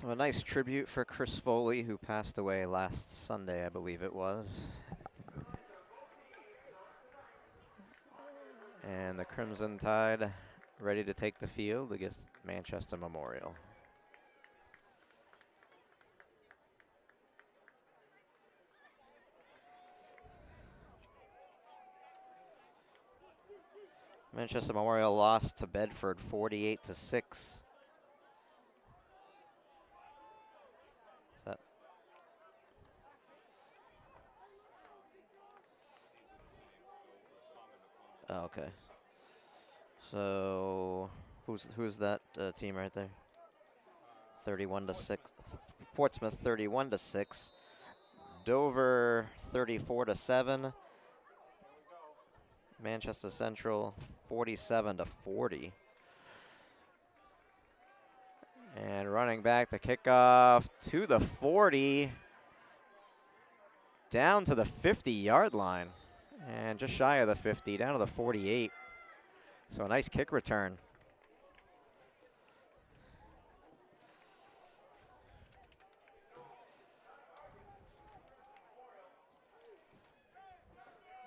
So a nice tribute for Chris Foley, who passed away last Sunday, I believe it was. And the Crimson Tide ready to take the field against Manchester Memorial. Manchester Memorial lost to Bedford 48-6. Oh, okay. So who's that team right there? 31-6. Portsmouth 31-6. Dover 34-7. Manchester Central 47-40. And running back the kickoff to the 40. Down to the 50-yard line. And just shy of the 50, down to the 48. So a nice kick return.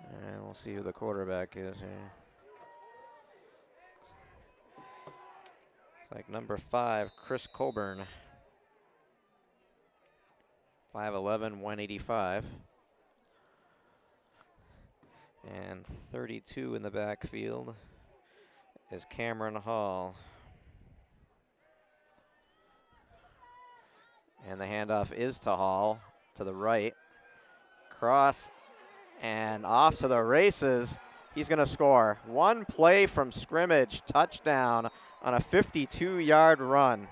And we'll see who the quarterback is here. Like number 5, Chris Coburn. 5'11", 185. And 32 in the backfield is Cameron Hall. And the handoff is to Hall, to the right. Cross and off to the races. He's going to score. One play from scrimmage, touchdown on a 52-yard run.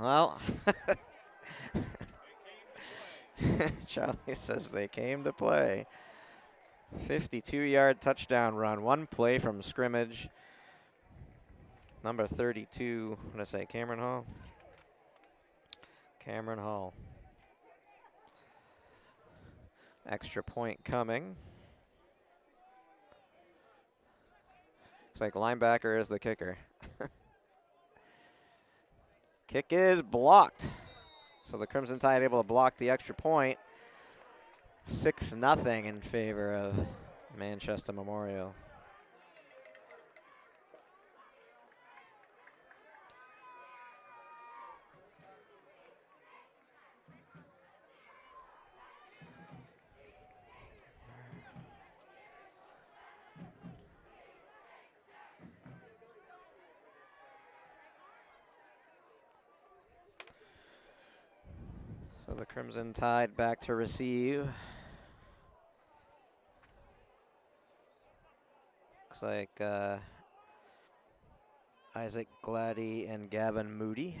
Well, Charlie says they came to play. 52-yard touchdown run. One play from scrimmage. Number 32, what did I say, Cameron Hall? Cameron Hall. Extra point coming. Looks like linebacker is the kicker. Kick is blocked. So the Crimson Tide able to block the extra point. 6-0 in favor of Manchester Memorial. So the Crimson Tide back to receive. Looks like Isaac Gladdy and Gavin Moody.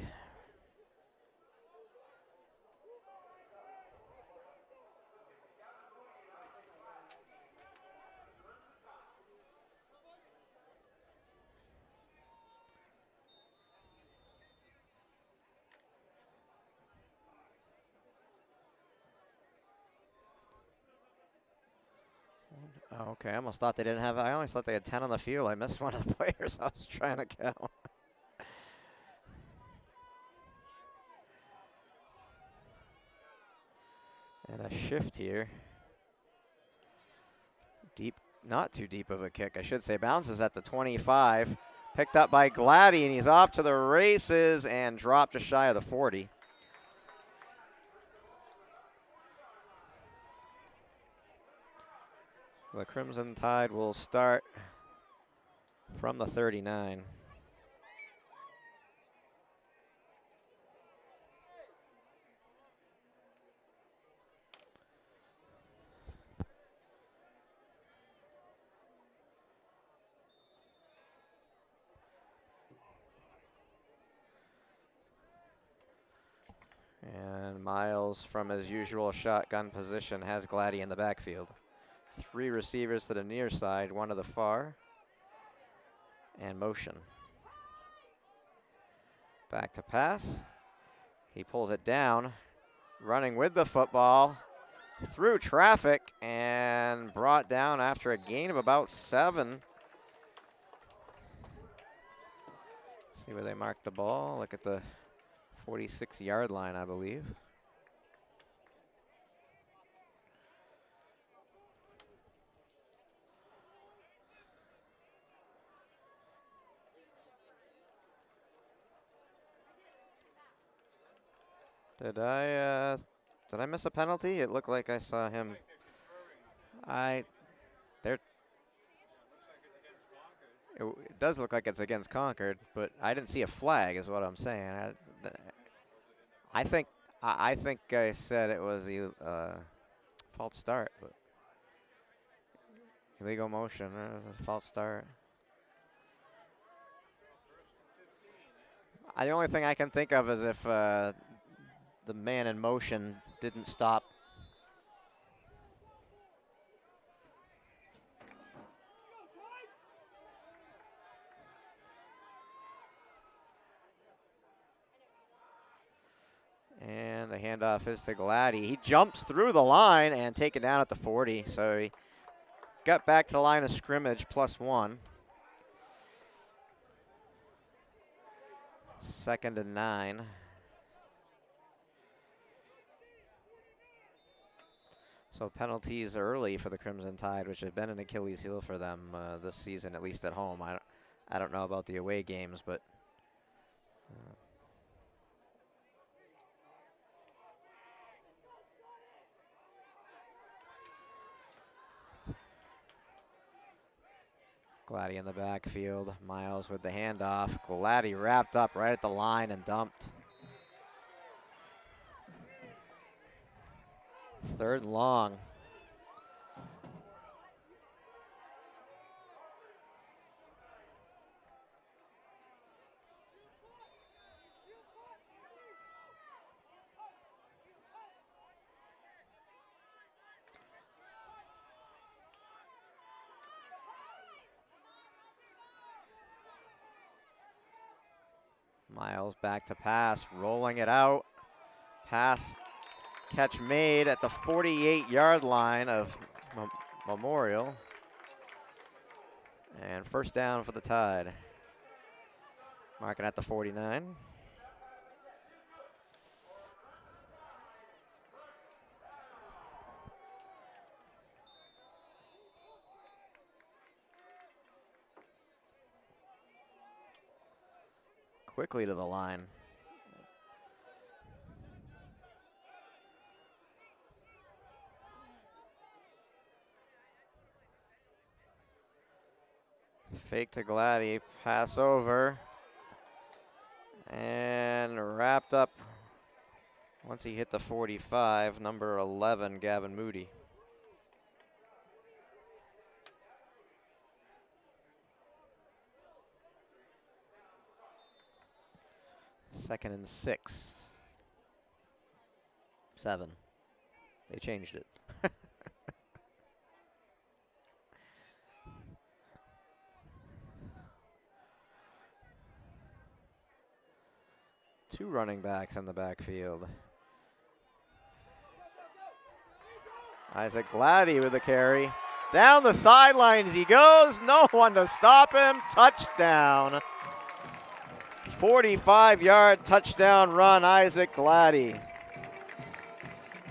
Oh, okay, I almost thought they didn't have, I always thought they had 10 on the field. I missed one of the players I was trying to count. And a shift here. Deep, not too deep of a kick, I should say. Bounces at the 25. Picked up by Gladdy, and he's off to the races and dropped just shy of the 40. The Crimson Tide will start from the 39. And Miles, from his usual shotgun position, has Gladdy in the backfield. 3 receivers to the near side, 1 to the far, and motion. Back to pass. He pulls it down, running with the football, through traffic, and brought down after a gain of about 7. See where they marked the ball. Look at the 46-yard line, I believe. Did I miss a penalty? It looked like I saw him. It does look like it's against Concord, but I didn't see a flag, is what I'm saying. I think I said it was a false start, but illegal motion, false start. The only thing I can think of is if the man in motion didn't stop. And the handoff is to Gladdy. He jumps through the line and taken down at the 40. So he got back to the line of scrimmage, +1. 2nd and 9. So penalties early for the Crimson Tide, which have been an Achilles heel for them this season, at least at home. I don't know about the away games, but Gladdy in the backfield. Miles with the handoff. Gladdy wrapped up right at the line and dumped. 3rd and long. Miles back to pass, rolling it out. Pass catch made at the 48-yard line of Memorial. And 1st down for the Tide. Marking at the 49. Quickly to the line. Fake to Gladdy, pass over. And wrapped up once he hit the 45, number 11, Gavin Moody. Second and 6. 7. They changed it. Two running backs in the backfield. Isaac Gladdy with the carry. Down the sidelines he goes. No one to stop him. Touchdown. 45-yard touchdown run, Isaac Gladdy.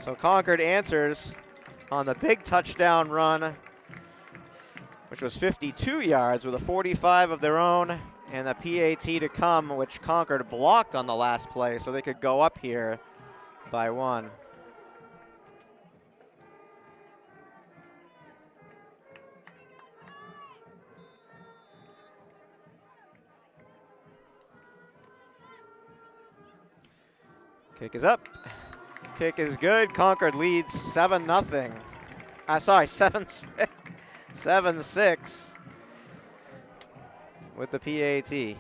So Concord answers on the big touchdown run, which was 52 yards with a 45 of their own and a PAT to come, which Concord blocked on the last play so they could go up here by 1. Kick is up. Kick is good. Concord leads 7-0. Sorry, 7-6. 7-6 with the PAT.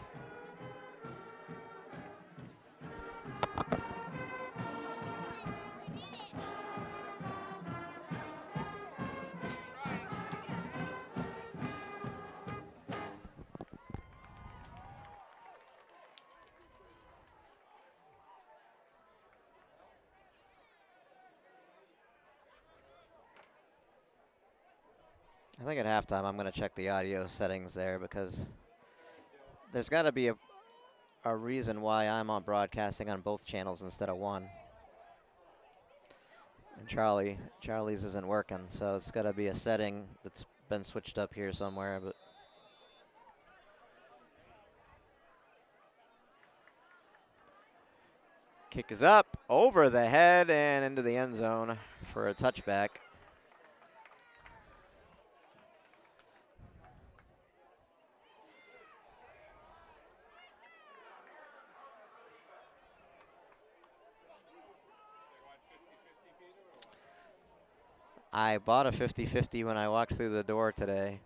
I think at halftime I'm going to check the audio settings there because there's got to be a reason why I'm on broadcasting on both channels instead of one. And Charlie's isn't working, so it's got to be a setting that's been switched up here somewhere. But kick is up, over the head, and into the end zone for a touchback. I bought a 50-50 when I walked through the door today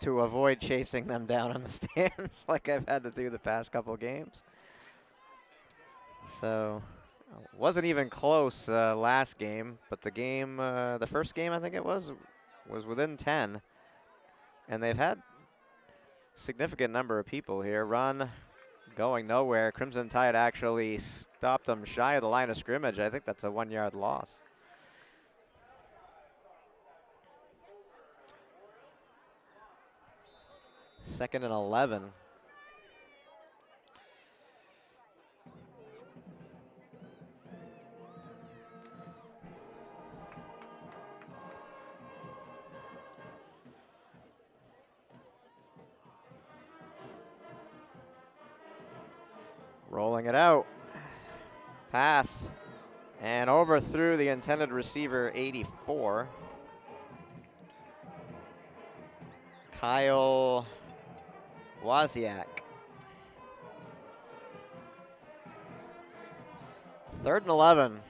to avoid chasing them down in the stands like I've had to do the past couple games. So, wasn't even close last game, but the first game I think it was within 10. And they've had significant number of people here. Run, going nowhere. Crimson Tide actually stopped them shy of the line of scrimmage. I think that's a 1-yard loss. Second and 11. Rolling it out. Pass. And overthrew the intended receiver, 84. Kyle Wozniak. 3rd and 11.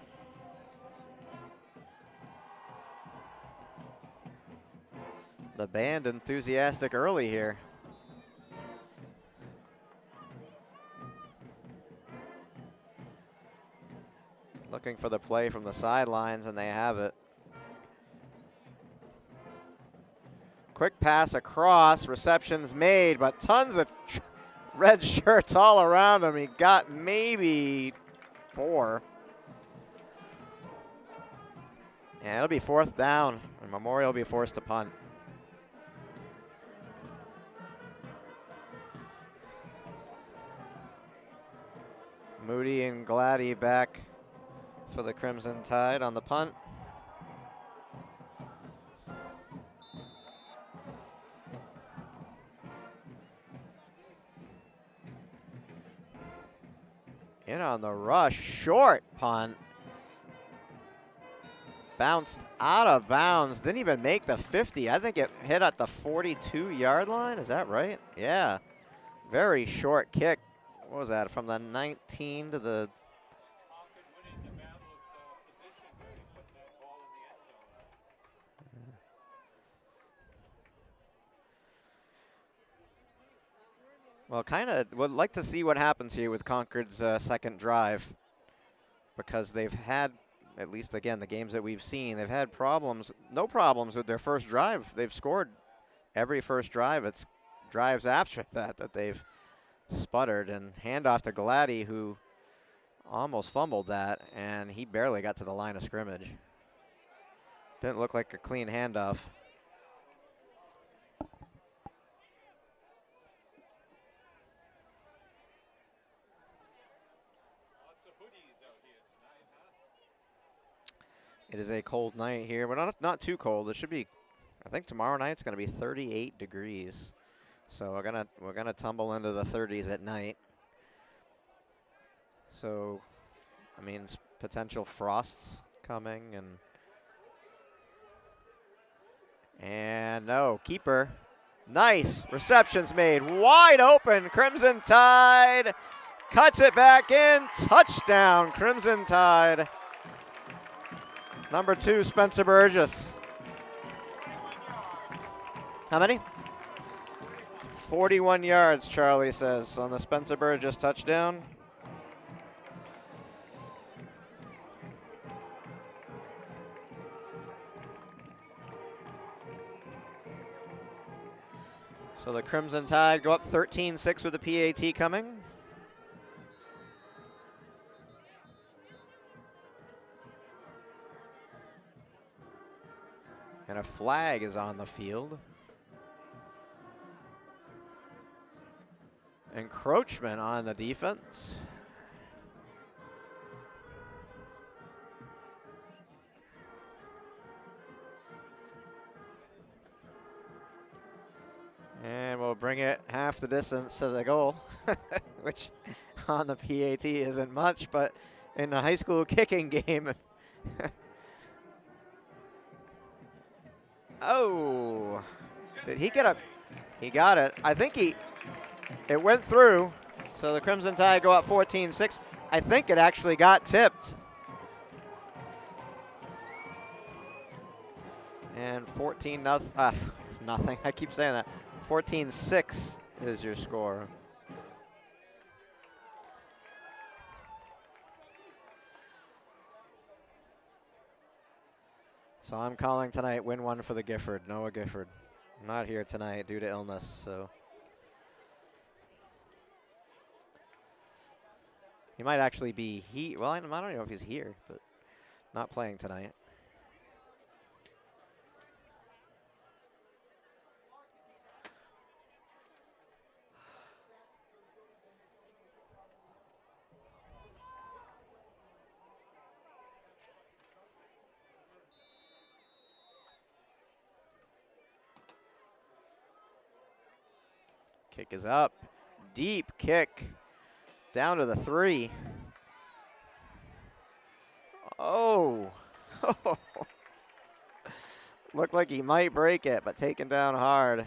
The band enthusiastic early here. Looking for the play from the sidelines, and they have it. Quick pass across, receptions made, but tons of red shirts all around him. He got maybe 4. And it'll be 4th down, and Memorial will be forced to punt. Moody and Gladdy back for the Crimson Tide on the punt. In on the rush, short punt. Bounced out of bounds, didn't even make the 50. I think it hit at the 42-yard line, is that right? Yeah, very short kick. What was that, from the 19 to the... Well, kind of would like to see what happens here with Concord's second drive, because they've had, at least again, the games that we've seen, they've had problems, no problems with their first drive. They've scored every first drive. It's drives after that they've sputtered, and handoff to Gladdy, who almost fumbled that, and he barely got to the line of scrimmage. Didn't look like a clean handoff. It is a cold night here, but not too cold. It should be, I think tomorrow night it's going to be 38 degrees. So we're gonna tumble into the 30s at night. So, I mean, potential frosts coming, and no, keeper. Nice receptions made, wide open. Crimson Tide cuts it back in. Touchdown, Crimson Tide. Number 2, Spencer Burgess. How many? 41 yards, Charlie says, on the Spencer Burgess touchdown. So the Crimson Tide go up 13-6 with the PAT coming. And a flag is on the field. encroachment on the defense. And we'll bring it half the distance to the goal, which on the PAT isn't much, but in the high school kicking game. Oh, did he get a, he got it. I think it went through. So the Crimson Tide go up 14-6. I think it actually got tipped. And 14 nothing. I keep saying that. 14-6 is your score. So I'm calling tonight win one for the Gifford, Noah Gifford. Not here tonight due to illness, so. He might actually be well, I don't know if he's here, but not playing tonight. Kick is up. Deep kick down to the 3. Oh. Looked like he might break it, but taken down hard.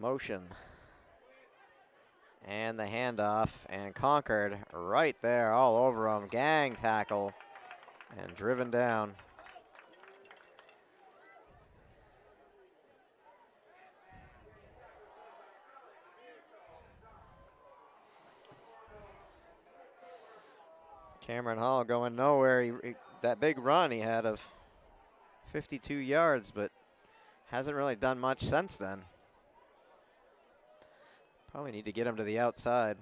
Motion. And the handoff, and Concord right there all over him. Gang tackle and driven down. Cameron Hall going nowhere. That big run he had of 52 yards, but hasn't really done much since then. Probably need to get him to the outside.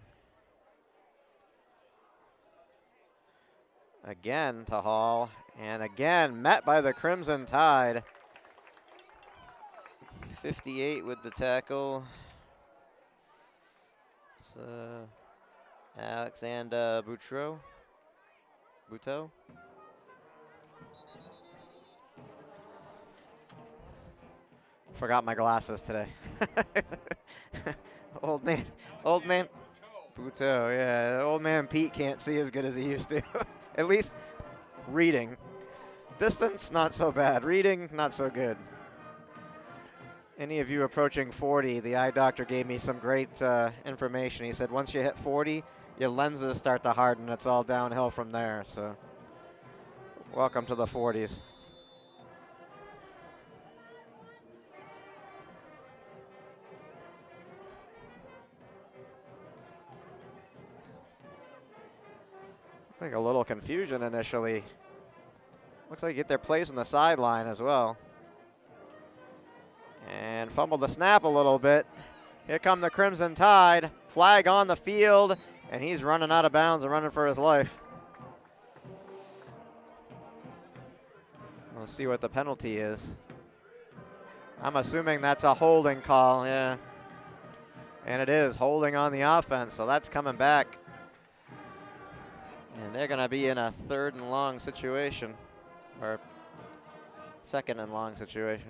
Again to Hall, and again met by the Crimson Tide. 58 with the tackle. It's, Alexander Boutreau. Forgot my glasses today. Old man. Buteau, yeah. Old man Pete can't see as good as he used to. At least reading. Distance, not so bad. Reading, not so good. Any of you approaching 40, the eye doctor gave me some great information. He said once you hit 40, your lenses start to harden. It's all downhill from there. So welcome to the 40s. I think a little confusion initially. Looks like you get their plays on the sideline as well. And fumbled the snap a little bit. Here come the Crimson Tide. Flag on the field, and he's running out of bounds and running for his life. We'll see what the penalty is. I'm assuming that's a holding call, yeah. And it is holding on the offense, so that's coming back. And they're going to be in a 3rd and long situation, or 2nd and long situation.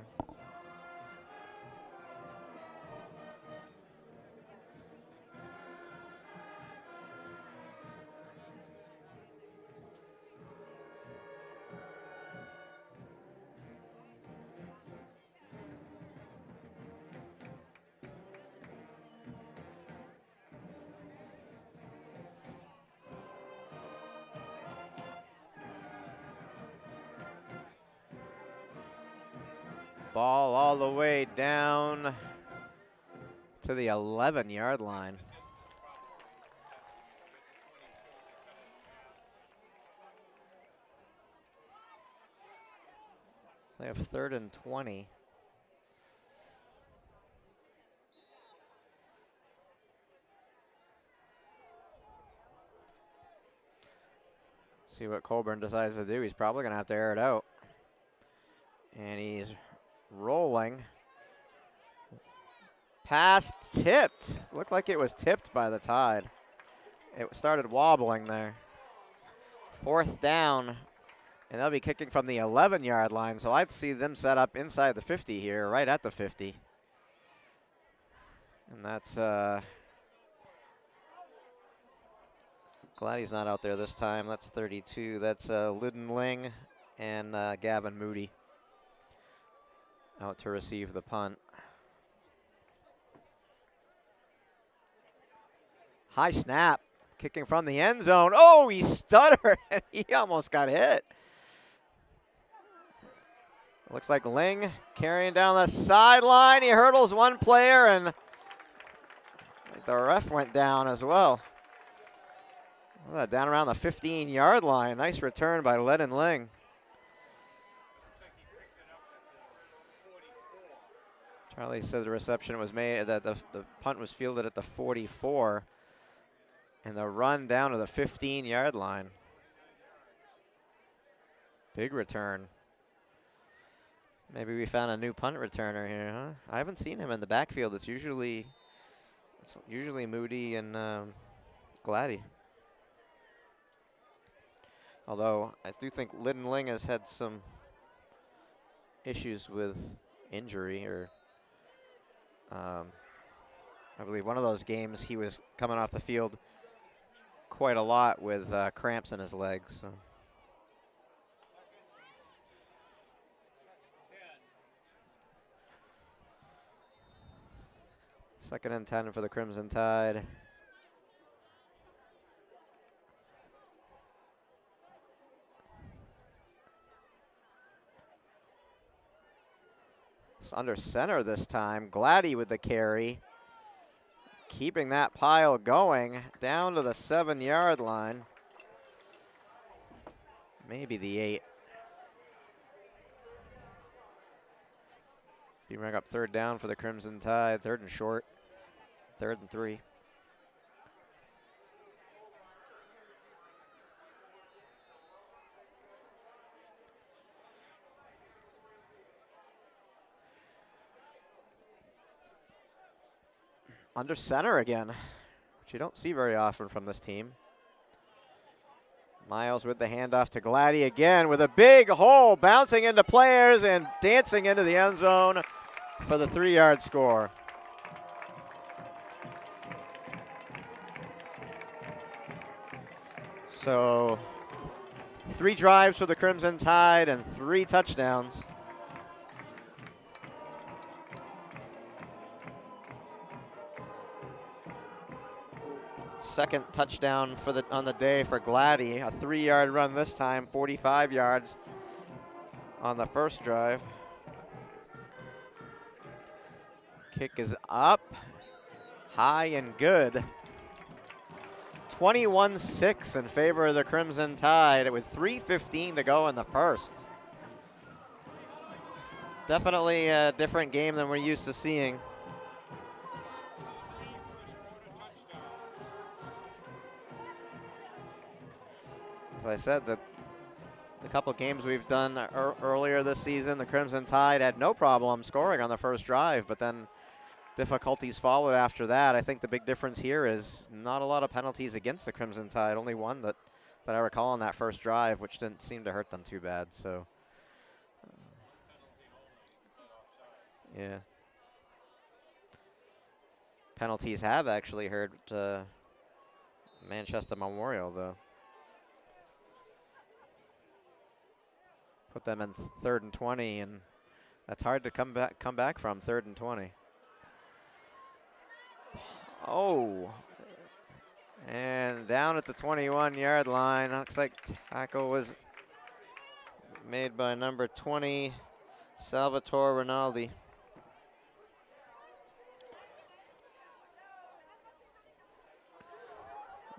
Ball all the way down to the 11-yard line. They have 3rd and 20. See what Colburn decides to do. He's probably going to have to air it out. And he's rolling. Pass tipped. Looked like it was tipped by the Tide. It started wobbling there. 4th down. And they'll be kicking from the 11-yard line. So I'd see them set up inside the 50 here, right at the 50. And that's glad he's not out there this time. That's 32. That's Lyndon Ling and Gavin Moody out to receive the punt. High snap, kicking from the end zone. Oh, he stuttered, and he almost got hit. Looks like Ling carrying down the sideline. He hurdles one player, and the ref went down as well. Down around the 15-yard line. Nice return by Lyndon Ling. Charlie said the reception was made, that the punt was fielded at the 44. And the run down to the 15-yard line. Big return. Maybe we found a new punt returner here, huh? I haven't seen him in the backfield. It's usually Moody and Gladdy. Although I do think Lyndon Ling has had some issues with injury, or I believe one of those games he was coming off the field quite a lot with cramps in his legs. So. Second and 10 for the Crimson Tide. It's under center this time. Gladdy with the carry. Keeping that pile going down to the 7-yard line. Maybe the 8. You bring up 3rd down for the Crimson Tide. 3rd and short. 3rd and 3. Under center again, which you don't see very often from this team. Miles with the handoff to Gladdy again with a big hole, bouncing into players and dancing into the end zone for the 3-yard score. So 3 drives for the Crimson Tide and 3 touchdowns. Second touchdown for on the day for Gladdy. A 3-yard run this time, 45 yards on the first drive. Kick is up, high and good. 21-6 in favor of the Crimson Tide with 3:15 to go in the first. Definitely a different game than we're used to seeing. As I said, the couple games we've done earlier this season, the Crimson Tide had no problem scoring on the first drive, but then difficulties followed after that. I think the big difference here is not a lot of penalties against the Crimson Tide, only one that I recall on that first drive, which didn't seem to hurt them too bad. So, yeah. Penalties have actually hurt Manchester Memorial, though. Put them in 3rd and 20, and that's hard to come back from 3rd and 20. Oh, and down at the 21-yard line. Looks like tackle was made by number 20, Salvatore Rinaldi.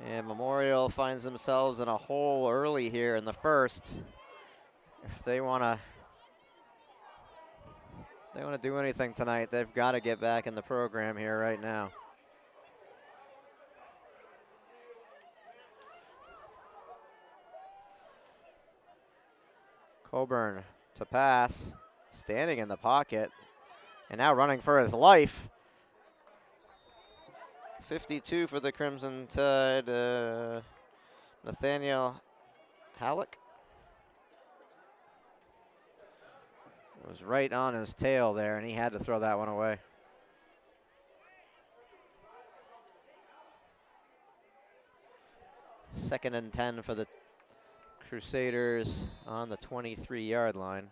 And Memorial finds themselves in a hole early here in the first. If they want to do anything tonight, they've got to get back in the program here right now. Coburn to pass, standing in the pocket, and now running for his life. 52 for the Crimson Tide, Nathaniel Halleck. Was right on his tail there, and he had to throw that one away. Second and 10 for the Crusaders on the 23-yard line.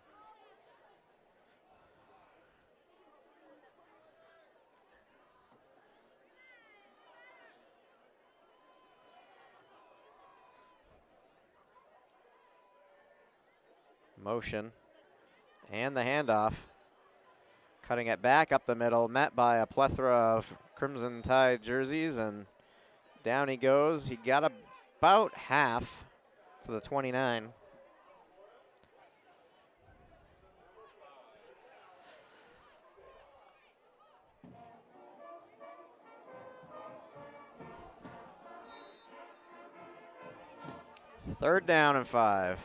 Motion and the handoff. Cutting it back up the middle, met by a plethora of Crimson Tide jerseys, and down he goes. He got about half to the 29. Third down and 5.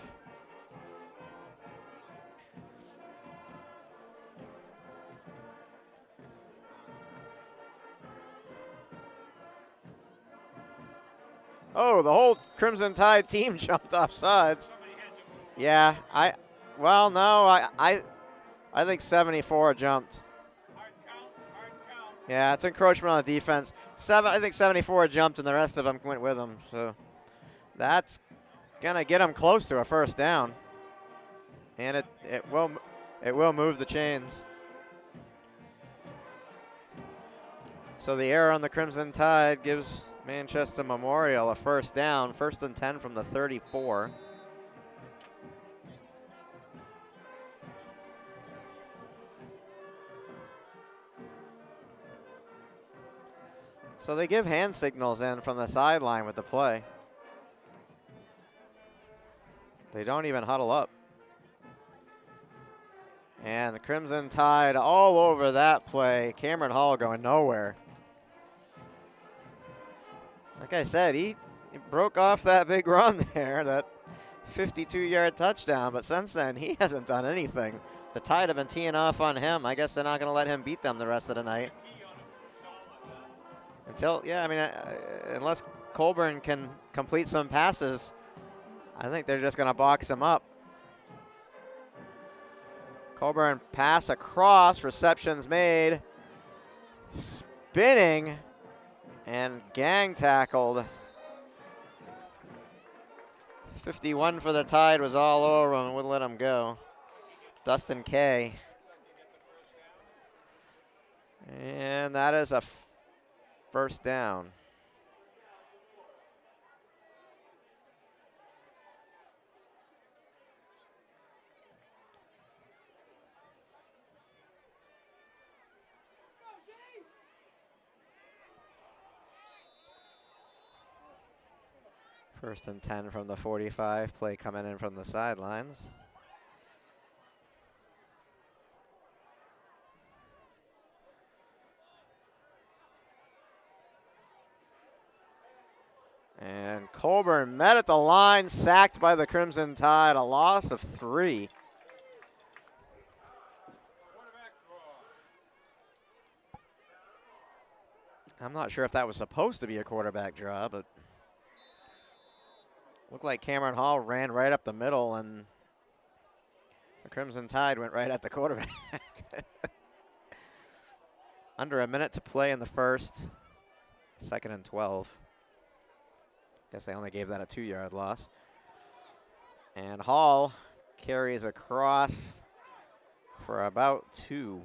Oh, the whole Crimson Tide team jumped off sides. Yeah, I think 74 jumped. Yeah, it's encroachment on the defense. I think 74 jumped, and the rest of them went with them. So that's gonna get them close to a first down, and it will move the chains. So the error on the Crimson Tide gives Manchester Memorial a first down, 1st and 10 from the 34. So they give hand signals in from the sideline with the play. They don't even huddle up. And the Crimson Tide all over that play. Cameron Hall going nowhere. Like I said, he broke off that big run there, that 52-yard touchdown, but since then he hasn't done anything. The Tide have been teeing off on him. I guess they're not going to let him beat them the rest of the night. Unless Colburn can complete some passes, I think they're just going to box him up. Colburn pass across, receptions made, spinning, and gang tackled. 51 for the Tide was all over him and wouldn't let him go. Dustin Kay. And that is a first down. First and 10 from the 45, play coming in from the sidelines. And Colburn met at the line, sacked by the Crimson Tide, a loss of 3. I'm not sure if that was supposed to be a quarterback draw, but looked like Cameron Hall ran right up the middle, and the Crimson Tide went right at the quarterback. Under a minute to play in the first. 2nd and 12. Guess they only gave that a 2-yard loss. And Hall carries across for about 2.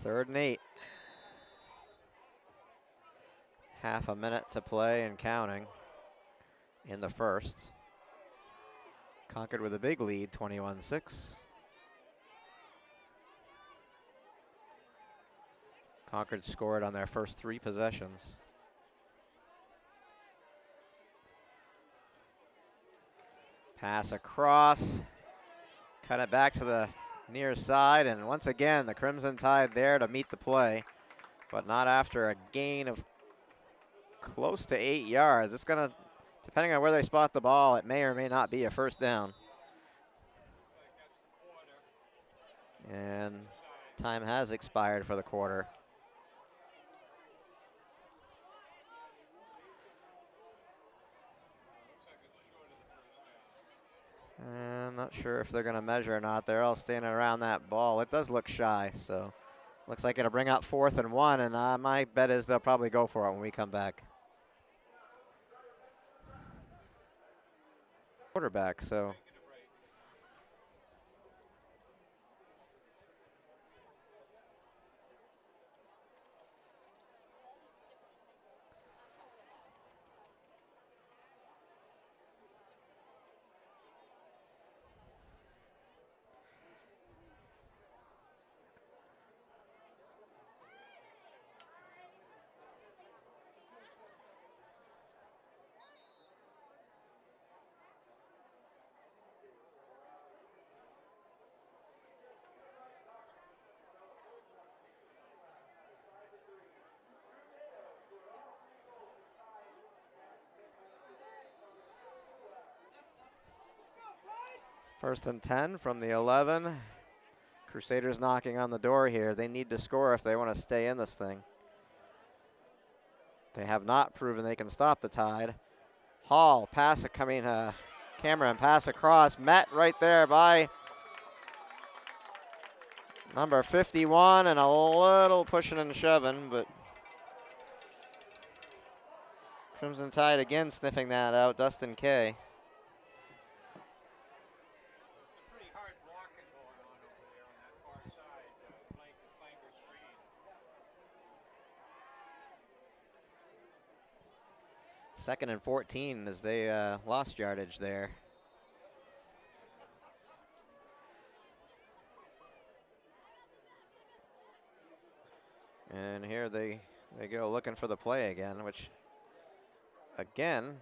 Third and 8. Half a minute to play and counting in the first. Concord with a big lead, 21-6. Concord scored on their first 3 possessions. Pass across, cut it back to the near side, and once again, the Crimson Tide there to meet the play, but not after a gain of close to 8 yards. It's gonna, depending on where they spot the ball, it may or may not be a first down. And time has expired for the quarter. I'm not sure if they're going to measure or not. They're all standing around that ball. It does look shy, so looks like it'll bring up 4th and 1, and my bet is they'll probably go for it when we come back. Quarterback, so. First and 10 from the 11. Crusaders knocking on the door here. They need to score if they want to stay in this thing. They have not proven they can stop the Tide. Hall, pass it coming, Cameron, pass across, met right there by number 51, and a little pushing and shoving, but Crimson Tide again sniffing that out, Dustin Kay. Second and 14 as they lost yardage there. And here they go looking for the play again, which again,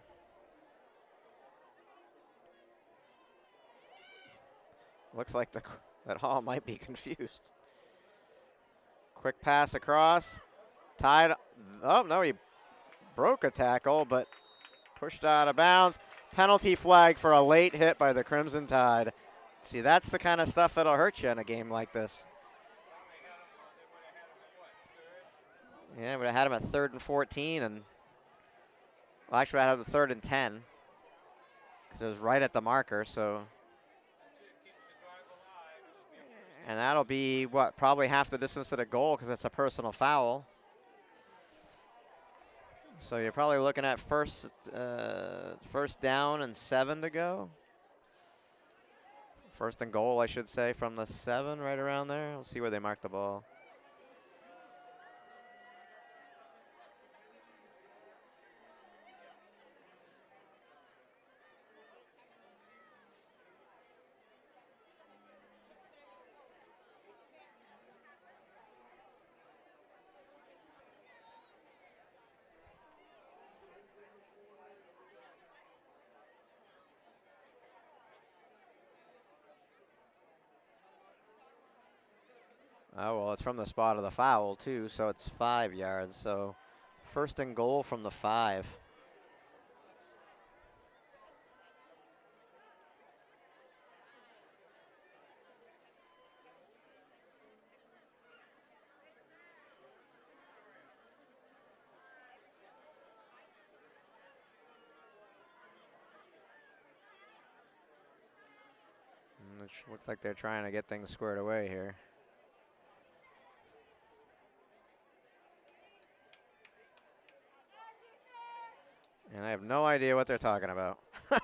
looks like that Hall might be confused. Quick pass across, Tide, oh no, he broke a tackle, but pushed out of bounds. Penalty flag for a late hit by the Crimson Tide. See, that's the kind of stuff that'll hurt you in a game like this. Yeah, would have had him at 3rd and 14, and well, actually I had him at 3rd and 10 because it was right at the marker. So, and that'll be what, probably half the distance to the goal because it's a personal foul. So you're probably looking at first down and 7 to go. First and goal, I should say, from the 7, right around there. We'll see where they mark the ball. Oh, well, it's from the spot of the foul, too, so it's 5 yards. So first and goal from the 5. It looks like they're trying to get things squared away here. And I have no idea what they're talking about. But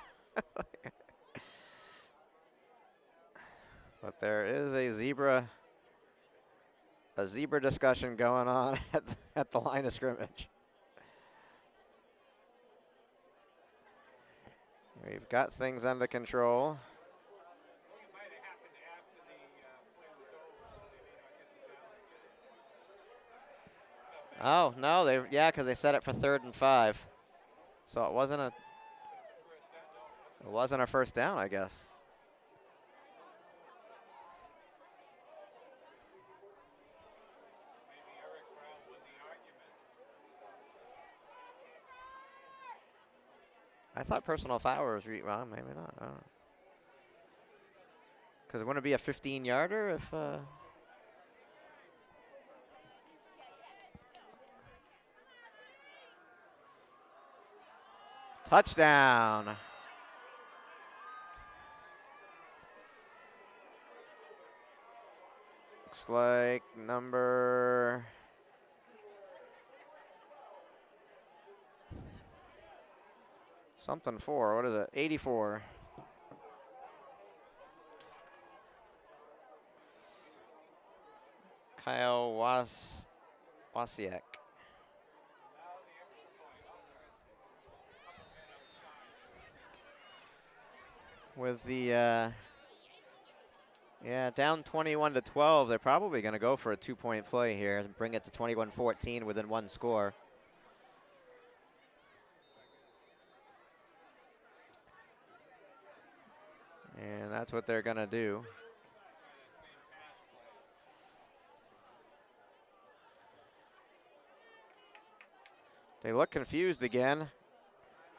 there is a zebra discussion going on at the line of scrimmage. We've got things under control. Oh, no, yeah, because they set it for 3rd and 5. So it wasn't a first down, I guess. I thought personal foul was well, maybe not. I don't know. Because it wouldn't be a 15-yarder if. Touchdown. Looks like number. Something 4. What is it? 84. Kyle Wasiak. With the down 21-12, they're probably going to go for a 2-point play here and bring it to 21-14 within 1 score. And that's what they're going to do. They look confused again.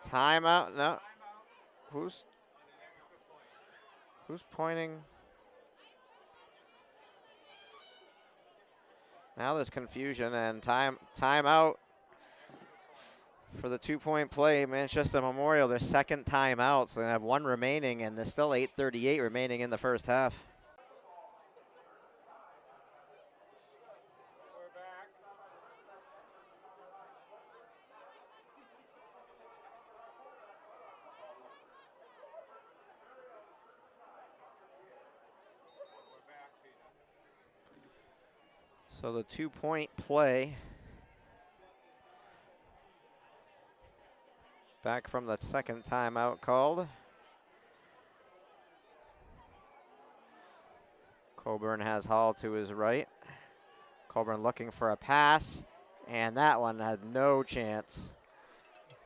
Timeout. No. Who's pointing? Now there's confusion and timeout for the 2-point play. Manchester Memorial, their 2nd timeout, so they have 1 remaining, and there's still 8:38 remaining in the first half. So the 2-point play. Back from the 2nd timeout called. Coburn has Hall to his right. Coburn looking for a pass, and that one had no chance.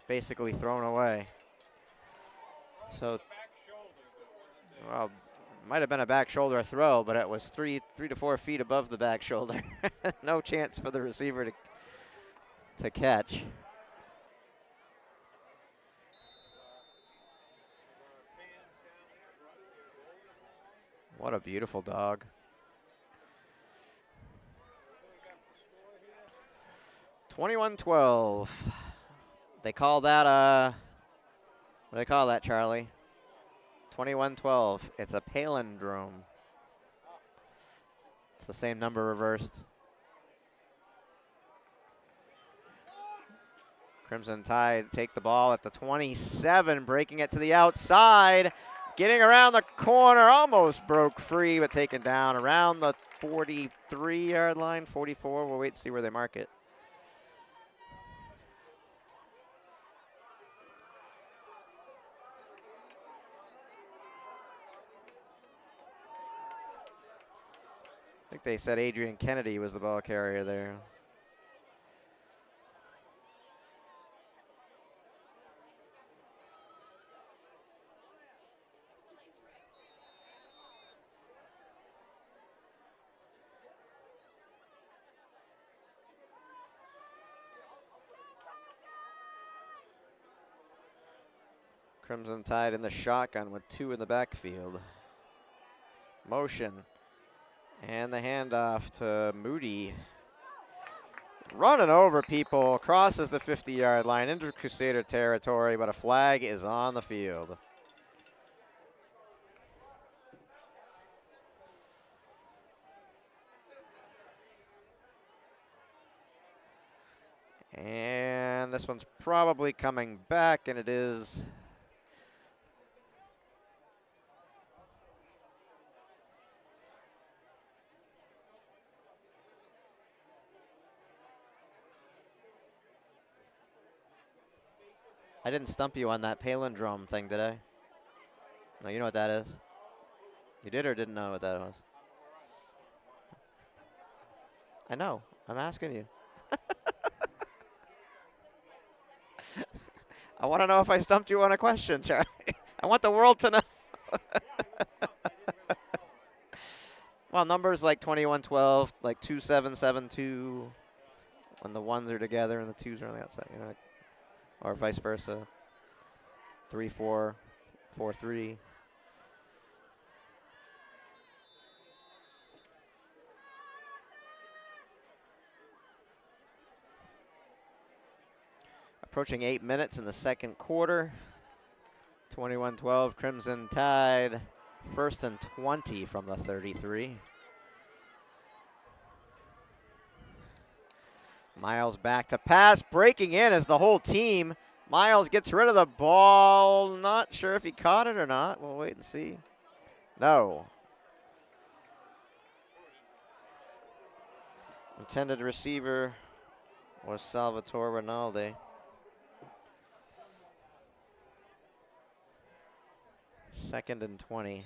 Basically thrown away. So, well, might have been a back shoulder throw, but it was 3 to 4 feet above the back shoulder. No chance for the receiver to catch. What a beautiful dog. 21-12. They call that what do they call that, Charlie? 21-12. It's a palindrome. It's the same number reversed. Crimson Tide take the ball at the 27, breaking it to the outside. Getting around the corner, almost broke free, but taken down around the 43-yard line, 44. We'll wait to see where they mark it. I think they said Adrian Kennedy was the ball carrier there. Crimson Tide in the shotgun with 2 in the backfield. Motion. And the handoff to Moody. Running over people, crosses the 50-yard line into Crusader territory, but a flag is on the field. And this one's probably coming back, and it is. I didn't stump you on that palindrome thing, did I? No, you know what that is? You did or didn't know what that was? I know. I'm asking you. I want to know if I stumped you on a question, Charlie. I want the world to know. Well, numbers like 2112, like 2772, when the ones are together and the twos are on the outside, you know, or vice versa. 3443. Approaching 8 minutes in the second quarter. 21-12, Crimson Tide, 1st and 20 from the 33. Miles back to pass, breaking in as the whole team. Miles gets rid of the ball. Not sure if he caught it or not. We'll wait and see. No. Intended receiver was Salvatore Rinaldi. 2nd and 20.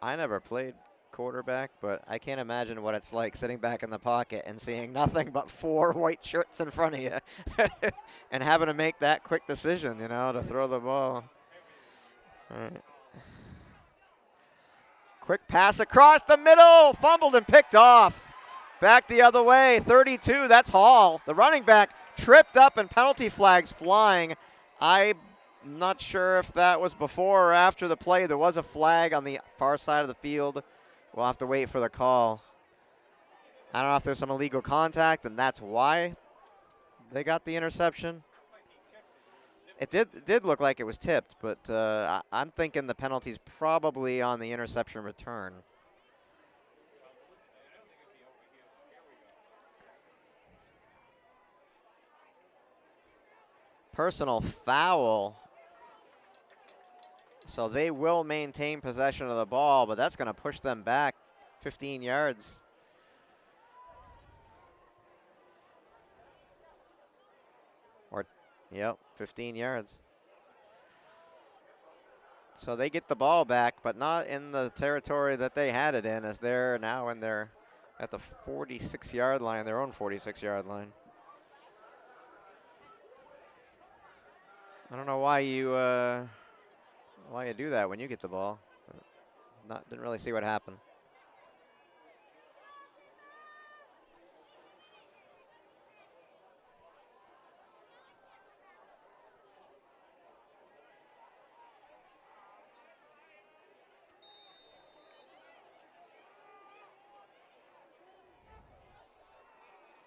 I never played quarterback, but I can't imagine what it's like sitting back in the pocket and seeing nothing but 4 white shirts in front of you and having to make that quick decision, you know, to throw the ball. All right. Quick pass across the middle, fumbled and picked off. Back the other way, 32, that's Hall. The running back tripped up and penalty flags flying. I'm not sure if that was before or after the play. There was a flag on the far side of the field. We'll have to wait for the call. I don't know if there's some illegal contact and that's why they got the interception. It did look like it was tipped, but I'm thinking the penalty's probably on the interception return. Personal foul. So they will maintain possession of the ball, but that's going to push them back 15 yards. Or, yep, 15 yards. So they get the ball back, but not in the territory that they had it in, as they're now in their, at the 46-yard line, their own 46-yard line. I don't know why you do that when you get the ball. Didn't really see what happened.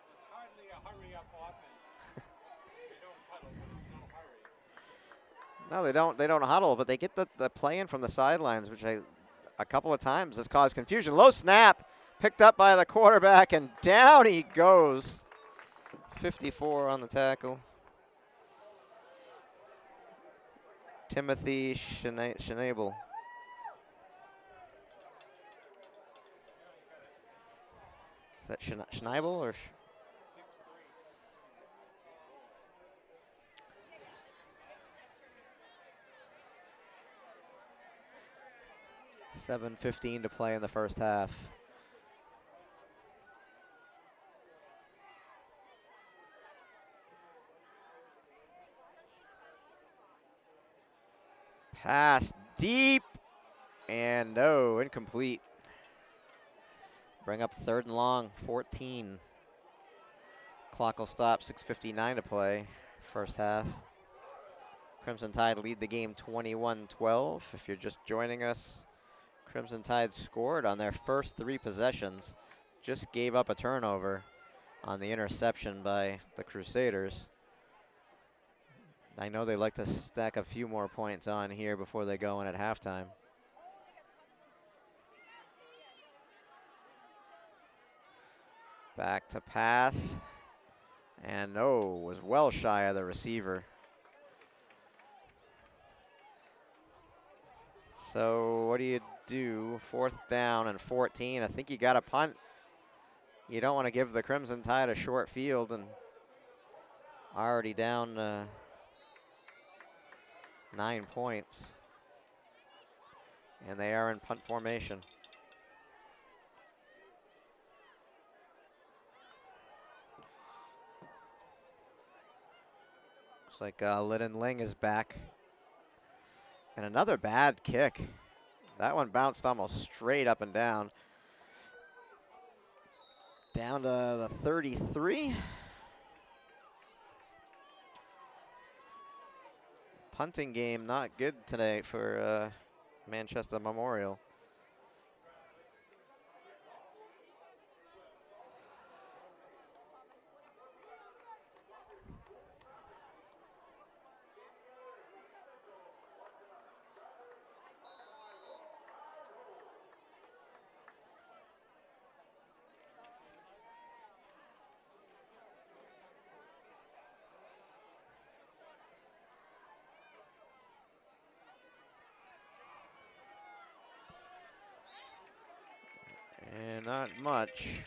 It's hardly a hurry-up offense. They don't huddle, but it's no hurry. No, they don't huddle, but they get the play in from the sidelines, which a couple of times has caused confusion. Low snap, picked up by the quarterback, and down he goes. 54 on the tackle. Timothy Schnabel. Is that Schneibel or? 7:15 to play in the first half. Pass deep, and no, incomplete. Bring up 3rd and long, 14. Clock will stop, 6:59 to play, first half. Crimson Tide lead the game 21-12. If you're just joining us, Crimson Tide scored on their first 3 possessions, just gave up a turnover on the interception by the Crusaders. I know they like to stack a few more points on here before they go in at halftime. Back to pass, and no, was well shy of the receiver. So what do you do? 4th down and 14. I think you got to punt. You don't want to give the Crimson Tide a short field, and already down 9 points. And they are in punt formation. Looks like Lydon Ling is back. And another bad kick. That one bounced almost straight up and down. Down to the 33. Punting game not good today for Manchester Memorial. And not much.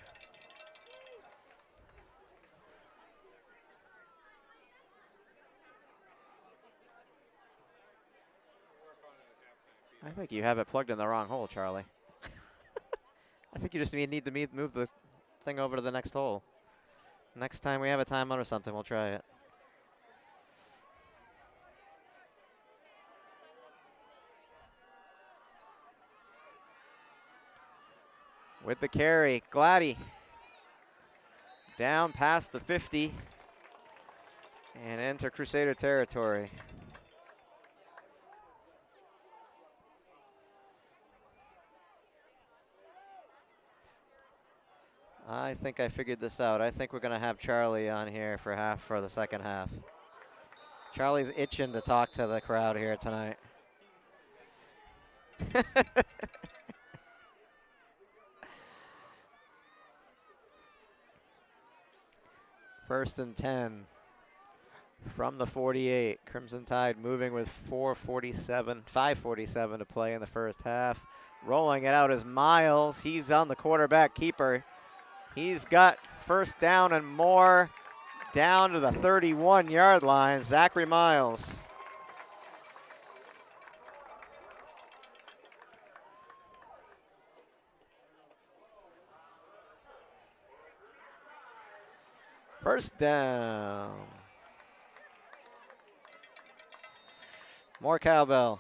I think you have it plugged in the wrong hole, Charlie. I think you just need to move the thing over to the next hole. Next time we have a timeout or something, we'll try it. With the carry, Gladdy. Down past the 50 and enter Crusader territory. I think I figured this out. I think we're going to have Charlie on here for the second half. Charlie's itching to talk to the crowd here tonight. First and 10 from the 48. Crimson Tide moving with 5:47 to play in the first half. Rolling it out is Miles. He's on the quarterback keeper. He's got first down and more down to the 31-yard line. Zachary Miles. First down. More cowbell.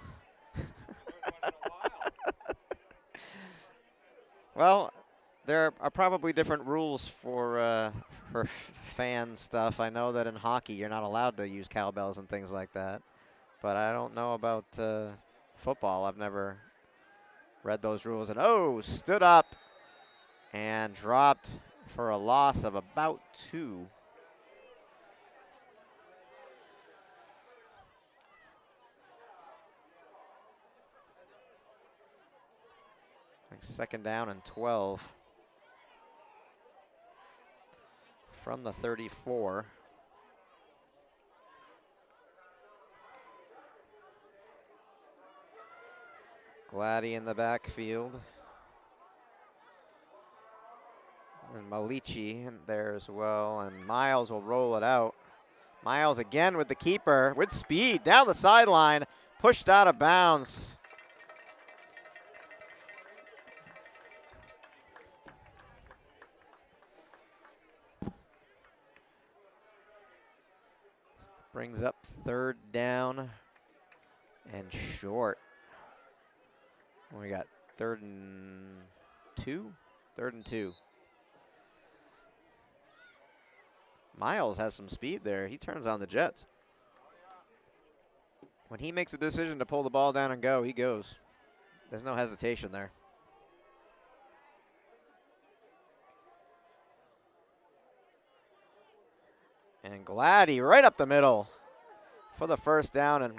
Well, there are probably different rules for fan stuff. I know that in hockey you're not allowed to use cowbells and things like that. But I don't know about football. I've never read those rules. And oh, stood up and dropped for a loss of about 2. Second down and 12 from the 34. Gladdy in the backfield. And Malici in there as well. And Miles will roll it out. Miles again with the keeper with speed down the sideline, pushed out of bounds. Brings up third down and short. We got third and 2. Miles has some speed there. He turns on the jets. When he makes a decision to pull the ball down and go, he goes. There's no hesitation there. And Gladdy right up the middle for the first down and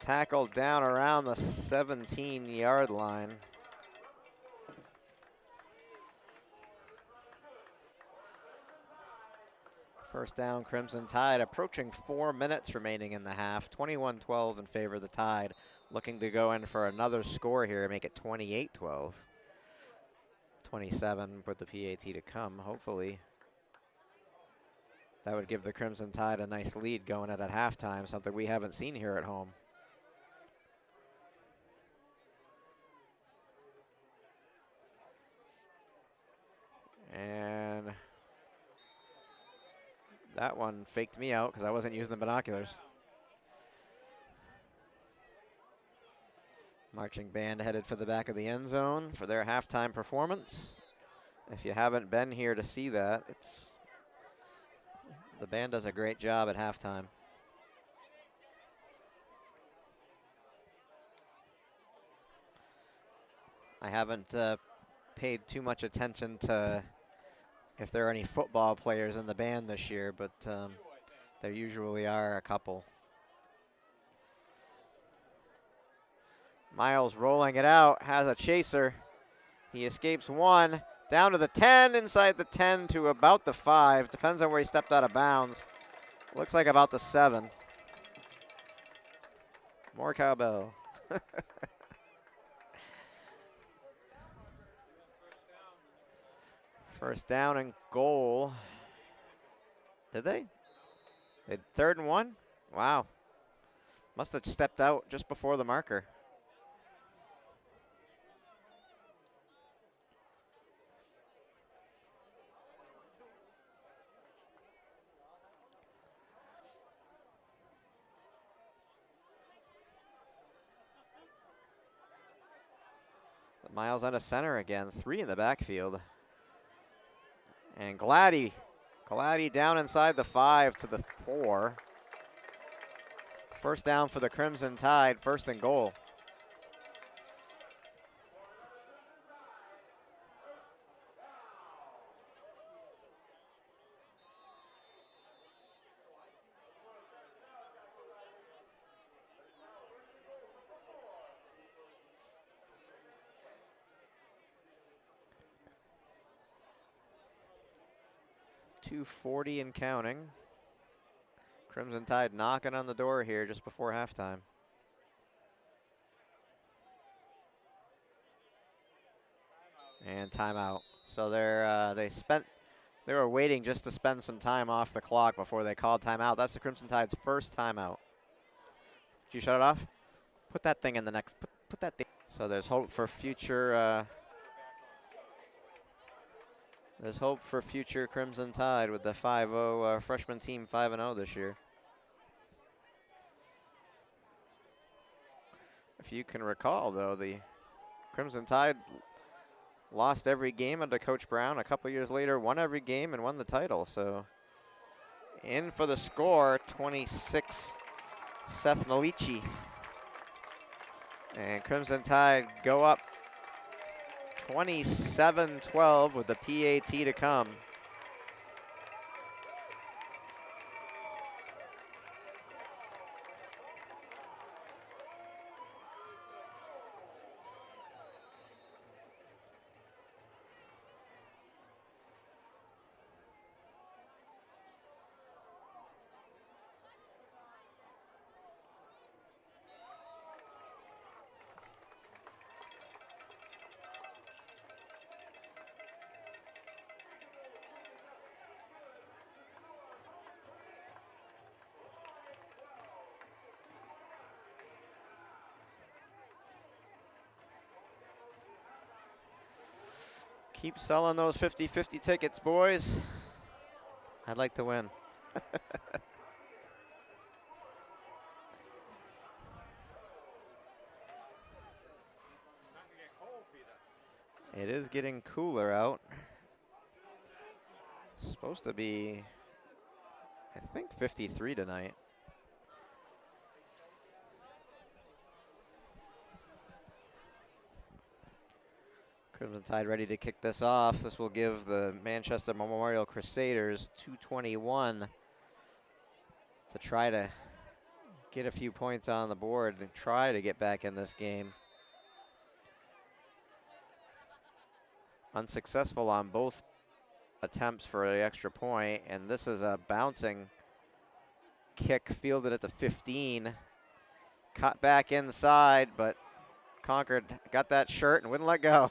tackled down around the 17-yard line. First down, Crimson Tide, approaching 4 minutes remaining in the half. 21-12 in favor of the Tide. Looking to go in for another score here, make it 28-12. 27 with the PAT to come, hopefully. That would give the Crimson Tide a nice lead going at halftime, something we haven't seen here at home. And That one faked me out because I wasn't using the binoculars. Marching band headed for the back of the end zone for their halftime performance. If you haven't been here to see that, the band does a great job at halftime. I haven't paid too much attention to if there are any football players in the band this year, but there usually are a couple. Miles rolling it out, has a chaser. He escapes one, down to the 10, inside the 10 to about the 5. Depends on where he stepped out of bounds. Looks like about the 7. More cowbell. First down and goal. Did they? They 3rd and 1? Wow. Must have stepped out just before the marker. Miles on a center again, 3 in the backfield. And Gladdy down inside the 5 to the 4. First down for the Crimson Tide, 1st and goal. .240 and counting. Crimson Tide knocking on the door here just before halftime. And timeout. So they were waiting just to spend some time off the clock before they called timeout. That's the Crimson Tide's first timeout. Did you shut it off? Put that thing in the next. Put that thing. So there's hope for future. There's hope for future Crimson Tide with the 5-0 freshman team 5-0 this year. If you can recall, though, the Crimson Tide lost every game under Coach Brown. A couple years later, won every game and won the title. So in for the score, 26, Seth Malichi. And Crimson Tide go up 27-12 with the PAT to come. Keep selling those 50-50 tickets, boys. I'd like to win. It is getting cooler out. Supposed to be, I think, 53 tonight. Crimson Tide ready to kick this off. This will give the Manchester Memorial Crusaders 2:21 to try to get a few points on the board and try to get back in this game. Unsuccessful on both attempts for an extra point, and this is a bouncing kick fielded at the 15. Cut back inside, but Concord got that shirt and wouldn't let go.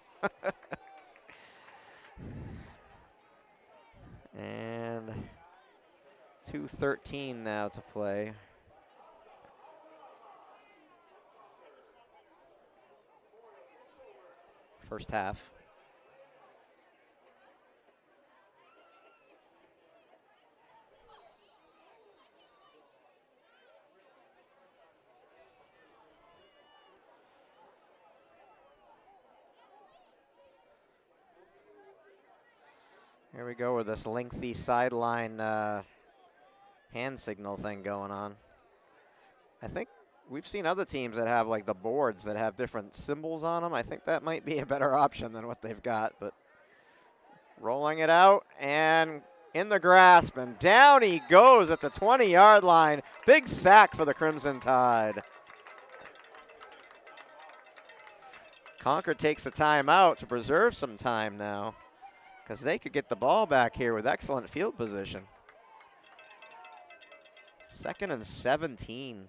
And 2:13 now to play. First half. Here we go with this lengthy sideline hand signal thing going on. I think we've seen other teams that have like the boards that have different symbols on them. I think that might be a better option than what they've got, but rolling it out and in the grasp, and down he goes at the 20-yard line. Big sack for the Crimson Tide. Concord takes a timeout to preserve some time now, because they could get the ball back here with excellent field position. 2nd and 17.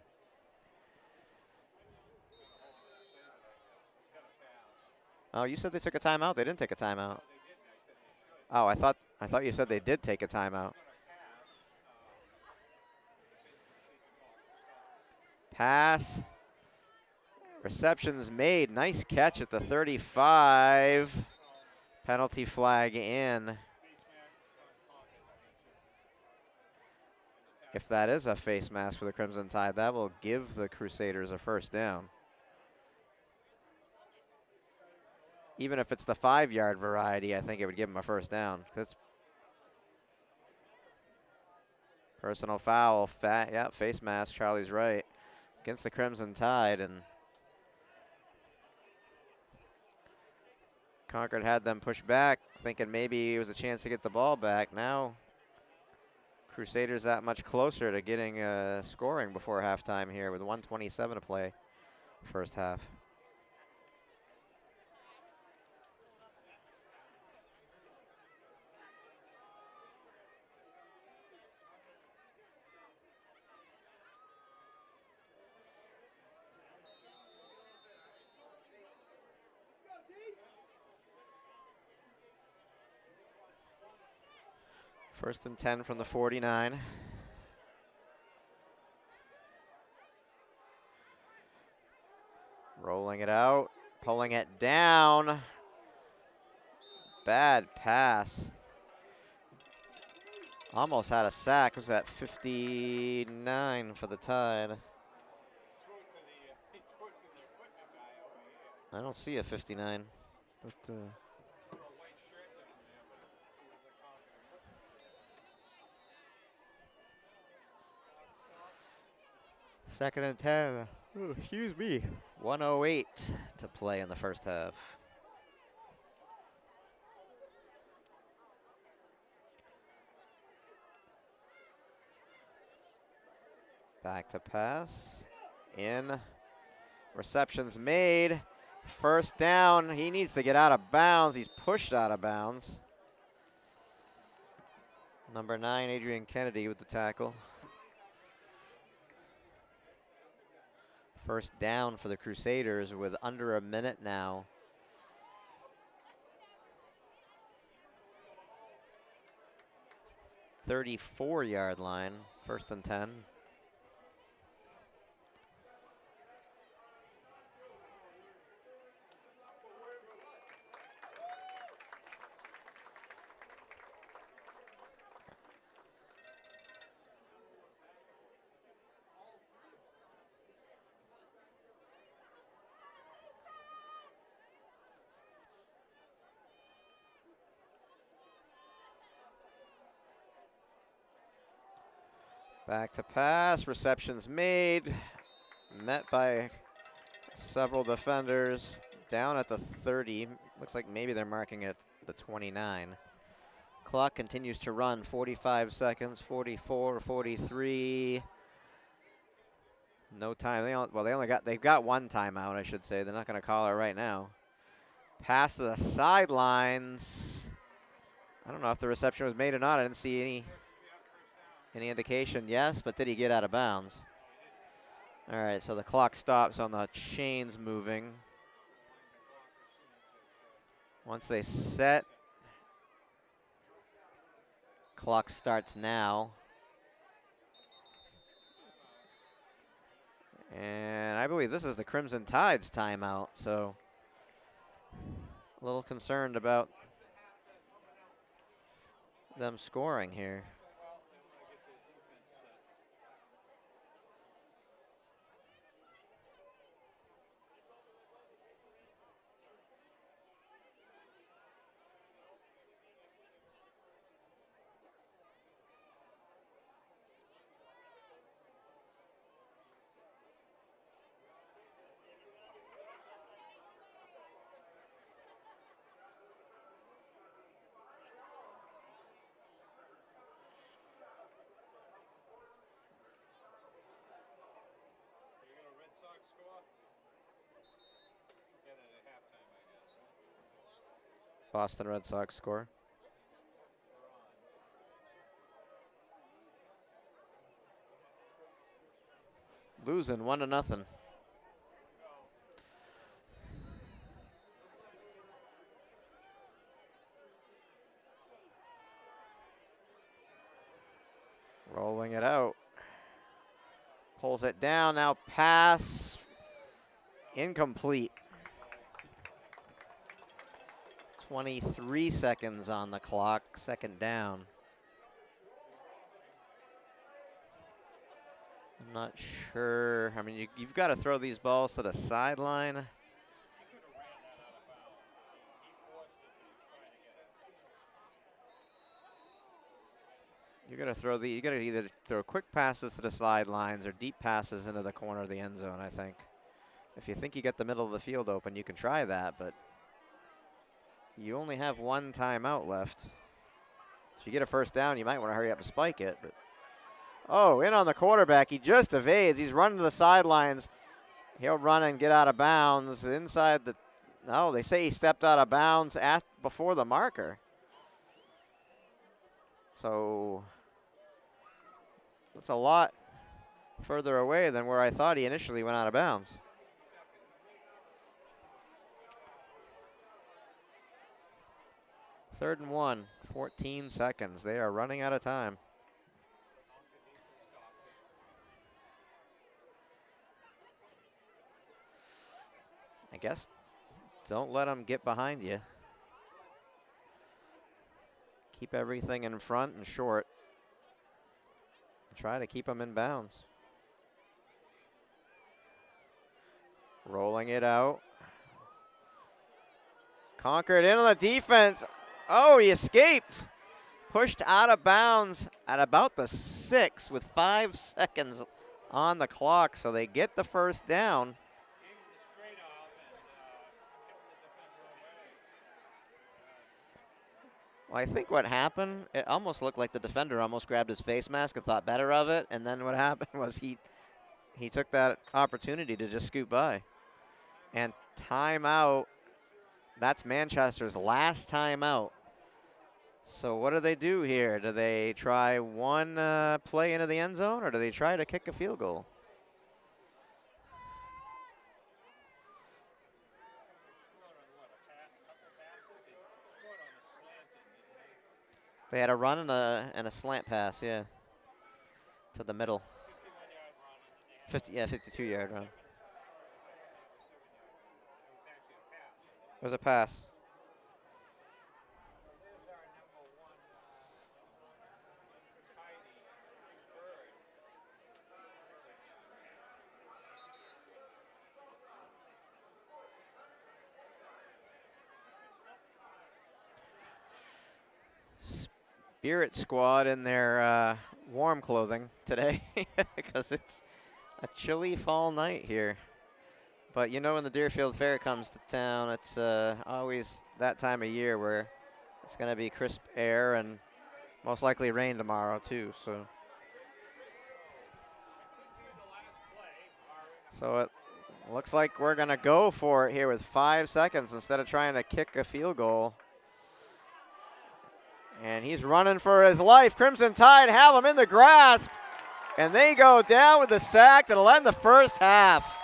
Oh, you said they took a timeout? They didn't take a timeout. Oh, I thought you said they did take a timeout. Pass. Receptions made. Nice catch at the 35. Penalty flag in. If that is a face mask for the Crimson Tide, that will give the Crusaders a first down. Even if it's the 5-yard variety, I think it would give them a first down. That's personal foul. Yeah, face mask. Charlie's right. Against the Crimson Tide, and Concord had them push back, thinking maybe it was a chance to get the ball back. Now, Crusaders that much closer to getting scoring before halftime here with 1:27 to play, first half. First and 10 from the 49. Rolling it out, pulling it down. Bad pass. Almost had a sack. Was that 59 for the Tide? I don't see a 59. But, second and 10. Ooh, excuse me. 1:08 to play in the first half. Back to pass. In. Receptions made. First down. He needs to get out of bounds. He's pushed out of bounds. Number 9, Adrian Kennedy with the tackle. First down for the Crusaders with under a minute now. .34-yard line, first and 10. Back to pass, receptions made, met by several defenders, down at the 30. Looks like maybe they're marking it the 29. Clock continues to run, 45 seconds, 44, 43. No time, they've got one timeout, I should say. They're not gonna call it right now. Pass to the sidelines. I don't know if the reception was made or not. I didn't see any indication. Yes, but did he get out of bounds? All right, so the clock stops on the chains moving. Once they set, clock starts now. And I believe this is the Crimson Tide's timeout, so a little concerned about them scoring here. Boston Red Sox score. Losing 1-0. Rolling it out. Pulls it down, now pass. Incomplete. 23 seconds on the clock, second down. I'm not sure. I mean, you've got to throw these balls to the sideline. You got to either throw quick passes to the sidelines or deep passes into the corner of the end zone, I think. If you think you get the middle of the field open, you can try that, but you only have one timeout left. If you get a first down, you might want to hurry up and spike it. But oh, in on the quarterback. He just evades. He's running to the sidelines. He'll run and get out of bounds inside the. No, they say he stepped out of bounds before the marker. So that's a lot further away than where I thought he initially went out of bounds. Third and 1, 14 seconds. They are running out of time. I guess don't let them get behind you. Keep everything in front and short. Try to keep them in bounds. Rolling it out. Concord in on the defense. Oh, he escaped. Pushed out of bounds at about the 6 with 5 seconds on the clock, so they get the first down. Well, I think what happened, it almost looked like the defender almost grabbed his face mask and thought better of it, and then what happened was he took that opportunity to just scoot by. And timeout, that's Manchester's last timeout. So what do they do here? Do they try one play into the end zone, or do they try to kick a field goal? They had a run and a slant pass, yeah, to the middle. 52-yard run. It was a pass. Spirit squad in their warm clothing today because it's a chilly fall night here. But you know, when the Deerfield Fair comes to town, it's always that time of year where it's going to be crisp air and most likely rain tomorrow too. So it looks like we're going to go for it here with 5 seconds instead of trying to kick a field goal. And he's running for his life. Crimson Tide have him in the grasp. And they go down with the sack that'll end the first half.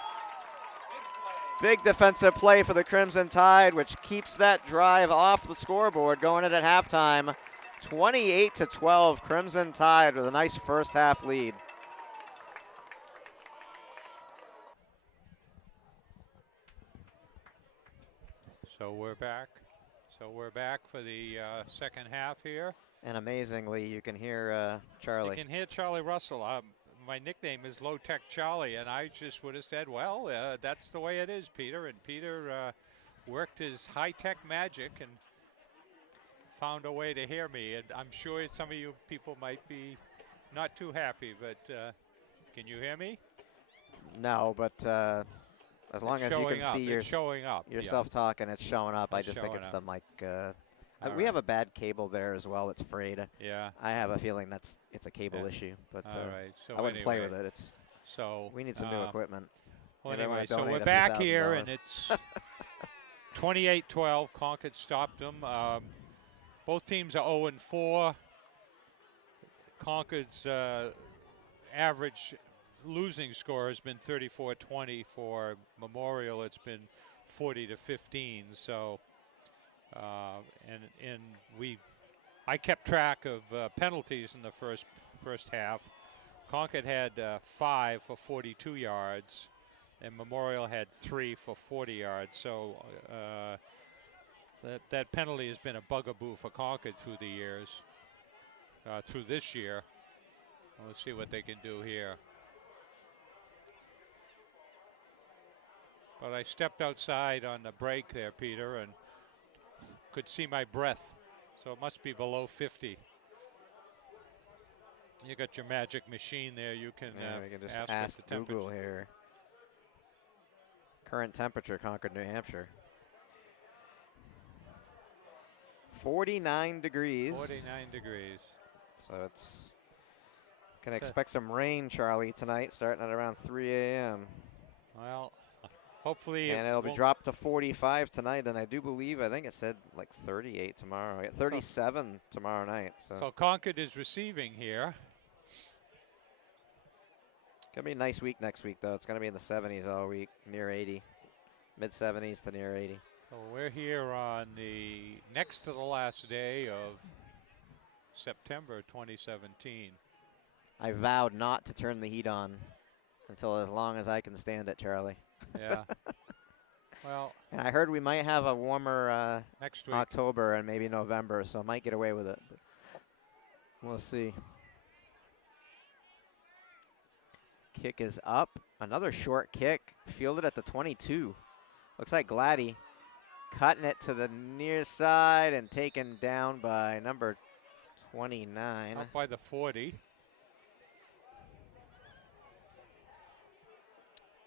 Big defensive play for the Crimson Tide, which keeps that drive off the scoreboard going in at halftime. 28-12, Crimson Tide with a nice first half lead. So we're back. So we're back for the second half here. And amazingly, you can hear Charlie. You can hear Charlie Russell. My nickname is Low Tech Charlie, and I just would have said, well, that's the way it is, Peter. And Peter worked his high-tech magic and found a way to hear me. And I'm sure some of you people might be not too happy, but can you hear me? No, but as long as you can see yourself talking, it's showing up. I just think it's the mic. We have a bad cable there as well. It's frayed. Yeah. I have a feeling it's a cable issue, but all right. So I wouldn't play with it. We need some new equipment. Well, anyway, so we're back here, and it's 28-12, Concord stopped them. Both teams are 0-4. Concord's average losing score has been 34-20. For Memorial, it's been 40-15. So, I kept track of penalties in the first half. Concord had 5 for 42 yards, and Memorial had 3 for 40 yards. So that penalty has been a bugaboo for Concord through the years, through this year. Let's see what they can do here. But I stepped outside on the break there, Peter, and could see my breath. So it must be below 50. You got your magic machine there. You can, we can just ask ask Google here. Current temperature, Concord, New Hampshire. 49 degrees. 49 degrees. So it's can expect some rain, Charlie, tonight, starting at around 3 a.m. Well, hopefully. And it'll be dropped to 45 tonight, and I think it said like 38 tomorrow. 37 tomorrow night. So Concord is receiving here. Gonna be a nice week next week, though. It's gonna be in the 70s all week, near 80, mid 70s to near 80. So we're here on the next to the last day of September 2017. I vowed not to turn the heat on until as long as I can stand it, Charlie. Yeah. Well. And I heard we might have a warmer next week, October and maybe November, so I might get away with it. But we'll see. Kick is up. Another short kick, fielded at the 22. Looks like Gladdy cutting it to the near side and taken down by number 29. Up by the 40.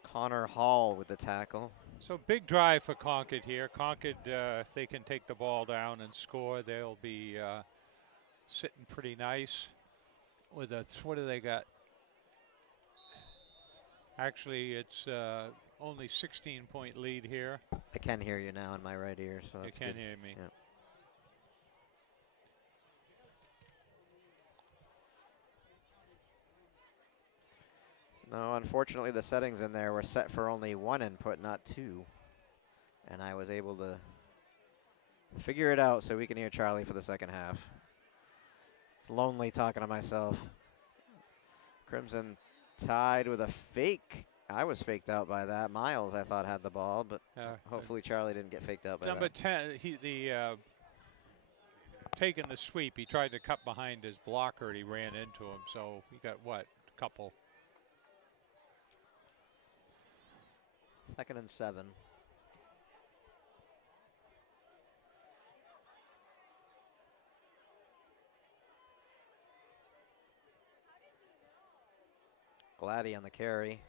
Connor Hall with the tackle. So big drive for Concord here. Concord, if they can take the ball down and score, they'll be sitting pretty nice. With a, what do they got? Actually, it's only 16-point lead here. I can hear you now in my right ear, so that's you can good. hear me. Yeah. No, unfortunately, the settings in there were set for only one input, not two. And I was able to figure it out so we can hear Charlie for the second half. It's lonely talking to myself. Crimson tied with a fake. I was faked out by that. Miles, I thought, had the ball, but hopefully Charlie didn't get faked out by number that. 10, taking the sweep, he tried to cut behind his blocker and he ran into him. So he got, what, a couple. 2nd and 7. Gladdy on the carry.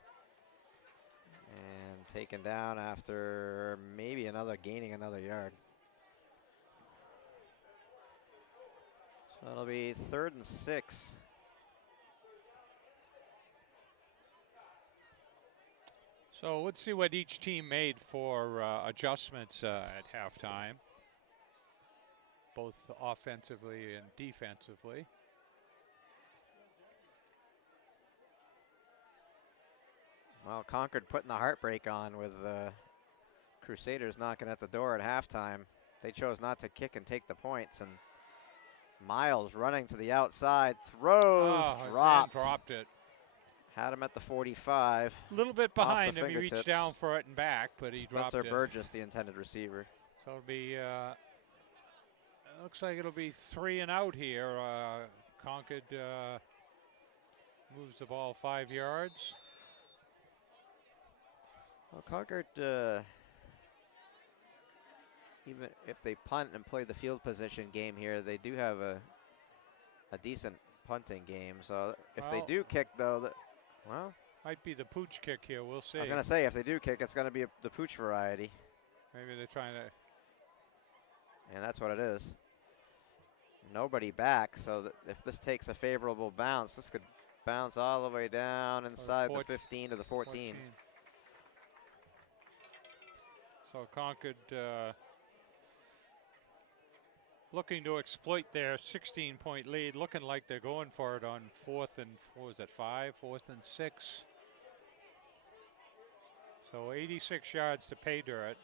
And taken down after maybe gaining another yard. So it'll be 3rd and 6. So let's see what each team made for adjustments at halftime, both offensively and defensively. Well, Concord putting the heartbreak on with Crusaders knocking at the door at halftime. They chose not to kick and take the points, and Miles running to the outside, throws, dropped it. Had him at the 45. A little bit behind him. He reached down for it and back, but he dropped it. Spencer Burgess, the intended receiver. So it'll be, looks like it'll be 3 and out here. Concord moves the ball 5 yards. Well, Concord, even if they punt and play the field position game here, they do have a decent punting game. So if they do kick, though, well, might be the pooch kick here. We'll see. I was going to say, if they do kick, it's going to be the pooch variety. Maybe they're trying to. And that's what it is. Nobody back, so that if this takes a favorable bounce, this could bounce all the way down inside the 15 to the 14. So Concord looking to exploit their 16-point lead, looking like they're going for it on 4th and, what was it, 5, 4th and 6. So 86 yards to pay dirt.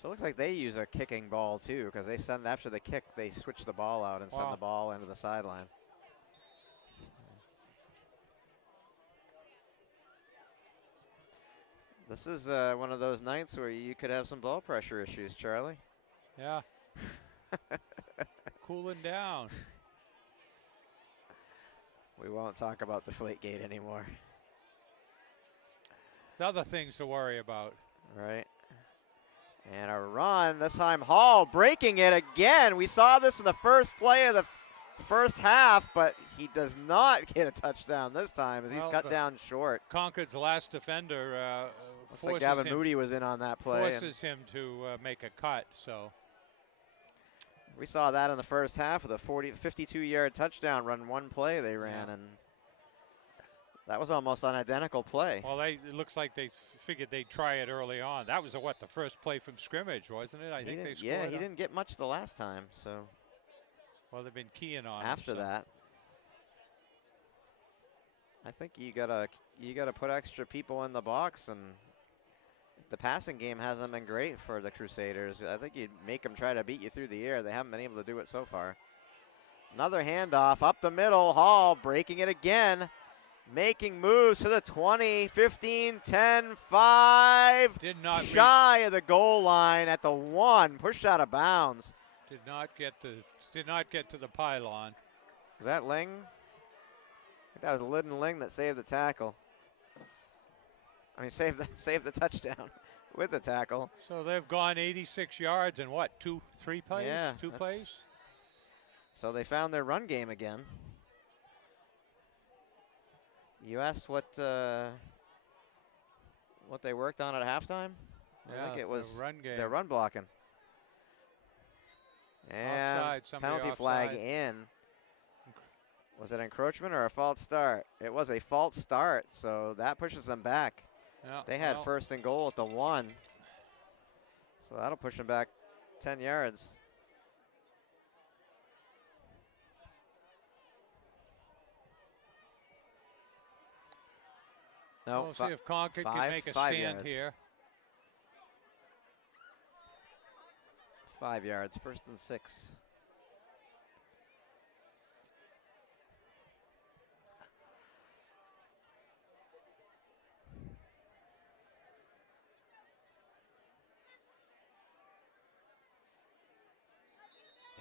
So it looks like they use a kicking ball too, because they send, after the kick, they switch the ball out and send the ball into the sideline. This is one of those nights where you could have some ball pressure issues, Charlie. Yeah. Cooling down. We won't talk about Deflategate anymore. There's other things to worry about. Right. And a run, this time Hall breaking it again. We saw this in the first play of the first half, but he does not get a touchdown this time as he's cut down short. Concord's last defender looks like Gavin Moody was in on that play. Forces him to make a cut, so. We saw that in the first half with a 52-yard touchdown run, one play they ran, and that was almost an identical play. Well, it looks like they figured they'd try it early on. That was the first play from scrimmage, wasn't it? I think they scored. Yeah, he didn't get much the last time, so. Well, they've been keying on after him, so. that. I think you gotta put extra people in the box, and the passing game hasn't been great for the Crusaders. I think you'd make them try to beat you through the air. They haven't been able to do it so far. Another handoff up the middle. Hall breaking it again. Making moves to the 20, 15, 10, 5. Did not shy of the goal line at the 1. Pushed out of bounds. Did not get to the pylon. Was that Ling? I think that was Lyndon Ling that saved the tackle. I mean, saved the touchdown with the tackle. So they've gone 86 yards in what, 3 plays? Yeah, 2 plays? So they found their run game again. You asked what they worked on at halftime? Yeah, I think it was run game. their run blocking. And offside, penalty offside. flag in. Was it encroachment or a false start? It was a false start, so that pushes them back. Yeah, They had first and goal at the 1. So that'll push them back 10 yards. No, we'll see if Concord can make a 5 stand yards. here. 5 yards, 1st and 6.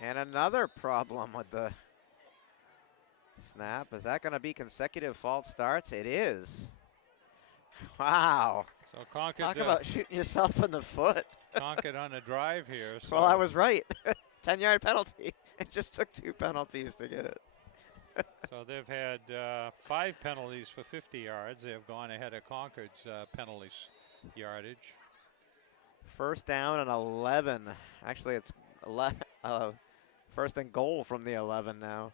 And another problem with the snap. Is that going to be consecutive false starts? It is. Wow. So Concord, talk about shooting yourself in the foot. Concord on a drive here. So. Well, I was right. 10-yard penalty. It just took 2 penalties to get it. So they've had 5 penalties for 50 yards. They've gone ahead of Concord's penalties yardage. First down and 11. Actually, it's 1st and goal from the 11 now.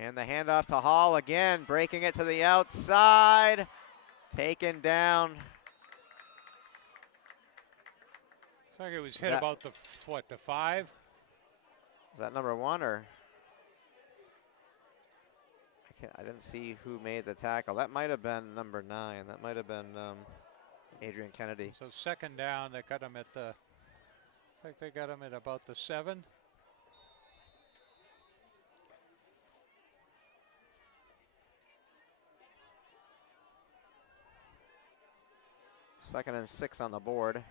And the handoff to Hall again, breaking it to the outside. Taken down. Looks like it was hit about the 5? Is that number 1 or? I didn't see who made the tackle. That might have been number 9. That might have been Adrian Kennedy. So 2nd down, they got him at the, I think they got him at about the 7. Second and 6 on the board.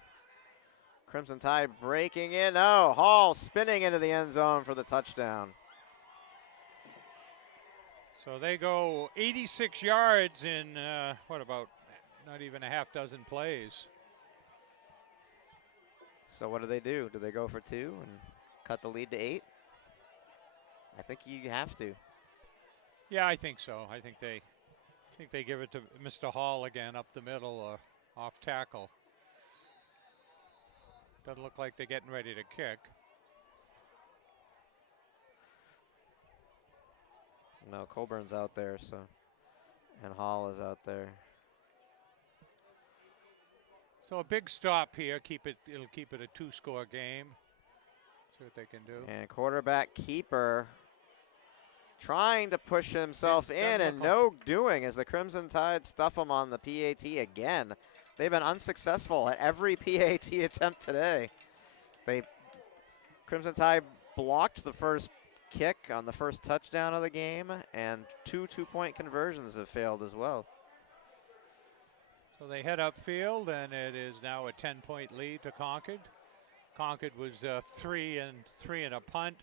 Crimson Tide breaking in. Oh, Hall spinning into the end zone for the touchdown. So they go 86 yards in, what about, not even a half dozen plays. So what do? Do they go for 2 and cut the lead to 8? I think you have to. Yeah, I think so. I think they give it to Mr. Hall again up the middle or off tackle. Doesn't look like they're getting ready to kick. No, Colburn's out there, so, and Hall is out there. So a big stop here. It'll keep it a 2-score game. See what they can do. And quarterback keeper trying to push himself in, and no doing as the Crimson Tide stuff him on the PAT again. They've been unsuccessful at every PAT attempt today. Crimson Tide blocked the first kick on the first touchdown of the game, and 2 2-point conversions have failed as well. So they head upfield, and it is now a 10-point lead to Concord. Concord was 3 and a punt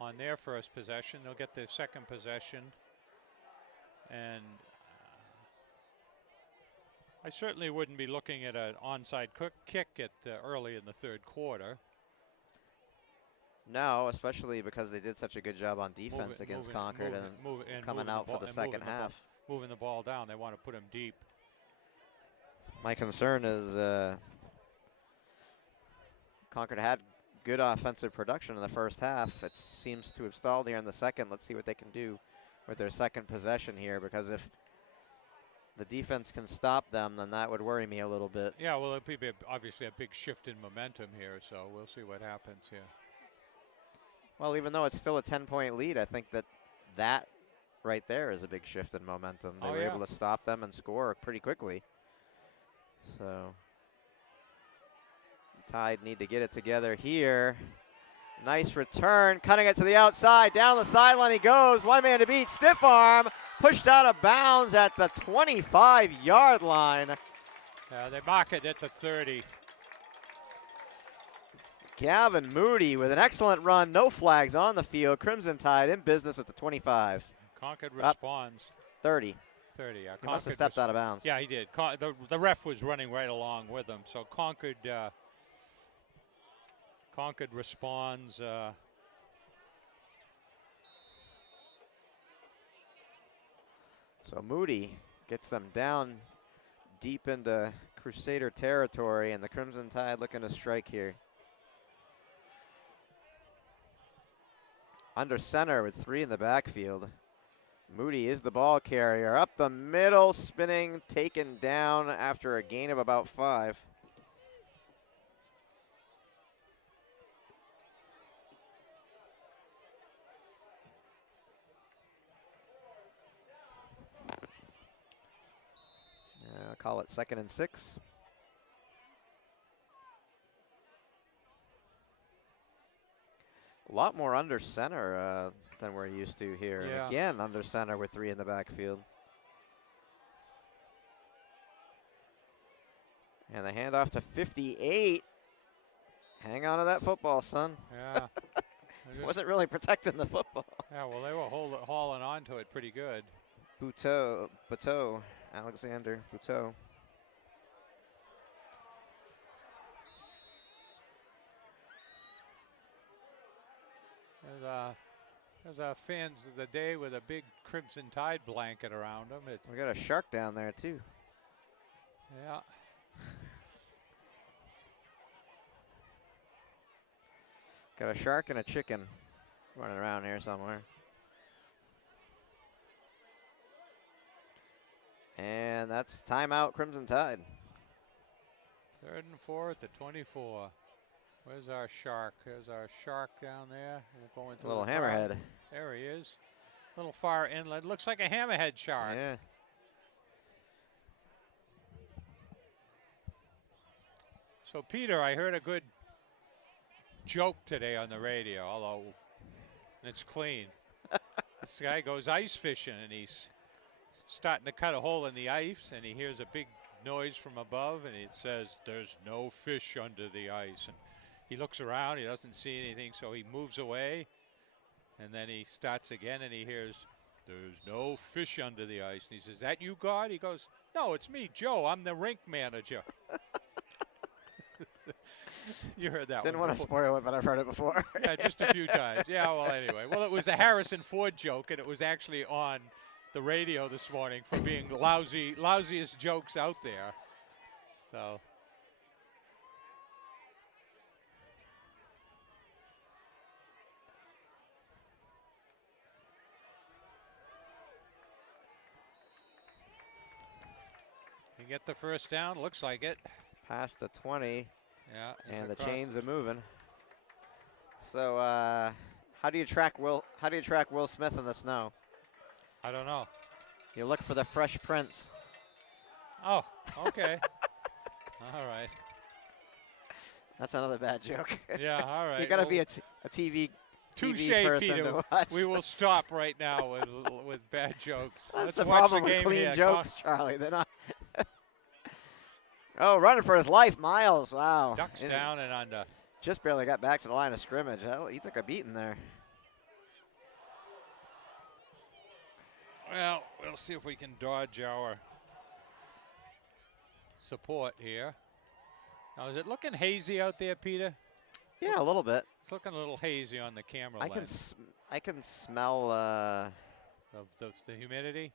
on their first possession. They'll get their second possession, and I certainly wouldn't be looking at an onside kick at early in the third quarter. No, especially because they did such a good job on defense against Concord and coming out for the second half. Moving the ball down, they want to put him deep. My concern is Concord had good offensive production in the first half. It seems to have stalled here in the second. Let's see what they can do with their second possession here, because if the defense can stop them, then that would worry me a little bit. Yeah, well, it'd be obviously a big shift in momentum here, so we'll see what happens here. Well, even though it's still a 10-point lead, I think that right there is a big shift in momentum. They were able to stop them and score pretty quickly. So the Tide need to get it together here. Nice return, cutting it to the outside. Down the sideline he goes. One man to beat. Stiff arm. Pushed out of bounds at the 25-yard line. They mark it at the 30. Gavin Moody with an excellent run. No flags on the field. Crimson Tide in business at the 25. Concord responds. 30. 30, yeah. He must have stepped out of bounds. Yeah, he did. The ref was running right along with him. So Concord responds. So Moody gets them down deep into Crusader territory, and the Crimson Tide looking to strike here. Under center with 3 in the backfield. Moody is the ball carrier. Up the middle, spinning, taken down after a gain of about 5. I'll call it 2nd and 6. A lot more under center than we're used to here. Yeah. Again, under center with 3 in the backfield. And the handoff to 58. Hang on to that football, son. Yeah. Wasn't really protecting the football. Yeah, well, they were hauling on to it pretty good. Buteau, Alexander Buteau. There's fans of the day with a big Crimson Tide blanket around them. We got a shark down there, too. Yeah. Got a shark and a chicken running around here somewhere. And that's timeout, Crimson Tide. 3rd and 4 at the 24. Where's our shark? There's our shark down there. We'll go into a little hammerhead. There he is. A little far inlet. Looks like a hammerhead shark. Yeah. So, Peter, I heard a good joke today on the radio, although it's clean. This guy goes ice fishing, and he's starting to cut a hole in the ice, and he hears a big noise from above, and it says, "There's no fish under the ice." And he looks around, he doesn't see anything, so he moves away, and then he starts again, and he hears, "There's no fish under the ice." And he says, "That you, God?" He goes, "No, it's me, Joe. I'm the rink manager." You heard that Didn't one want to before. spoil it, but I've heard it before. Yeah, just a few times. Yeah, well, anyway. Well, it was a Harrison Ford joke, and it was actually on the radio this morning for being lousiest jokes out there. So. They get the first down. Looks like it. Past the 20. Yeah. And the chains are moving. So how do you track Will Smith in the snow? I don't know. You look for the Fresh Prince. Oh, okay. All right. That's another bad joke. Yeah, all right. You got to be a TV touche, person Peter. to watch. We will stop right now with bad jokes. That's Let's the watch problem the with game clean here. jokes, Charlie. They're not. Oh, running for his life, Miles. Wow. Ducks down and under. Just barely got back to the line of scrimmage. He took a beating there. Well, we'll see if we can dodge our support here. Now, is it looking hazy out there, Peter? Yeah, a little bit. It's looking a little hazy on the camera lens. I can smell The humidity.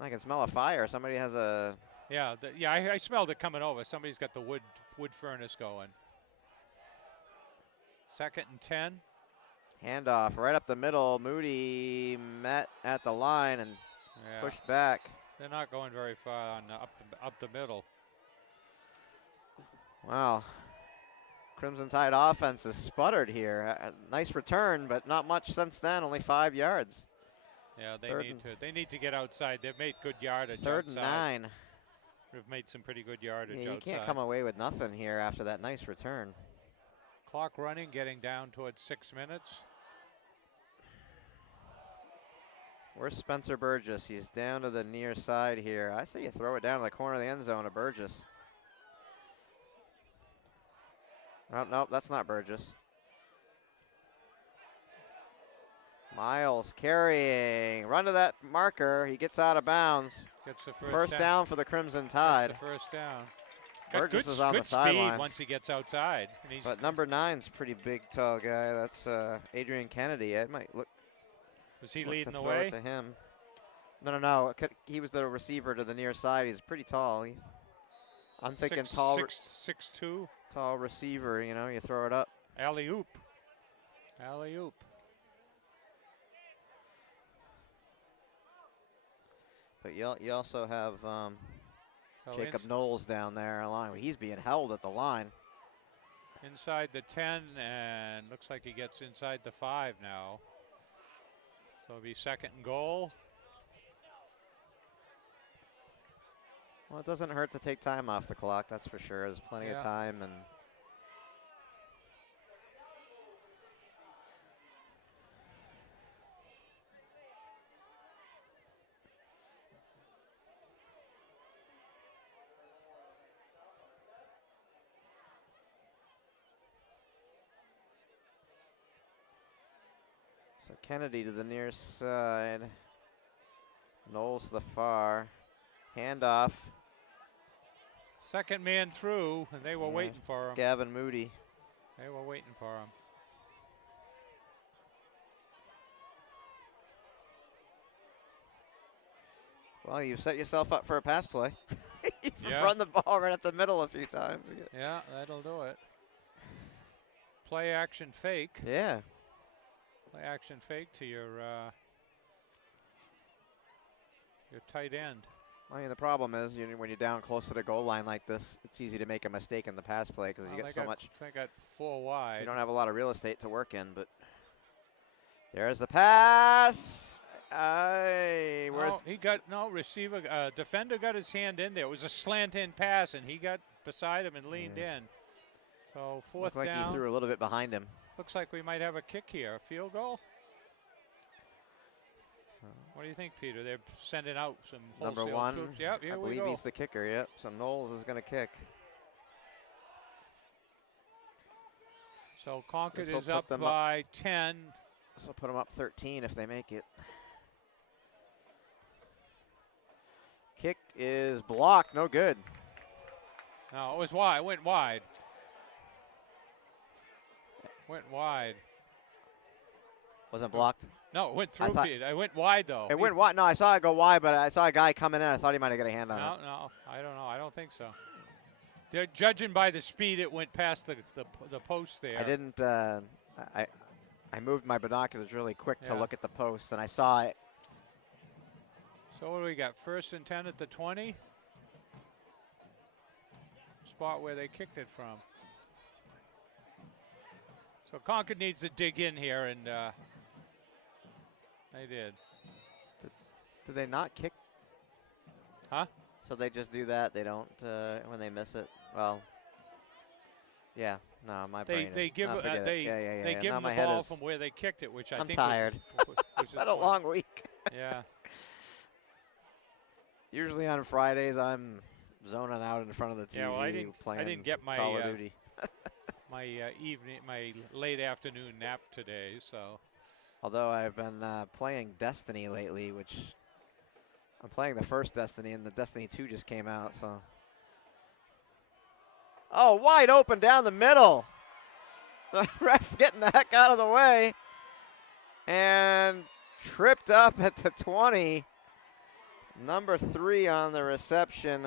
I can smell a fire. Somebody has a. Yeah, I smelled it coming over. Somebody's got the wood furnace going. 2nd and 10. Handoff right up the middle. Moody met at the line and pushed back. They're not going very far on up the middle. Wow. Crimson Tide offense has sputtered here. Nice return, but not much since then. Only 5 yards. Yeah, they need to get outside. They've made good yardage. 3rd and 9. They've made some pretty good yardage Yeah, you outside. can't come away with nothing here after that nice return. Clock running, getting down towards 6 minutes. Where's Spencer Burgess? He's down to the near side here. I say you throw it down to the corner of the end zone to Burgess. Oh, nope, that's not Burgess. Miles carrying. Run to that marker. He gets out of bounds. Gets the first down for the Crimson Tide. Gets the first down. Burgess is on the good sidelines. speed once he gets outside. But number 9's pretty big, tall guy. That's Adrian Kennedy. It might look. Was he leading the throw way? it to him. No. He was the receiver to the near side. He's pretty tall. I'm thinking tall. 6'2". Tall receiver. You know, you throw it up. Alley-oop. Alley-oop. But you also have Jacob Knowles down there along. He's being held at the line. Inside the 10, and looks like he gets inside the 5 now. So it'll be 2nd and goal. Well, it doesn't hurt to take time off the clock, that's for sure. There's plenty of time. And so Kennedy to the near side. Knowles to the far. Handoff. Second man through, and they were waiting for him. Gavin Moody. They were waiting for him. Well, you've set yourself up for a pass play. You've run the ball right up the middle a few times. Yeah, that'll do it. Play action fake. Yeah. Play action fake to your tight end. I mean, the problem is when you're down close to the goal line like this, it's easy to make a mistake in the pass play because you get so much. They got 4 wide. You don't have a lot of real estate to work in, but there's the pass. Receiver, defender got his hand in there. It was a slant in pass, and he got beside him and leaned in. So 4th down. Looked like he threw a little bit behind him. Looks like we might have a kick here. A field goal? What do you think, Peter? They're sending out some number 1. troops. Yep, here I we believe go. he's the kicker. Yep. So Knowles is going to kick. So Concord is up by 10. This will put them up 13 if they make it. Kick is blocked. No good. No, it was wide. It went wide. Went wide. Wasn't blocked? No, it went through, Pete. It went wide, though. It went wide. No, I saw it go wide, but I saw a guy coming in. I thought he might have got a hand on it. No, I don't know. I don't think so. They're judging by the speed it went past the post there. I didn't. I moved my binoculars really quick to look at the post, and I saw it. So what do we got? 1st and 10 at the 20. spot where they kicked it from. So Concord needs to dig in here, and they did. Do they not kick? Huh? So they just do that. They don't when they miss it. Well, yeah. No, my brain is. They give no, forget it. Yeah. they give Now them my the head ball is, from where they kicked it, which I I'm think tired. was Had a long week. Yeah. Usually on Fridays I'm zoning out in front of the TV. Yeah, well, I playing didn't get my Call of Duty. my late afternoon nap today, so. Although I've been playing Destiny lately, which I'm playing the first Destiny, and the Destiny 2 just came out, so. Oh, wide open down the middle. The ref getting the heck out of the way. And tripped up at the 20. Number 3 on the reception.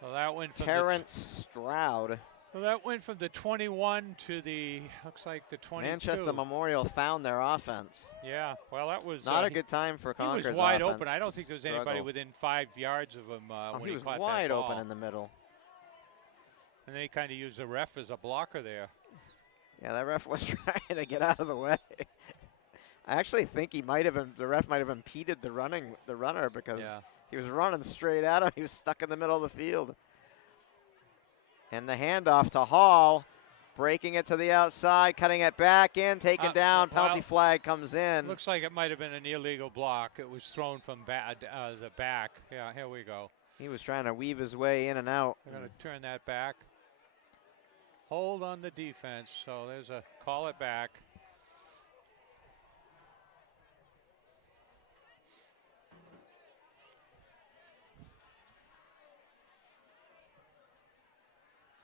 Well, that went from Terrence Stroud. Well, that went from the 21 to the, looks like the 22. Manchester Memorial found their offense. Yeah, well, that was not a good time for Concord's He was wide offense open. I don't think there was anybody within 5 yards of him when he was caught wide that ball. open in the middle. And they kind of used the ref as a blocker there. Yeah, that ref was trying to get out of the way. I actually think the ref might have impeded the runner because he was running straight at him. He was stuck in the middle of the field. And the handoff to Hall, breaking it to the outside, cutting it back in, taken down, penalty flag comes in. Looks like it might have been an illegal block. It was thrown from the back. Yeah, here we go. He was trying to weave his way in and out. They're going to turn that back. Hold on the defense, so there's a call it back.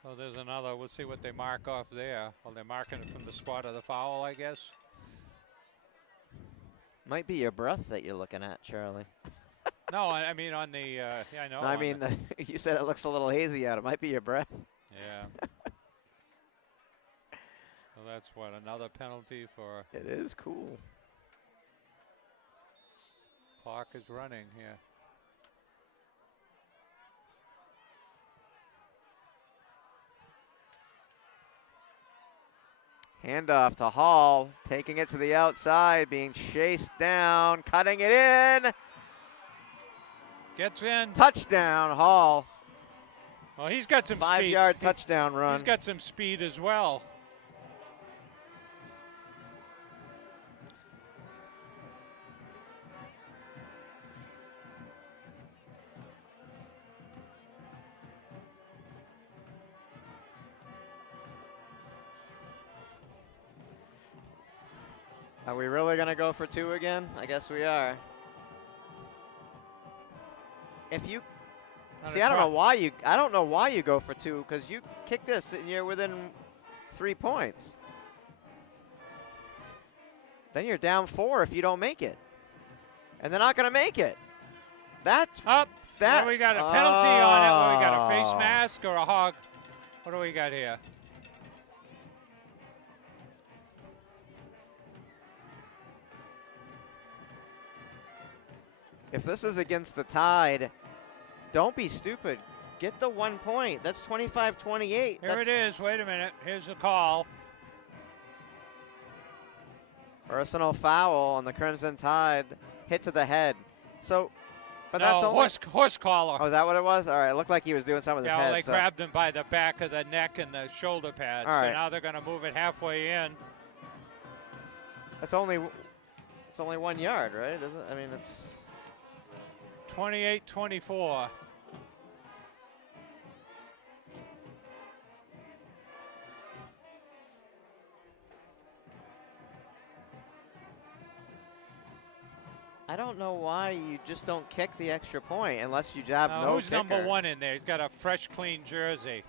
So there's another, we'll see what they mark off there. Well, they're marking it from the spot of the foul, I guess. Might be your breath that you're looking at, Charlie. No, I mean on the, yeah, I know. No, I mean, you said it looks a little hazy out. It might be your breath. Yeah. So that's what, another penalty for. It is cool. Clock is running here. Handoff to Hall, taking it to the outside, being chased down, cutting it in. Gets in. Touchdown, Hall. Well, he's got some 5-yard touchdown run. He's got some speed as well. Are we really going to go for 2 again? I guess we are. If you see, I don't know why you go for 2, because you kick this and you're within 3 points. Then you're down 4 if you don't make it, and they're not going to make it. That's up. What do we got? A penalty on it. What do we got? A face mask or a hog? What do we got here? If this is against the Tide, don't be stupid. Get the 1 point. That's 25-28. Here it is. Wait a minute. Here's the call. Personal foul on the Crimson Tide. Hit to the head. So, but no, that's only horse collar. Oh, is that what it was? All right. It looked like he was doing something with his head. Yeah, they grabbed him by the back of the neck and the shoulder pads. All right. So now they're going to move it halfway in. It's only 1 yard, right? Isn't it? I mean, it's 28-24. I don't know why you just don't kick the extra point unless you have no who's kicker. number 1 in there? He's got a fresh, clean jersey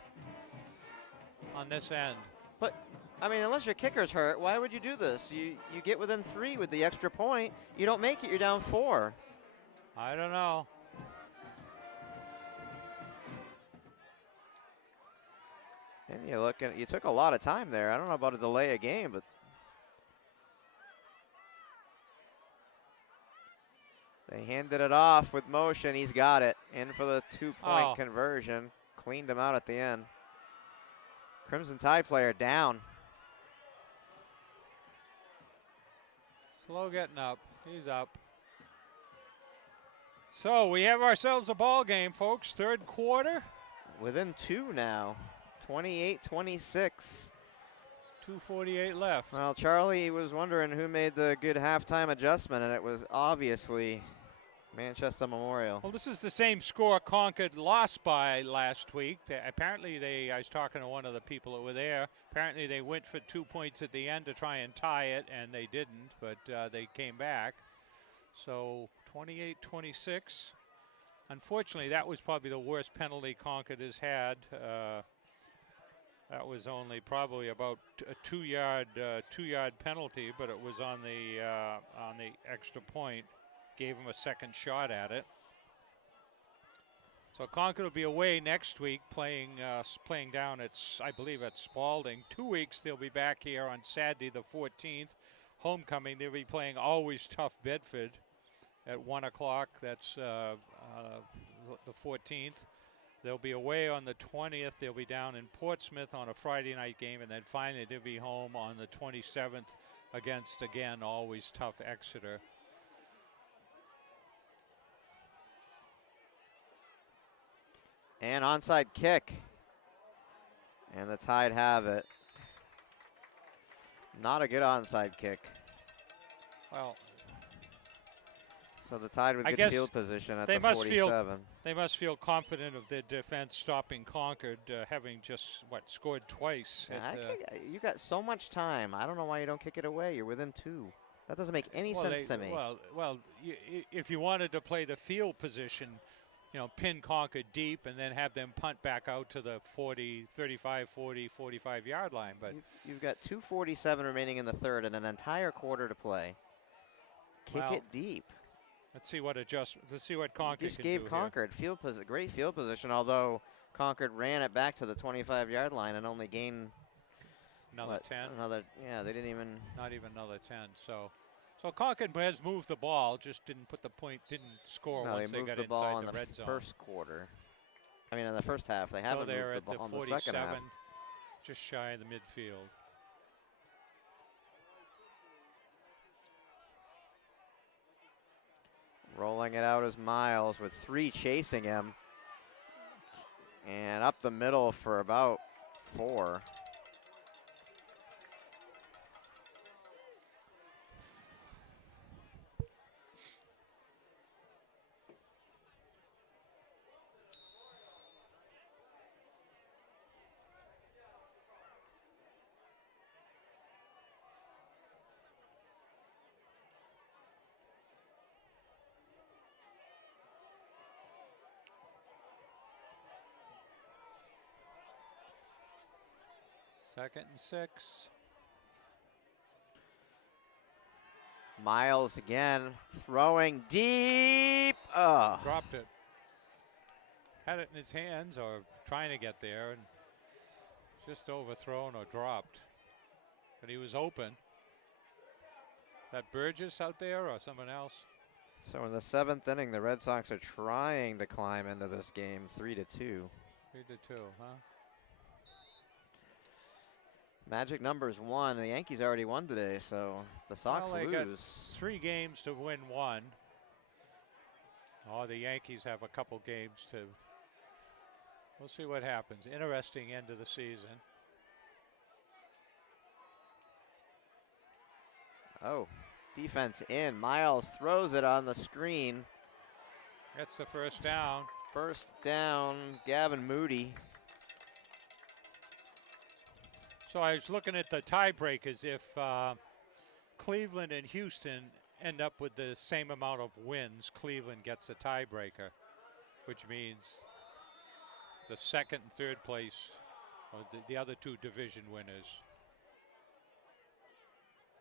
on this end. But, I mean, unless your kicker's hurt, why would you do this? You get within 3 with the extra point. You don't make it, you're down 4. I don't know. And you took a lot of time there. I don't know about a delay of game, but they handed it off with motion. He's got it. In for the 2-point conversion. cleaned him out at the end. Crimson Tide player down. Slow getting up. He's up. So we have ourselves a ball game, folks. Third quarter. Within 2 now. 28-26. 2:48 left. Well, Charlie was wondering who made the good halftime adjustment, and it was obviously Manchester Memorial. Well, this is the same score Concord lost by last week. Apparently, I was talking to one of the people that were there. Apparently, they went for 2 points at the end to try and tie it, and they didn't, but they came back. So 28-26. Unfortunately, that was probably the worst penalty Concord has had. That was only probably about a two-yard penalty, but it was on the extra point. Gave him a second shot at it. So Concord will be away next week, playing down at, I believe, at Spalding. 2 weeks they'll be back here on Saturday the 14th. Homecoming, they'll be playing Always Tough Bedford at 1 o'clock. That's the 14th. They'll be away on the 20th. They'll be down in Portsmouth on a Friday night game, and then finally they'll be home on the 27th against, again, Always Tough Exeter. And onside kick. And the Tide have it. Not a good onside kick. Well, so the Tide with I good guess field position at they the must 47. They must feel confident of their defense stopping Concord, having just, scored twice. You got so much time. I don't know why you don't kick it away. You're within 2. That doesn't make any sense to me. Well, if you wanted to play the field position, pin Concord deep and then have them punt back out to the 40, 35, 40, 45-yard line. But you've got 2:47 remaining in the third and an entire quarter to play. Kick it deep. Let's see what Concord You just can gave do Concord great field position, although Concord ran it back to the 25-yard line and only gained another 10. They didn't even. Not even another 10. So Concord has moved the ball, just didn't score once they got the ball inside in the red zone. First quarter. I mean, in the first half, they haven't moved the ball in the second half. Just shy of the midfield. Rolling it out is Miles with 3 chasing him. And up the middle for about 4. Second and 6. Miles again, throwing deep. Dropped it. Had it in his hands or trying to get there and just overthrown or dropped. But he was open. That Burgess out there or someone else? So in the 7th inning, the Red Sox are trying to climb into this game 3-2. 3-2, huh? Magic numbers 1. The Yankees already won today, so the Sox they lose. got 3 games to win 1. Oh, the Yankees have a couple games to. We'll see what happens. Interesting end of the season. Oh, defense in. Miles throws it on the screen. That's the first down. First down, Gavin Moody. So I was looking at the tiebreakers. If Cleveland and Houston end up with the same amount of wins, Cleveland gets the tiebreaker, which means the second and third place, or the other 2 division winners.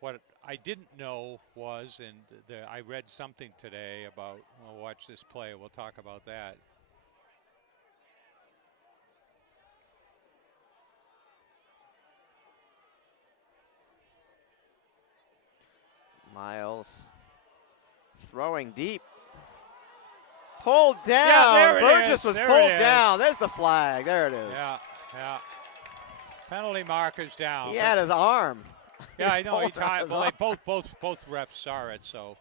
What I didn't know was, and I read something today about, we'll watch this play, we'll talk about that. Miles throwing deep. Pulled down. Yeah, there it Burgess is. was There pulled it is. down. There's the flag. There it is. Yeah, yeah. Penalty markers down. He had his arm. Yeah, I know. He pulled out tied. his Well, arm. both refs saw it. So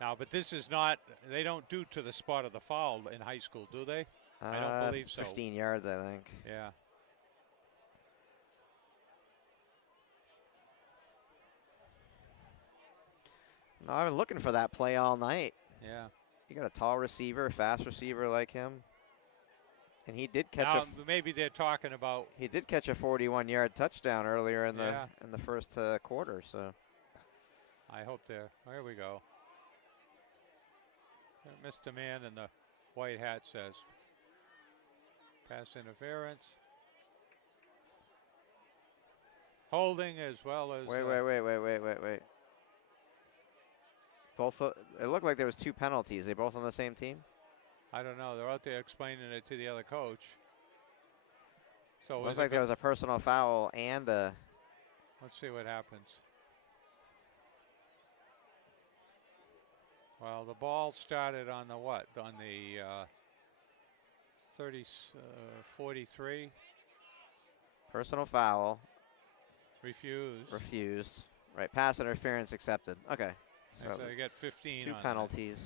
now, but this is not. They don't do to the spot of the foul in high school, do they? I don't believe so. 15 yards, I think. Yeah. No, I've been looking for that play all night. Yeah. You got a tall receiver, a fast receiver like him. And he did catch Now, maybe they're talking about. he did catch a 41-yard touchdown earlier in Yeah. the first quarter, so I hope they're. There we go. Mr. Man in the white hat says. Pass interference. Holding as well as. Wait. Both it looked like there was 2 penalties. They both on the same team? I don't know. They're out there explaining it to the other coach. So Looks like there was a personal foul and a. Let's see what happens. Well, the ball started on the what? On the 43. Personal foul. Refused. Right. Pass interference accepted. Okay. So you got 15. 2 on penalties.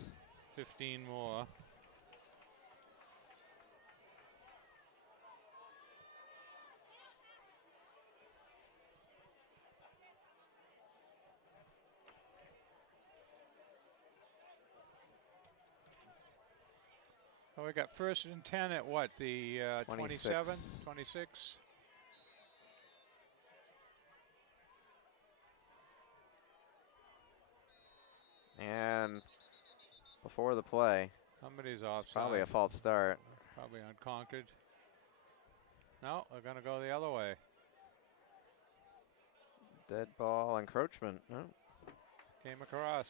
That. 15 more. So we got 1st and 10 at what? The 27? 26? And before the play, somebody's offside. probably a false start. Probably on Concord. No, they're going to go the other way. Dead ball encroachment. Oh. Came across.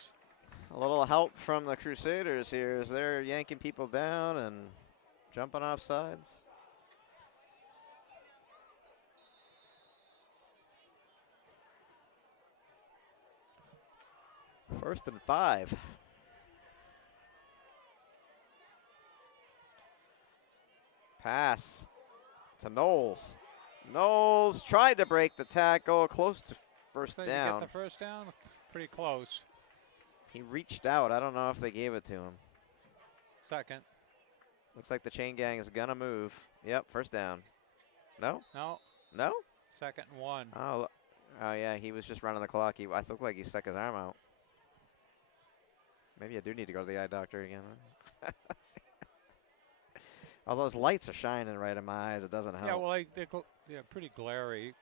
A little help from the Crusaders here as they're yanking people down and jumping off sides. First and 5. Pass to Knowles. Knowles tried to break the tackle, close to first So down. you get the first down? Pretty close. He reached out. I don't know if they gave it to him. Second. Looks like the chain gang is gonna move. Yep, first down. No? No. No? 2nd and 1. Oh yeah, he was just running the clock. I looked like he stuck his arm out. Maybe I do need to go to the eye doctor again. All those lights are shining right in my eyes. It doesn't help. Yeah, well, they're pretty glary.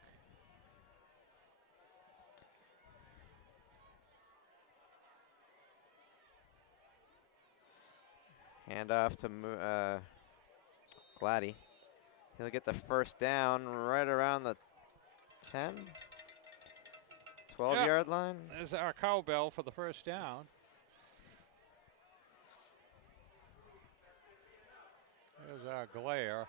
Hand off to Gladdy. He'll get the first down right around the 10, 12-yard line. There's our cowbell for the first down. There's our glare.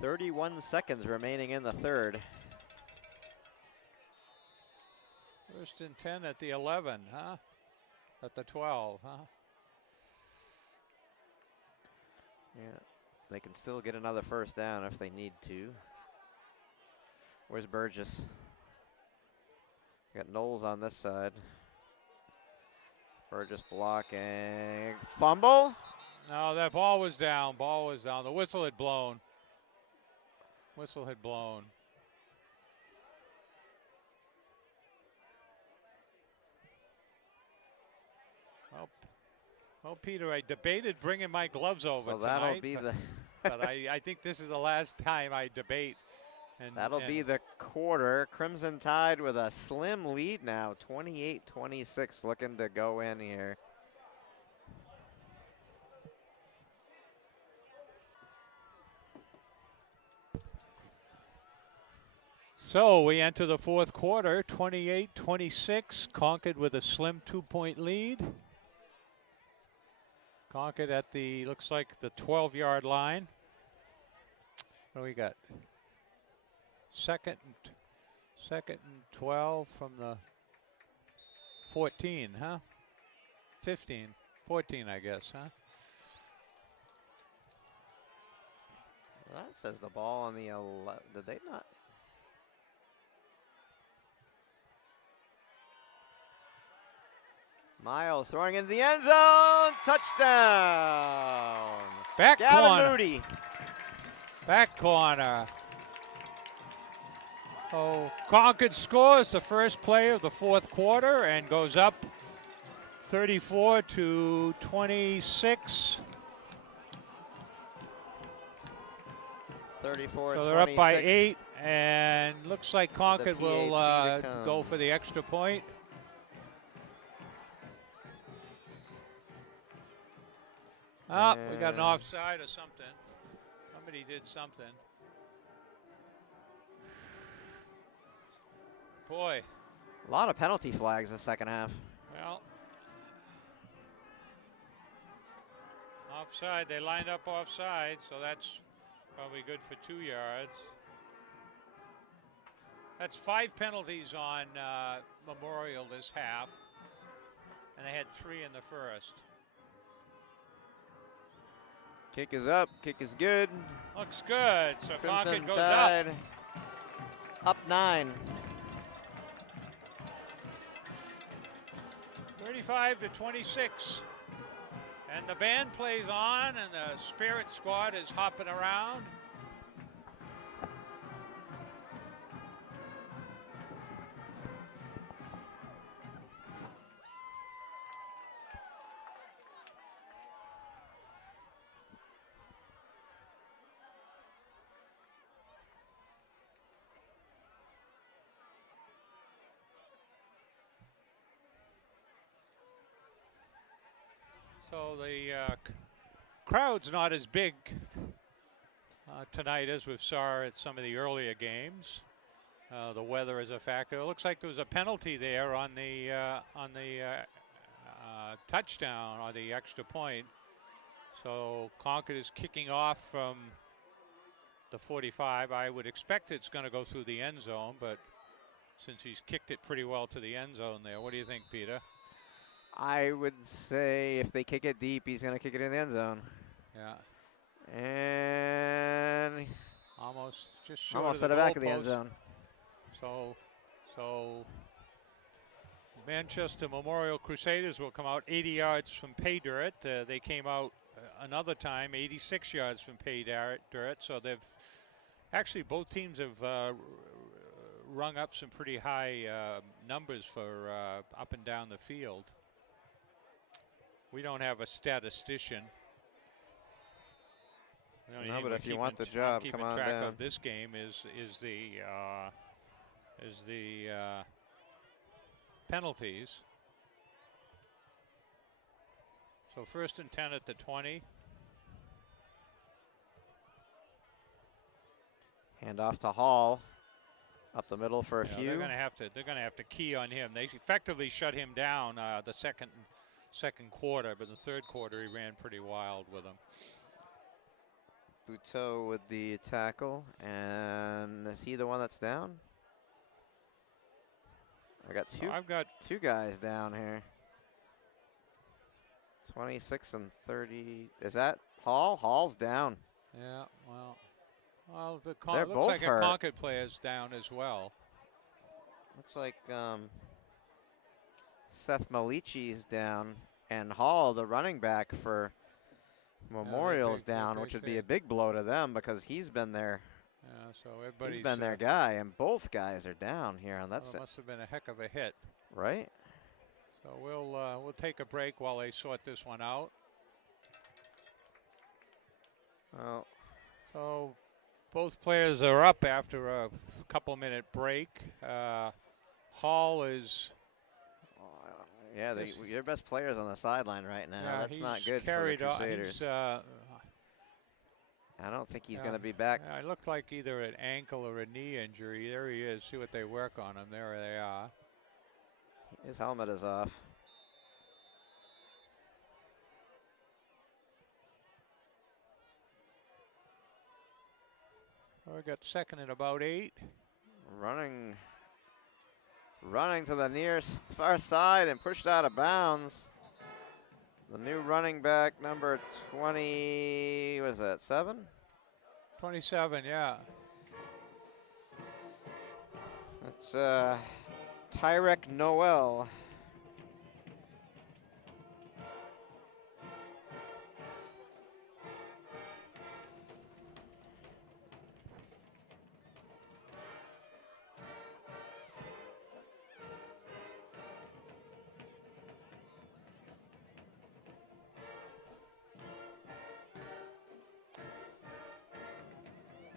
31 seconds remaining in the third. 1st and 10 at the 11, huh? At the 12, huh? Yeah, they can still get another first down if they need to. Where's Burgess? Got Knowles on this side. Burgess blocking. Fumble? No, that ball was down. Ball was down. The whistle had blown. Whistle had blown. Well, Peter, I debated bringing my gloves over So tonight. that'll be the. But I think this is the last time I debate. That'll be the quarter. Crimson Tide with a slim lead now, 28-26, looking to go in here. So we enter the 4th quarter, 28-26. Concord with a slim 2-point lead. Concord at the, looks like the 12-yard line. What do we got? Second and 12 from the 14, huh? 15, 14, I guess, huh? That says the ball on the 11. Did they not? Miles throwing into the end zone. Touchdown. Back Gavin corner. Moody. Back corner. So Concord scores the first play of the fourth quarter and goes up 34-26. 34-26. So they're up by 8, and looks like Concord will go for the extra point. Oh, we got an offside or something. Somebody did something. Boy. A lot of penalty flags the second half. Well, offside. They lined up offside, so that's probably good for 2 yards. That's 5 penalties on Memorial this half, and they had 3 in the first. Kick is up. Kick is good. Looks good. So Crimson Concord goes Tide up. Up 9. 35-26. And the band plays on, and the Spirit Squad is hopping around. So the crowd's not as big tonight as we saw at some of the earlier games. The weather is a factor. It looks like there was a penalty there on the touchdown or the extra point. So Concord is kicking off from the 45. I would expect it's going to go through the end zone, but since he's kicked it pretty well to the end zone there, what do you think, Peter? I would say if they kick it deep, he's going to kick it in the end zone. Yeah. And almost just short almost of at the back of the end zone. So Manchester Memorial Crusaders will come out 80 yards from pay dirt. They came out another time 86 yards from pay dirt. So they've actually, both teams have rung up some pretty high numbers for up and down the field. We don't have a statistician. No, but if you want the job, come on track down. of this game is the penalties. So 1st and 10 at the 20. Hand off to Hall. Up the middle for a few. They're going to have to key on him. They effectively shut him down the second quarter, but the third quarter he ran pretty wild with them. Buteau with the tackle, and is he the one that's down? I've got two guys down here. 26 and 30. Is that Hall? Hall's down. Yeah, well, looks both like hurt. a Concord player's down as well. Looks like Seth Malici's down, and Hall, the running back for Memorial's down, which would be a big blow to them because he's been there. Yeah, so everybody's he's been their guy, and both guys are down here, and that's it. Must have been a heck of a hit, right? So we'll take a break while they sort this one out. Well, so both players are up after a couple-minute break. Hall is. Yeah, your best player's on the sideline right now. Yeah, that's not good for the Crusaders. I don't think he's going to be back. It looked like either an ankle or a knee injury. There he is. See what they work on him. There they are. His helmet is off. We got second and about 8. running to the far side and pushed out of bounds. The new running back, number 20, what is that, 7? 27, yeah. It's Tyrek Noel.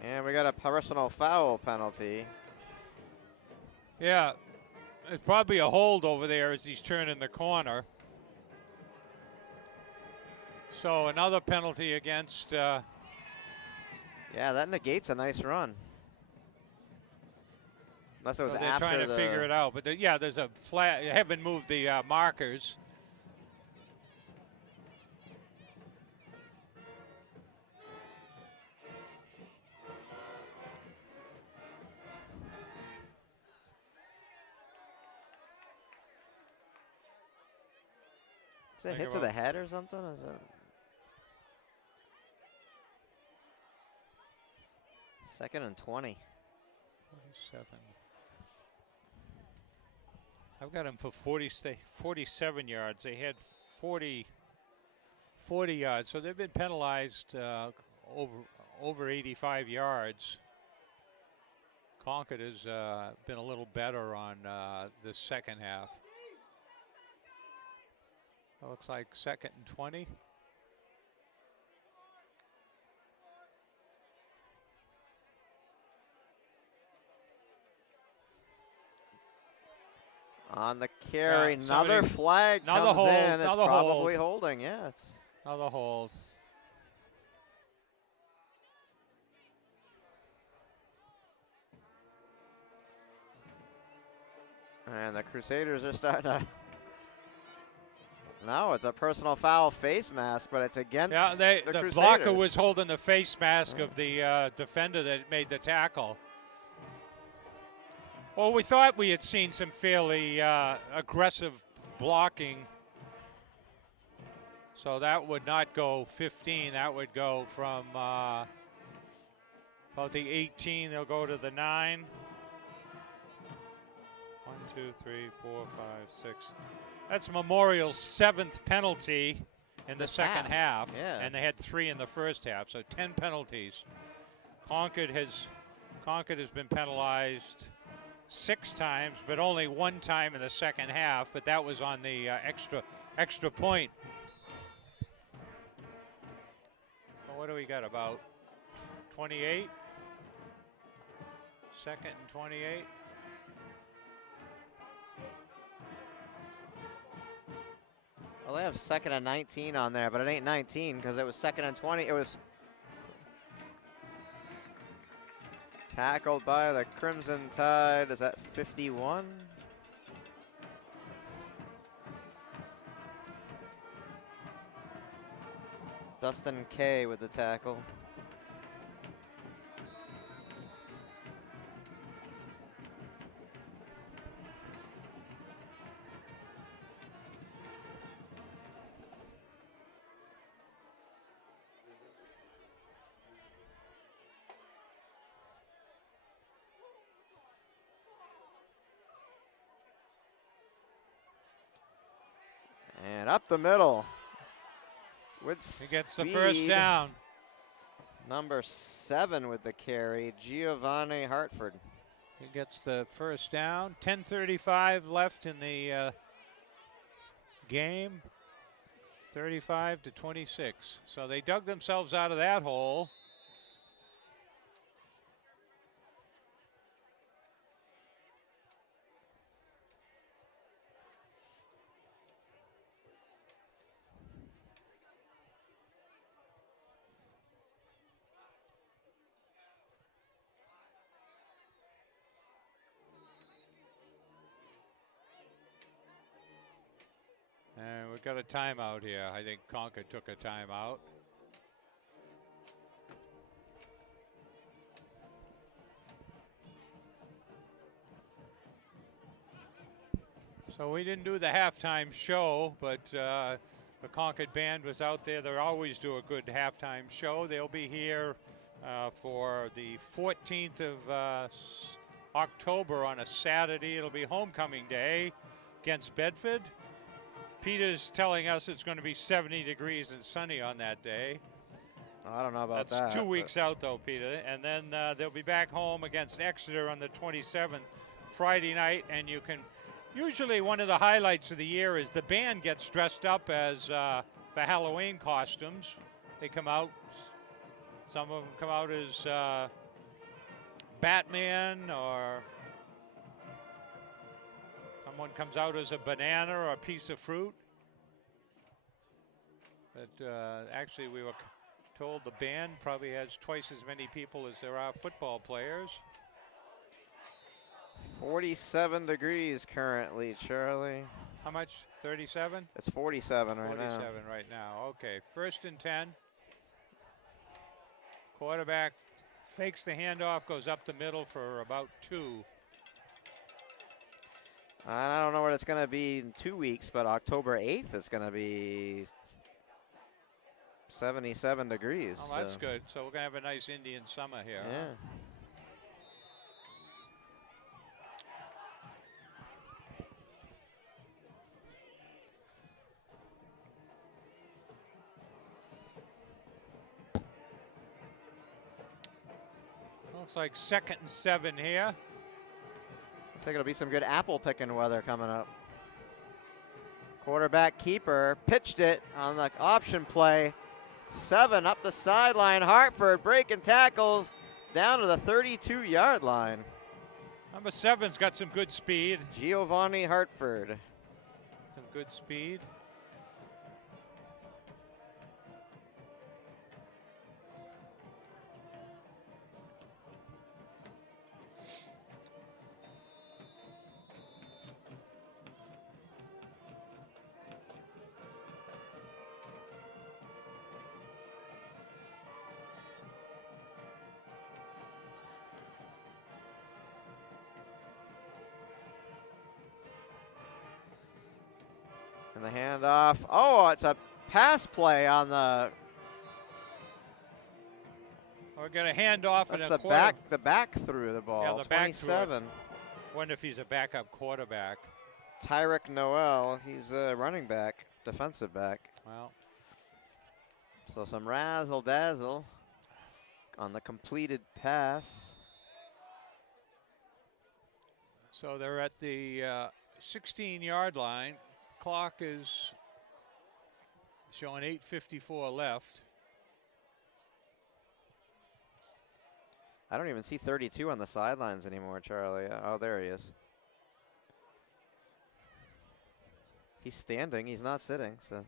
And we got a personal foul penalty. Yeah, it's probably a hold over there as he's turning the corner. So another penalty against. Yeah, that negates a nice run. Unless it was so they're after trying to figure it out. But yeah, there's a flag. They haven't moved the markers. Is it a hit to the head or something? Is it? Second and 20. 47. I've got him for 47 yards. They had 40 yards, so they've been penalized over 85 yards. Concord has been a little better on the second half. It looks like second and 20. On the carry, Yeah, another flag comes hold, in. It's probably holding, yeah. It's another hold. And the Crusaders are starting to. No, it's a personal foul face mask, but it's against the Crusaders. Blocker was holding the face mask of the defender that made the tackle. Well, we thought we had seen some fairly aggressive blocking. So that would not go 15. That would go from about the 18. They'll go to the 9. 1, 2, 3, 4, 5, 6. That's Memorial's 7th penalty in the second half. Yeah. And they had 3 in the first half, so 10 penalties. Concord has been penalized 6 times, but only 1 time in the second half, but that was on the extra point. So what do we got, about 28? Second and 28. Well, they have second and 19 on there, but it ain't 19 because it was second and 20. It was tackled by the Crimson Tide. Is that 51? Dustin Kay with the tackle. And up the middle with He gets the speed. first down. Number 7 with the carry, Giovanni Hartford. He gets the first down. 10:35 left in the game. 35-26. So they dug themselves out of that hole. And we've got a timeout here. I think Concord took a timeout. So we didn't do the halftime show, but the Concord band was out there. They always do a good halftime show. They'll be here for the 14th of October on a Saturday. It'll be homecoming day against Bedford. Peter's telling us it's going to be 70 degrees and sunny on that day. I don't know about That's that. 2 weeks out, though, Peter. And then they'll be back home against Exeter on the 27th, Friday night. And you can, usually one of the highlights of the year is the band gets dressed up as for Halloween costumes. They come out, some of them come out as Batman, or someone comes out as a banana or a piece of fruit. But actually, we were told the band probably has twice as many people as there are football players. 47 degrees currently, Charlie. How much? 37? It's 47 right 47 now. right now. Okay, 1st and 10. Quarterback fakes the handoff, goes up the middle for about 2. I don't know what it's going to be in 2 weeks, but October 8th it's going to be 77 degrees. Oh, that's good. So we're going to have a nice Indian summer here. Yeah. Huh? Looks like 2nd and 7 here. Looks like it'll be some good apple picking weather coming up. Quarterback keeper pitched it on the option play. 7 up the sideline. Hartford breaking tackles down to the 32-yard line. Number 7's got some good speed. Giovanni Hartford. Some good speed. And the handoff. Oh, it's a pass play on the. We're going to hand off. That's and the back. The back threw the ball. Yeah, the back threw it. 27. Wonder if he's a backup quarterback. Tyrick Noel. He's a running back, defensive back. Well, so some razzle dazzle on the completed pass. so they're at the 16-yard line. Clock is showing 8:54 left. I don't even see 32 on the sidelines anymore, Charlie. Oh, there he is. He's standing. He's not sitting, so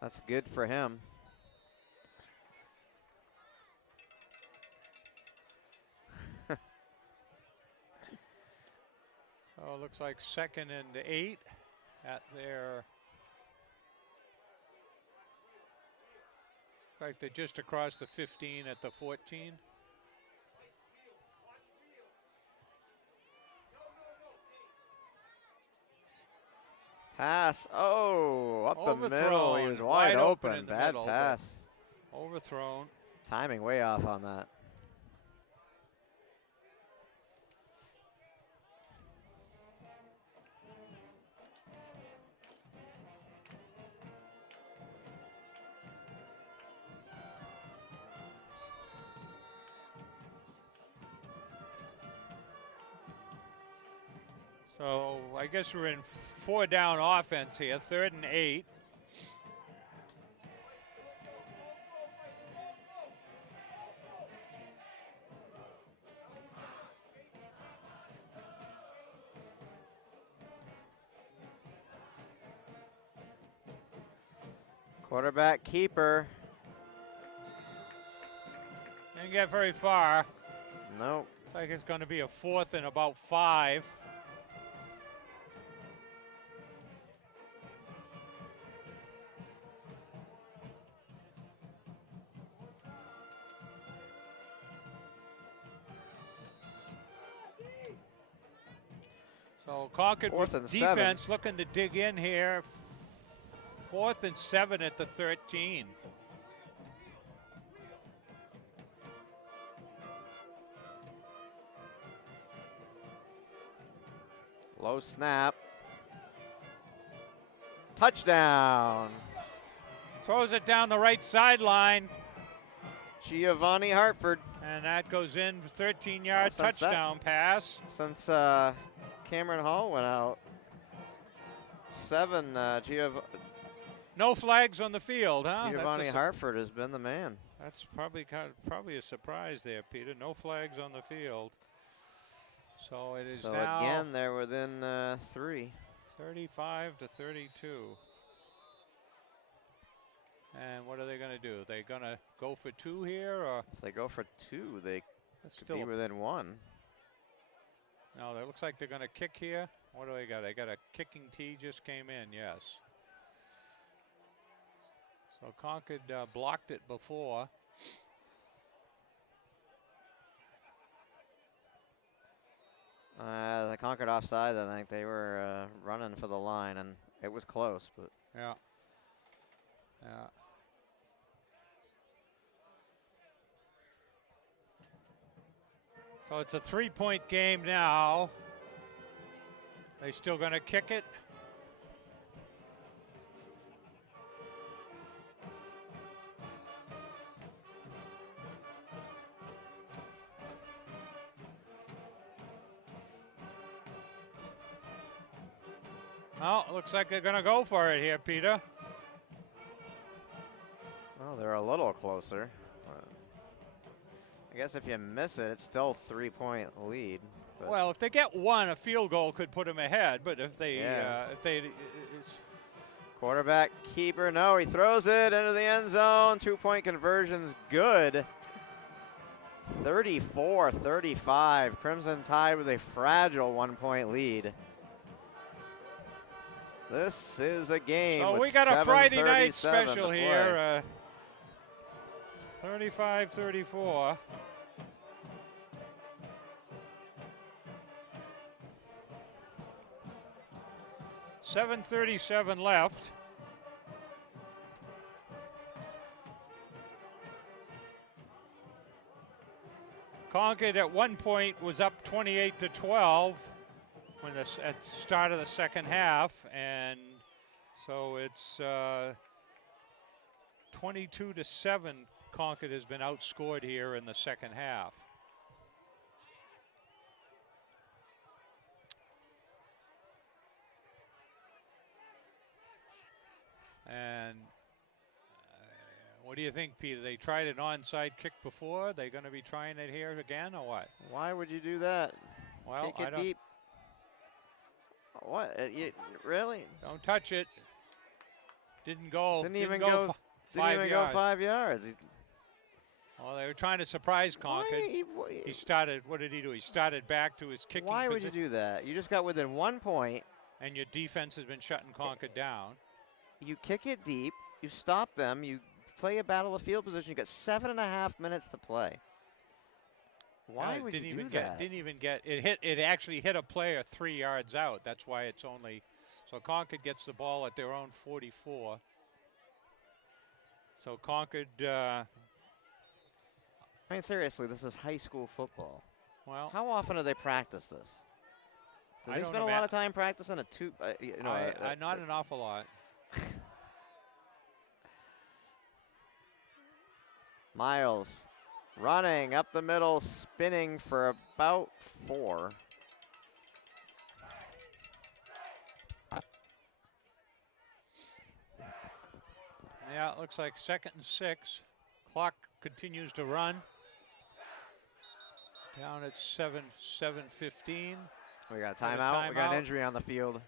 that's good for him. Oh, it looks like 2nd and 8 at their. Like they're just across the 15 at the 14. Pass. Oh, up the middle. He Overthrown. was wide open. in the Bad middle, but pass. Overthrown. Timing way off on that. So I guess we're in 4-down offense here, 3rd and 8. Quarterback keeper. Didn't get very far. Nope. Looks like it's going to be a 4th and about 5. So Concord with 4th and defense 7. looking to dig in here. 4th and 7 at the 13. Low snap. Touchdown. Throws it down the right sideline. Giovanni Hartford. And that goes in, 13-yard touchdown pass. Since Cameron Hall went out, 7, No flags on the field, huh? Giovanni Hartford has been the man. That's probably a surprise there, Peter. No flags on the field. So it is now again, they're within 3. 35 to 32. And what are they going to do? They're going to go for 2 here, or if they go for 2, they could be within 1. No, it looks like they're going to kick here. What do they got? They got a kicking tee just came in. Yes. So Concord blocked it before. The Concord offside, I think they were running for the line, and it was close, but yeah. So it's a 3-point game now. They still going to kick it? Well, it looks like they're going to go for it here, Peter. Well, they're a little closer. I guess if you miss it, it's still 3-point lead. Well, if they get 1, a field goal could put them ahead. But if they, quarterback keeper, no, he throws it into the end zone. 2-point conversion's good. 34-35. Crimson Tide with a fragile 1-point lead. This is a game. So we got a Friday night special here. 35-34. $7:37 left. Concord at one point was up 28-12 when at the start of the second half, and so it's 22-7. Concord has been outscored here in the second half. And what do you think, Peter? They tried an onside kick before. They going to be trying it here again, or what? Why would you do that? Well, kick it deep. What? Really? Don't touch it. Didn't go. Didn't even go 5 yards. Well, they were trying to surprise Concord. He started. What did he do? He started back to his kicking. Why would you do that? You just got within 1 point. And your defense has been shutting Concord down. You kick it deep. You stop them. You play a battle of field position. You got 7.5 minutes to play. Why would you do that? Didn't even get it. It actually hit a player 3 yards out. That's why it's only. So Concord gets the ball at their own 44. So Concord. I mean, seriously, this is high school football. Well, how often do they practice this? Do they spend a lot of time practicing not an awful lot. Miles running up the middle, spinning for about 4. Yeah, it looks like 2nd and 6. Clock continues to run. Down at 7:15. We got a timeout. We got an injury on the field.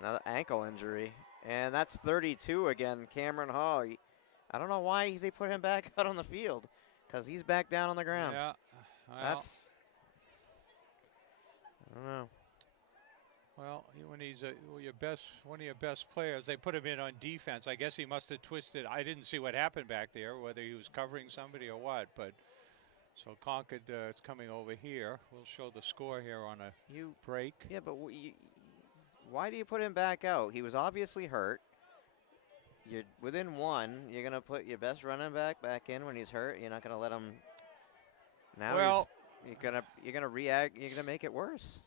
Another ankle injury. And that's 32 again, Cameron Hall. I don't know why they put him back out on the field, because he's back down on the ground. Yeah, well, I don't know. Well, when he's one of your best players, they put him in on defense. I guess he must have twisted. I didn't see what happened back there, whether he was covering somebody or what. But So Concord is coming over here. We'll show the score here on a break. Yeah, but why do you put him back out? He was obviously hurt. You're within one. You're gonna put your best running back in when he's hurt. You're not gonna let him. Now well, you're gonna react. You're gonna make it worse.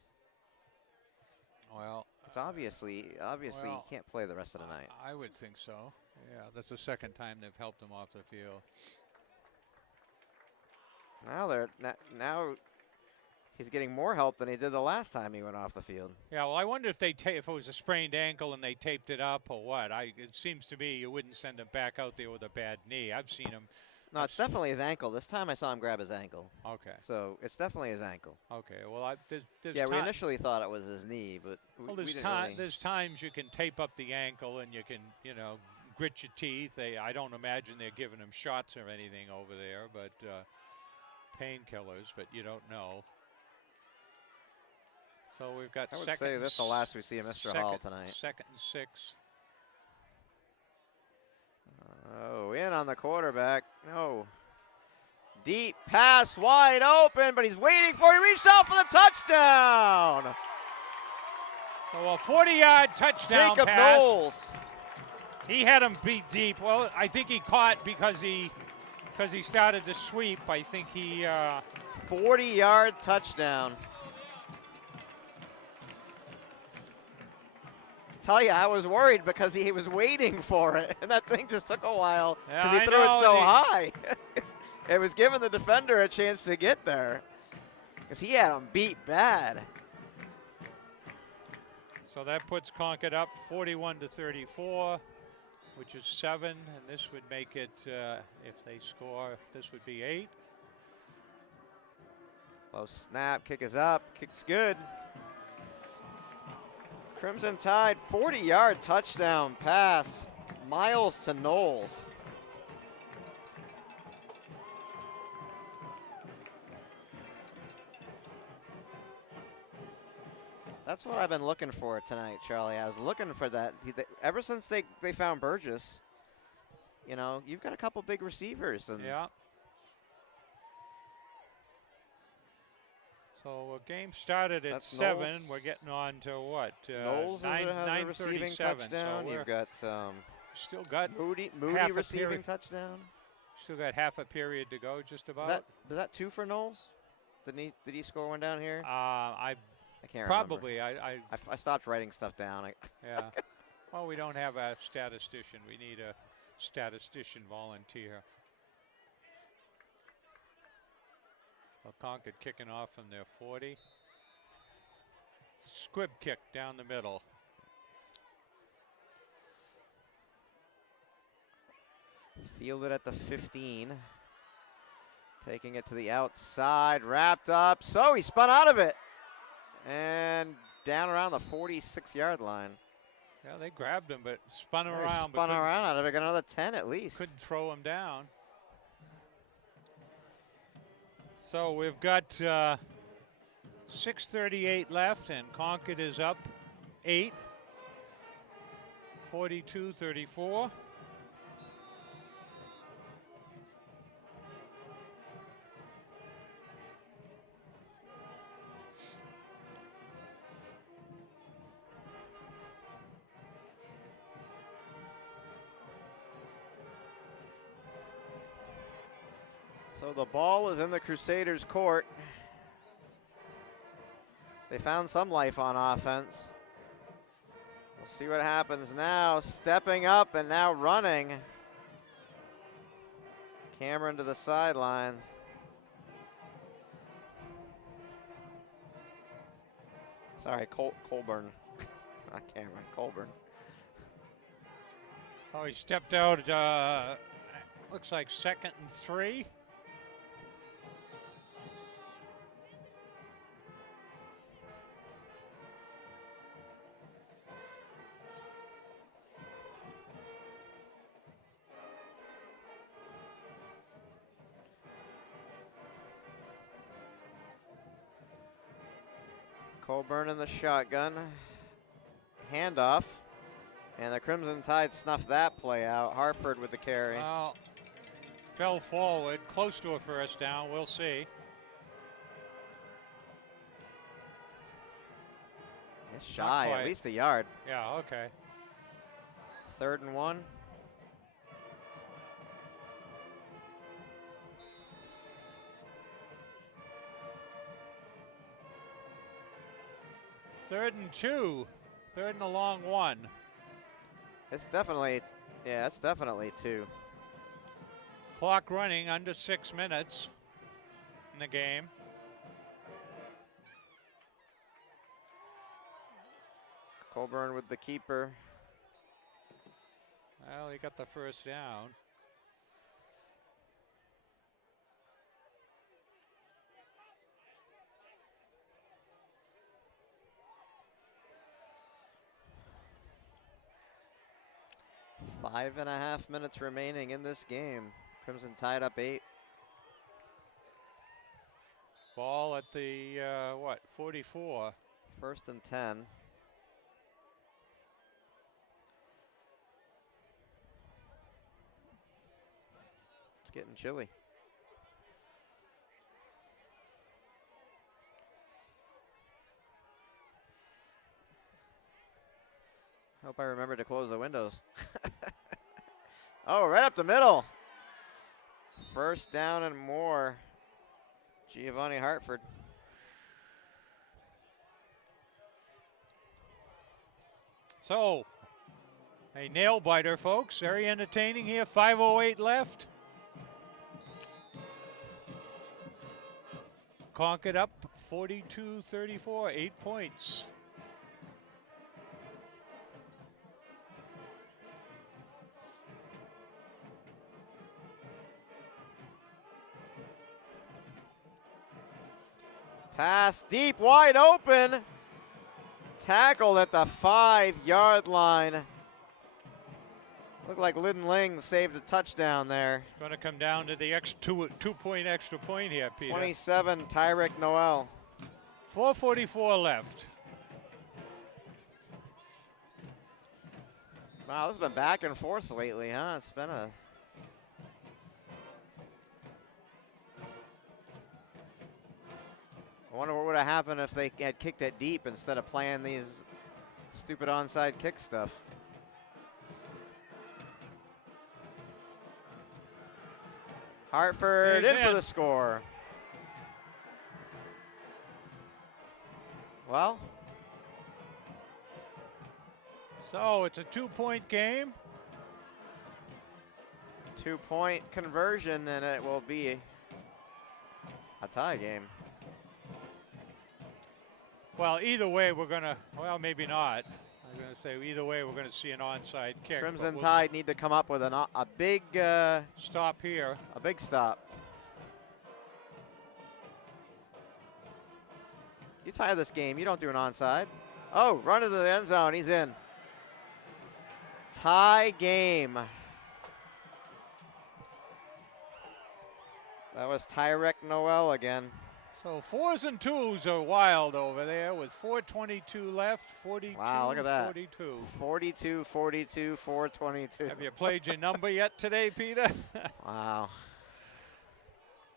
Well, it's obviously you can't play the rest of the night. I would think so. Yeah, that's the second time they've helped him off the field. Now he's getting more help than he did the last time he went off the field. Yeah, well, I wonder if if it was a sprained ankle and they taped it up or what. It seems to me you wouldn't send him back out there with a bad knee. I've seen him. No, it's definitely his ankle. This time I saw him grab his ankle. Okay. So it's definitely his ankle. Okay. Well, yeah, we initially thought it was his knee, but there's times you can tape up the ankle and you can, grit your teeth. I don't imagine they're giving him shots or anything over there, but painkillers, but you don't know. So we've got I would say this is the last we see of Mr. Hall tonight. 2nd and 6. Oh, in on the quarterback. No. Deep pass, wide open, but he's waiting for it. He reached out for the touchdown. So a 40-yard touchdown Jacob pass. Knowles. He had him beat deep. Well, I think he caught because he started to sweep. I think he 40-yard touchdown. Tell you, I was worried because he was waiting for it, and that thing just took a while because he threw it so high. It was giving the defender a chance to get there because he had him beat bad. So that puts Concord up 41-34, which is 7, and this would make it, if they score, this would be 8. Low snap, kick is up, kick's good. Crimson Tide, 40-yard touchdown pass. Miles to Knowles. That's what I've been looking for tonight, Charlie. I was looking for that. Ever since they found Burgess, you've got a couple big receivers. And yeah. So a game started at 7. Knowles. We're getting on to what? Knowles has a receiving touchdown. So you've got still got Moody receiving touchdown. Still got half a period to go, just about. Is that 2 for Knowles? Did he score one down here? I can't probably. remember. I stopped writing stuff down. Yeah. Well, we don't have a statistician. We need a statistician volunteer. Well, Concord kicking off from their 40. Squib kick down the middle. Fielded at the 15. Taking it to the outside, wrapped up. So he spun out of it. And down around the 46-yard line. Yeah, they grabbed him, but spun They around. Spun around out of it, got another 10 at least. Couldn't throw him down. So we've got 6:38 left, and Concord is up 8, 42-34. So the ball is in the Crusaders' court. They found some life on offense. We'll see what happens now. Stepping up and now running. Cameron to the sidelines. Sorry, Colburn. Not Cameron, Colburn. So he stepped out, looks like 2nd and 3. Colburn in the shotgun. Handoff. And the Crimson Tide snuffed that play out. Hartford with the carry. Well, fell forward, close to a first down. We'll see. It's shy, at least a yard. Yeah, okay. 3rd and 1. Third and 2. 3rd and a long 1. It's definitely, yeah, it's definitely 2. Clock running, under 6 minutes in the game. Colburn with the keeper. Well, he got the first down. Five and a half minutes remaining in this game. Crimson tied up 8. Ball at the, 44. 1st and 10. It's getting chilly. Hope I remember to close the windows. Oh, right up the middle. 1st down and more. Giovanni Hartford. So, a nail biter, folks. Very entertaining here. 5:08 left. Concord up 42-34, 8 points. Pass deep, wide open. Tackled at the 5-yard line. Looked like Lin Ling saved a touchdown there. Going to come down to the two-point extra point here, Peter. 27, Tyrick Noel. 4:44 left. Wow, this has been back and forth lately, huh? It's been a... I wonder what would have happened if they had kicked it deep instead of playing these stupid onside kick stuff. Hartford in for the score. Well. So it's a 2-point game. 2-point conversion, and it will be a tie game. Well, either way, we're going to, well, maybe not. I was going to say, either way, we're going to see an onside kick. Crimson Tide need to come up with a big stop here. A big stop. You tie this game, you don't do an onside. Oh, run into the end zone, he's in. Tie game. That was Tyrick Noel again. So 4s and 2s are wild over there with 4:22 left, 42, wow, look at that. 42. 42, 42, 422. Have you played your number yet today, Peter? Wow.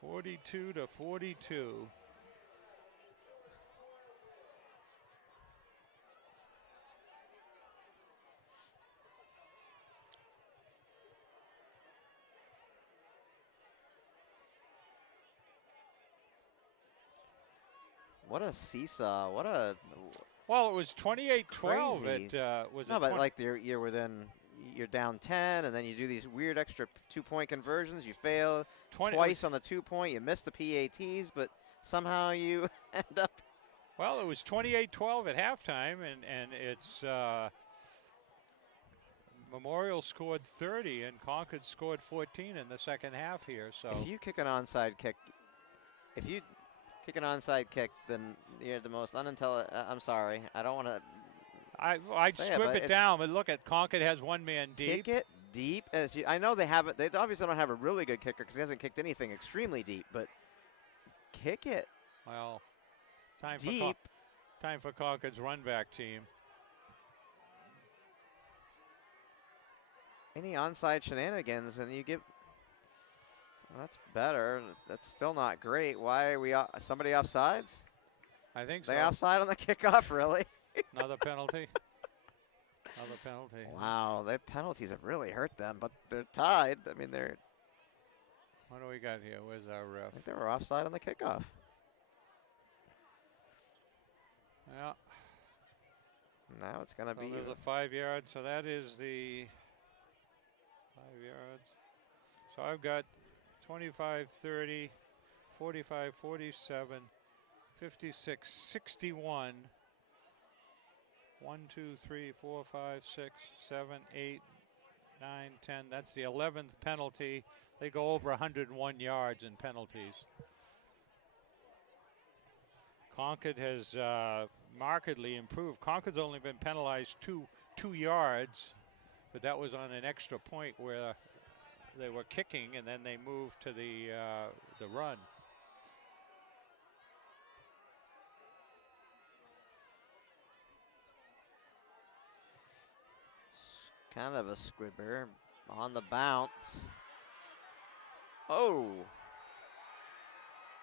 42-42. What a seesaw. What a... Well, it was 28-12. It was. No, but like you're within, you're down 10, and then you do these weird extra 2-point conversions. You fail twice on the 2-point. You miss the PATs, but somehow you end up. Well, it was 28-12 at halftime, and it's Memorial scored 30, and Concord scored 14 in the second half here. So if you kick an onside kick, then you're the most unintelligent. I'm sorry, I don't want to. I'd strip it down, but look at Concord has one man deep. Kick it deep as you. I know they haven't. They obviously don't have a really good kicker because he hasn't kicked anything extremely deep. But kick it. Well, time deep. Time for Concord's run back team. Any onside shenanigans, and you give. That's better. That's still not great. Why are we somebody offsides? I think They so. offside on the kickoff, really? Another penalty. Another penalty. Wow, their penalties have really hurt them, but they're tied. I mean, they're. What do we got here? Where's our I ref? think they were offside on the kickoff. Yeah. Now it's gonna be. There's a 5 yard, so that is the 5 yards. So I've got 25, 30, 45, 47, 56, 61. 1, 2, 3, 4, 5, 6, 7, 8, 9, 10. That's the 11th penalty. They go over 101 yards in penalties. Concord has markedly improved. Concord's only been penalized 2 yards, but that was on an extra point where they were kicking, and then they moved to the run. Kind of a squibber on the bounce. Oh.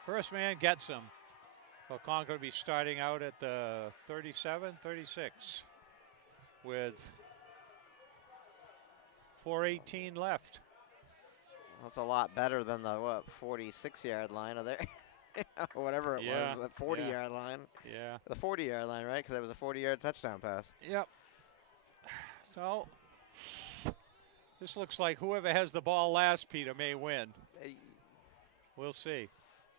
First man gets him. So Concord will be starting out at the 37, 36 with 4:18 left. That's a lot better than the 46-yard line of there. Whatever it was, the 40-yard line. Yeah. The 40-yard line, right? Because it was a 40-yard touchdown pass. Yep. So this looks like whoever has the ball last, Peter, may win. We'll see.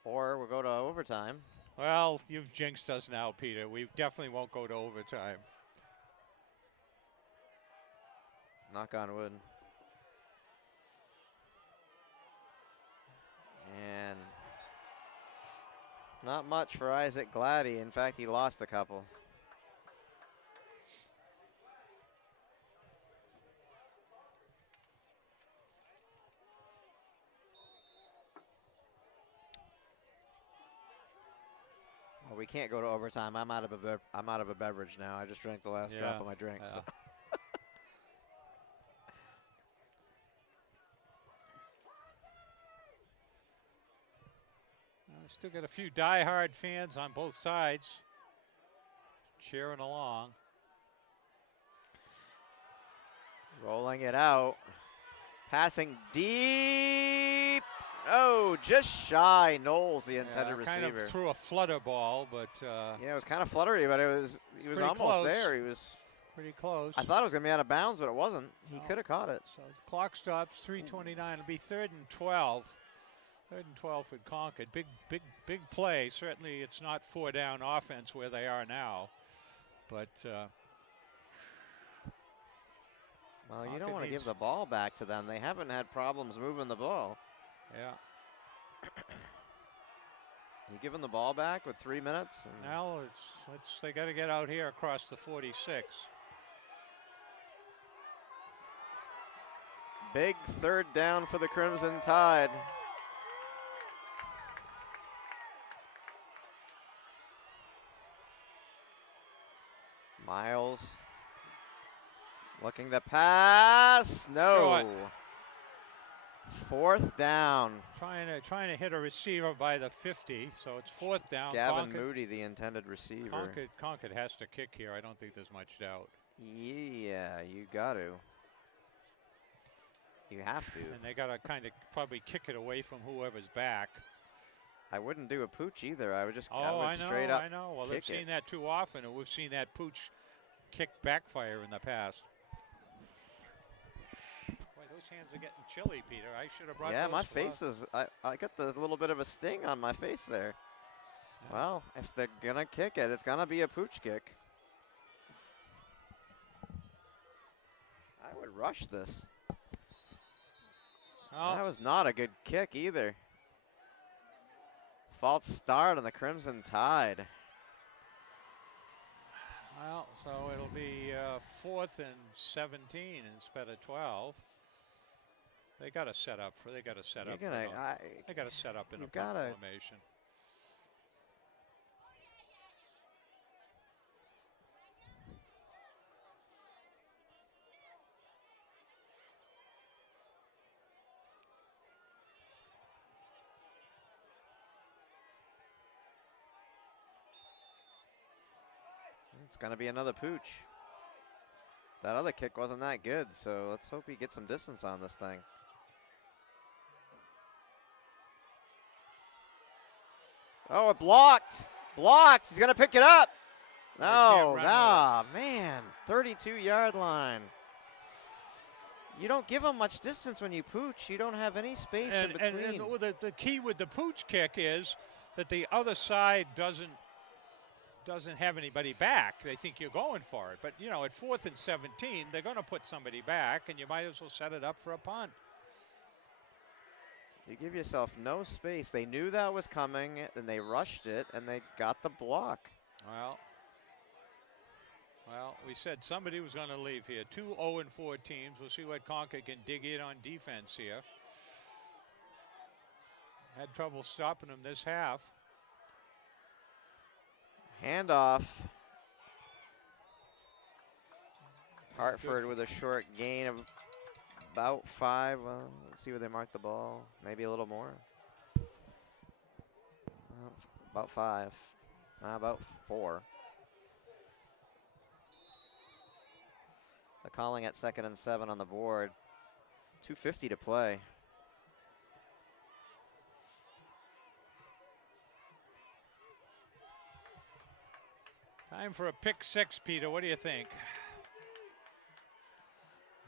Or we'll go to overtime. Well, you've jinxed us now, Peter. We definitely won't go to overtime. Knock on wood. And not much for Isaac Gladdy. In fact, he lost a couple. Well, we can't go to overtime. I'm out of a beverage now. I just drank the last drop of my drink. So. Still got a few die-hard fans on both sides cheering along. Rolling it out. Passing deep. Oh, just shy. Knowles, the intended receiver. Kind of threw a flutter ball, but yeah, it was kind of fluttery, but he was almost close. there. He was pretty close. I thought it was going to be out of bounds, but it wasn't. He could have caught it. So the clock stops, 3:29. It'll be 3rd and 12. 3rd and 12 for Concord. Big play. Certainly it's not 4 down offense where they are now. But well, you don't want to give the ball back to them. They haven't had problems moving the ball. Yeah. You give them the ball back with 3 minutes? Now they got to get out here across the 46. Big 3rd down for the Crimson Tide. Miles looking to pass. No. Short. 4th down. Trying to hit a receiver by the 50, so it's 4th down. Gavin Moody, the intended receiver. Concord has to kick here. I don't think there's much doubt. Yeah, you got to. You have to. And they got to kind of probably kick it away from whoever's back. I wouldn't do a pooch either. I would just straight up. I know. Well, they've seen that too often, and we've seen that pooch kick backfire in the past. Boy, those hands are getting chilly, Peter. I should have brought those. Yeah, my face is. I got the little bit of a sting on my face there. Yeah. Well, if they're gonna kick it, it's gonna be a pooch kick. I would rush this. Oh. That was not a good kick either. False start on the Crimson Tide. Well, so it'll be 4th and 17 instead of 12. They got to set up for. They got to set up. They got to set up in a formation. It's going to be another pooch. That other kick wasn't that good, so let's hope he gets some distance on this thing. Oh, it blocked. Blocked. He's going to pick it up. No, man. 32-yard line. You don't give them much distance when you pooch. You don't have any space in between. And the key with the pooch kick is that the other side doesn't have anybody back. They think you're going for it. But, you know, at 4th and 17, they're going to put somebody back, and you might as well set it up for a punt. You give yourself no space. They knew that was coming, and they rushed it, and they got the block. Well, we said somebody was going to leave here. 2 0-4 teams. We'll see what Concord can dig in on defense here. Had trouble stopping them this half. Handoff. Hartford with a short gain of about 5. Let's see where they mark the ball. Maybe a little more. About 5. About 4. They're calling at 2nd and 7 on the board. 2:50 to play. Time for a pick 6, Peter. What do you think?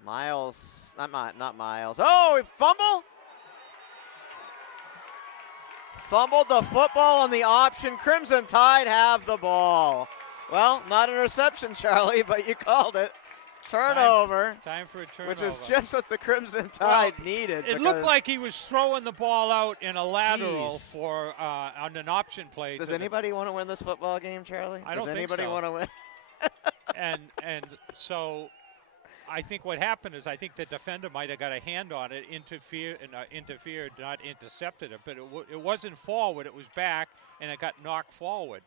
Miles, not Miles. Oh, fumble! Fumbled the football on the option. Crimson Tide have the ball. Well, not an interception, Charlie, but you called it. Turnover. Time for a turnover. Which was just what the Crimson Tide needed. It looked like he was throwing the ball out in a lateral for on an option play. Does anybody want to win this football game, Charlie? I don't think so. Does anybody want to win? and so I think what happened is I think the defender might have got a hand on it, interfered, not intercepted it, but it wasn't forward. It was back, and it got knocked forward.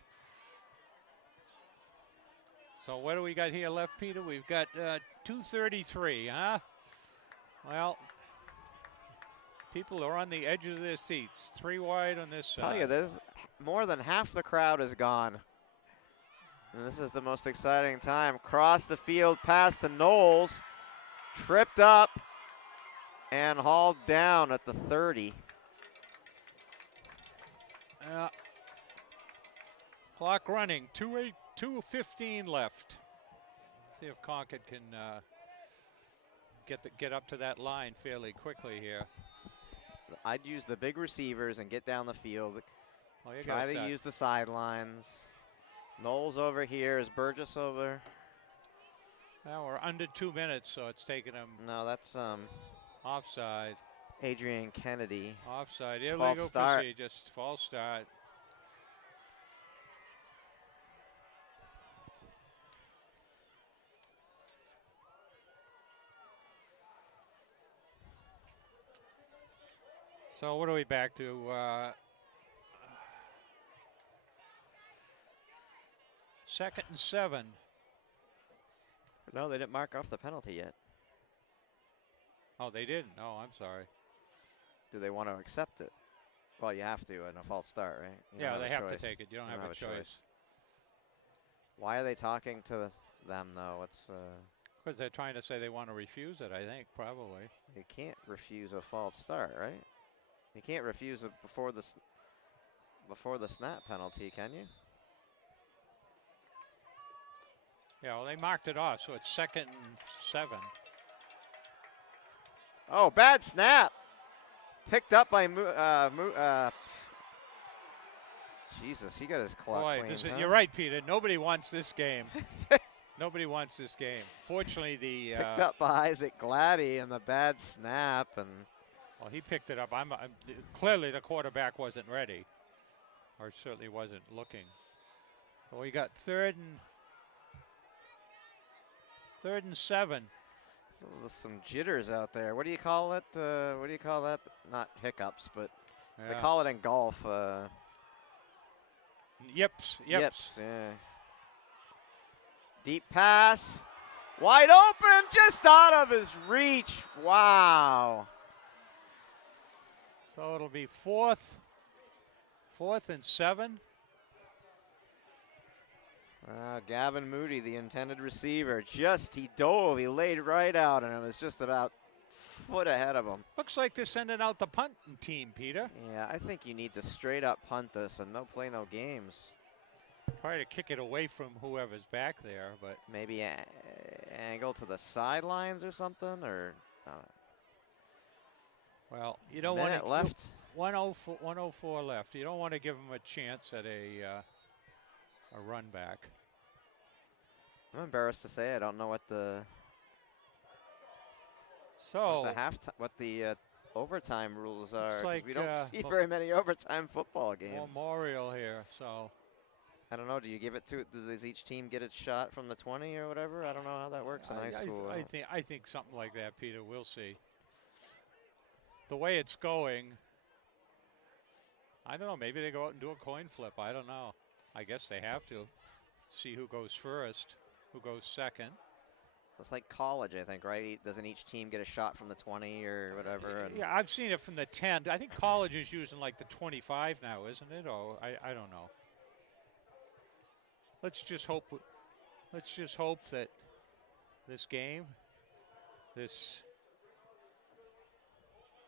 So what do we got here left, Peter? We've got 2:33, huh? Well, people are on the edges of their seats. 3 wide on this side. Tell you, there's more than half the crowd is gone. And this is the most exciting time. Cross the field past the Knowles. Tripped up and hauled down at the 30. Clock running, 2:15 left. See if Concord can get up to that line fairly quickly here. I'd use the big receivers and get down the field. Oh, Try to use the sidelines. Knowles over here. Is Burgess over? Well, we're under 2 minutes, so it's taking him. No, that's offside. Adrian Kennedy. Offside. Illegal procedure. Just false start. So what are we back to? 2nd and 7. No, they didn't mark off the penalty yet. Oh, they didn't? Oh, I'm sorry. Do they want to accept it? Well, you have to in a false start, right? Yeah, they have to take it. You don't have a choice. Why are they talking to them, though? It's because they're trying to say they want to refuse it, I think, probably. You can't refuse a false start, right? You can't refuse it before the snap penalty, can you? Yeah, well, they marked it off, so it's 2nd and 7. Oh, bad snap. Picked up by Jesus, he got his clock clean. You're right, Peter. Nobody wants this game. Nobody wants this game. Fortunately, the picked up by Isaac Gladdy and the bad snap, and well, he picked it up. Clearly the quarterback wasn't ready, or certainly wasn't looking. So we got 3rd and 7. So there's some jitters out there. What do you call it? What do you call that? Not hiccups, but they call it in golf. Yips. Yeah. Deep pass. Wide open, just out of his reach. Wow. So it'll be 4th and 7. Gavin Moody, the intended receiver, he dove, he laid right out, and it was just about a foot ahead of him. Looks like they're sending out the punting team, Peter. Yeah, I think you need to straight up punt this and no play, no games. Try to kick it away from whoever's back there, but maybe angle to the sidelines or something, or well, you don't want to left. 104 left. You don't want to give them a chance at a run back. I'm embarrassed to say I don't know what the overtime rules are. Like, we don't see very many overtime football games. Memorial here, so. I don't know. Do you give it to? Does each team get its shot from the 20 or whatever? I don't know how that works in high school. I think something like that, Peter. We'll see. The way it's going, I don't know. Maybe they go out and do a coin flip. I don't know. I guess they have to see who goes first, who goes second. It's like college, I think, right? Doesn't each team get a shot from the 20 or whatever? Yeah, I've seen it from the 10. I think college is using like the 25 now, isn't it? Or I don't know. Let's just hope that this game, this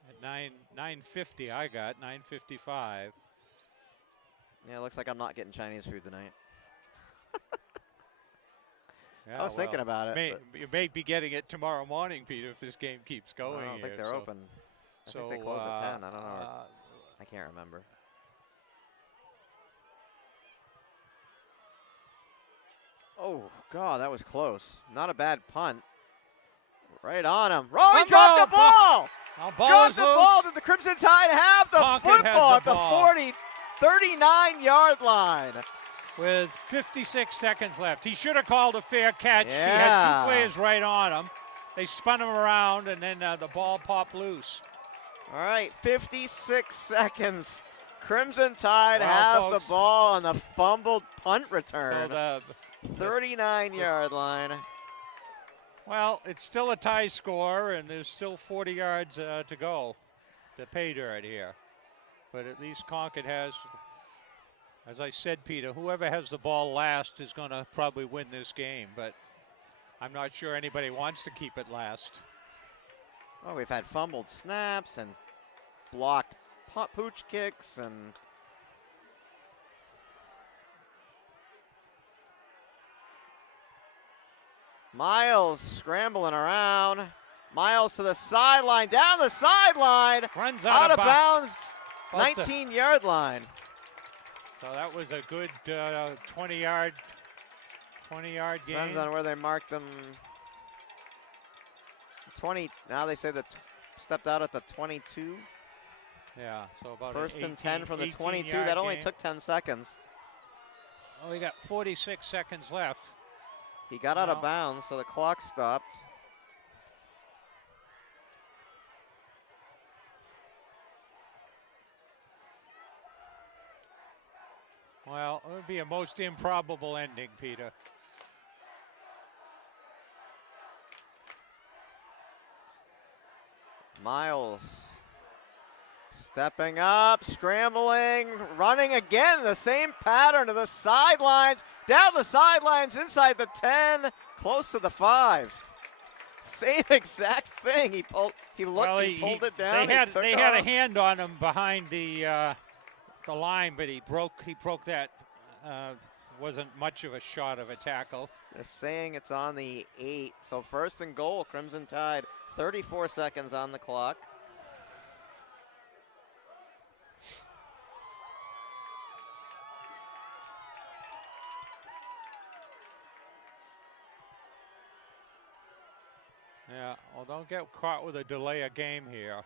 at 9:50, I got 9:55. Yeah, it looks like I'm not getting Chinese food tonight. Yeah, I was thinking about it. You may be getting it tomorrow morning, Peter, if this game keeps going. I don't think they're open. I think they close at 10. I don't know. I can't remember. Oh, God, that was close. Not a bad punt. Right on him. He dropped the ball! Dropped the ball. Did the Crimson Tide have the football at the 39-yard line? With 56 seconds left. He should have called a fair catch. Yeah. He had two players right on him. They spun him around, and then the ball popped loose. All right, 56 seconds. Crimson Tide have the ball on the fumbled punt return. So 39-yard line. Well, it's still a tie score, and there's still 40 yards to go to pay dirt here. But at least Concord has, as I said, Peter, whoever has the ball last is going to probably win this game. But I'm not sure anybody wants to keep it last. Well, we've had fumbled snaps and blocked pooch kicks and Miles scrambling around. Miles to the sideline, down the sideline. Runs out of bounds, 19-yard line. So that was a good 20-yard gain. Depends on where they marked them. 20, now they say that stepped out at the 22. Yeah, so about first and 10 from the 22. That only took 10 seconds. Well, we got 46 seconds left. He got out of bounds, so the clock stopped. Well, it would be a most improbable ending, Peter. Miles stepping up, scrambling, running again, the same pattern to the sidelines, down the sidelines, inside the 10, close to the 5. Same exact thing. He pulled it down. They had a hand on him behind the line, but he broke that. Wasn't much of a shot of a tackle. They're saying it's on the 8, so first and goal, Crimson Tide, 34 seconds on the clock. Yeah, well, don't get caught with a delay of game here.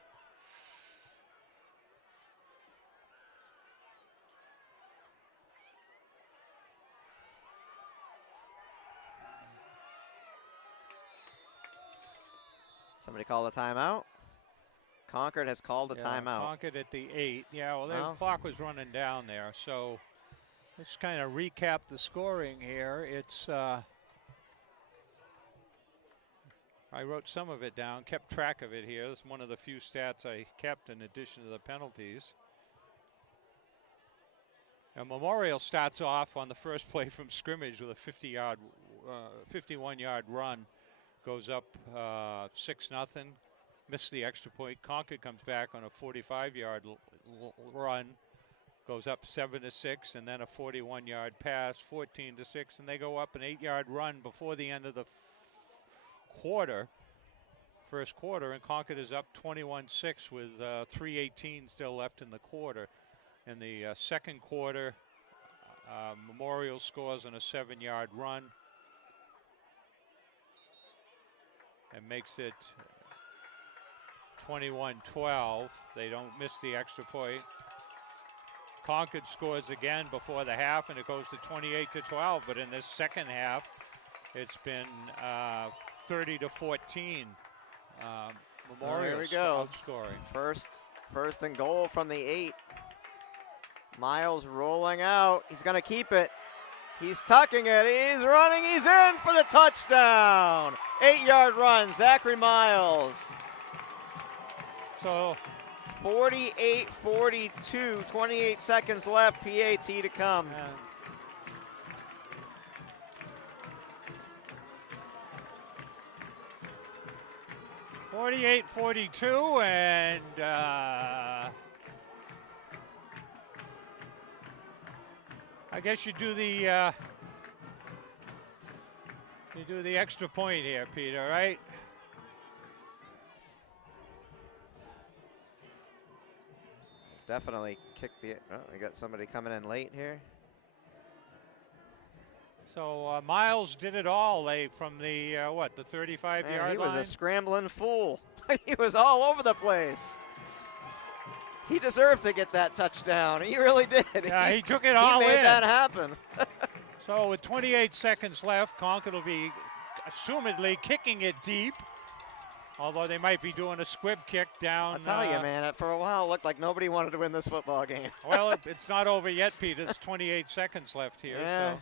Somebody call a timeout. Concord has called a timeout. Concord at the 8. Yeah, well, the clock was running down there. So let's kind of recap the scoring here. It's I wrote some of it down, kept track of it here. It's one of the few stats I kept in addition to the penalties. And Memorial starts off on the first play from scrimmage with a 51-yard run. Goes up 6-0. Missed the extra point. Concord comes back on a 45-yard run. Goes up 7-6, and then a 41-yard pass, 14-6, and they go up an 8-yard run before the end of the first quarter, and Concord is up 21-6 with 3:18 still left in the quarter. In the second quarter, Memorial scores on a 7-yard run and makes it 21-12. They don't miss the extra point. Concord scores again before the half, and it goes to 28-12. But in this second half, it's been 30-14. Memorial there we go. outscoring. First and goal from the 8. Miles rolling out. He's going to keep it. He's tucking it. He's running. He's in for the touchdown. 8-yard run. Zachary Miles. So 48-42. 28 seconds left. PAT to come. 48-42, and I guess you do the extra point here, Peter, right? Definitely kick the. Oh, we got somebody coming in late here. So Miles did it all. From the the 35-yard line. He was a scrambling fool. He was all over the place. He deserved to get that touchdown. He really did. Yeah, he took it all in. He made that happen. So with 28 seconds left, Concord will be assumedly kicking it deep. Although they might be doing a squib kick down. I tell you, man, for a while it looked like nobody wanted to win this football game. Well, it's not over yet, Peter. There's 28 seconds left here. Yeah.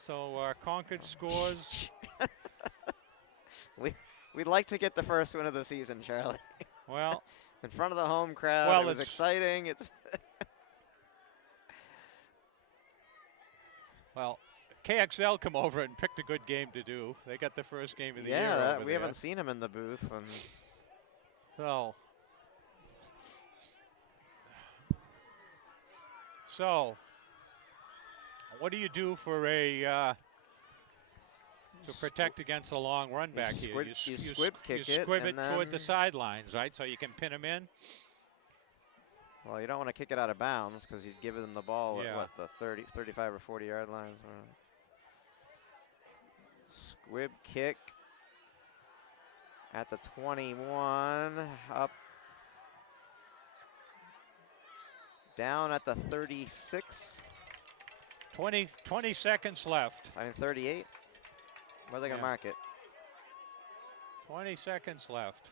So Concord scores. We'd like to get the first win of the season, Charlie. Well, in front of the home crowd, well, it was exciting. It's well, KXL come over and picked a good game to do. They got the first game of the year. Yeah, we haven't seen him in the booth, and so what do you do for to protect against a long run back here? You squib kick it, squib it toward the sidelines, right? So you can pin him in. Well, you don't want to kick it out of bounds because you'd give them the ball Yeah. at what, the 30, 35 or 40-yard lines. Squib kick at the 21, up, down at the 36. 20 seconds left. 38. Where are they going to mark it? 20 seconds left.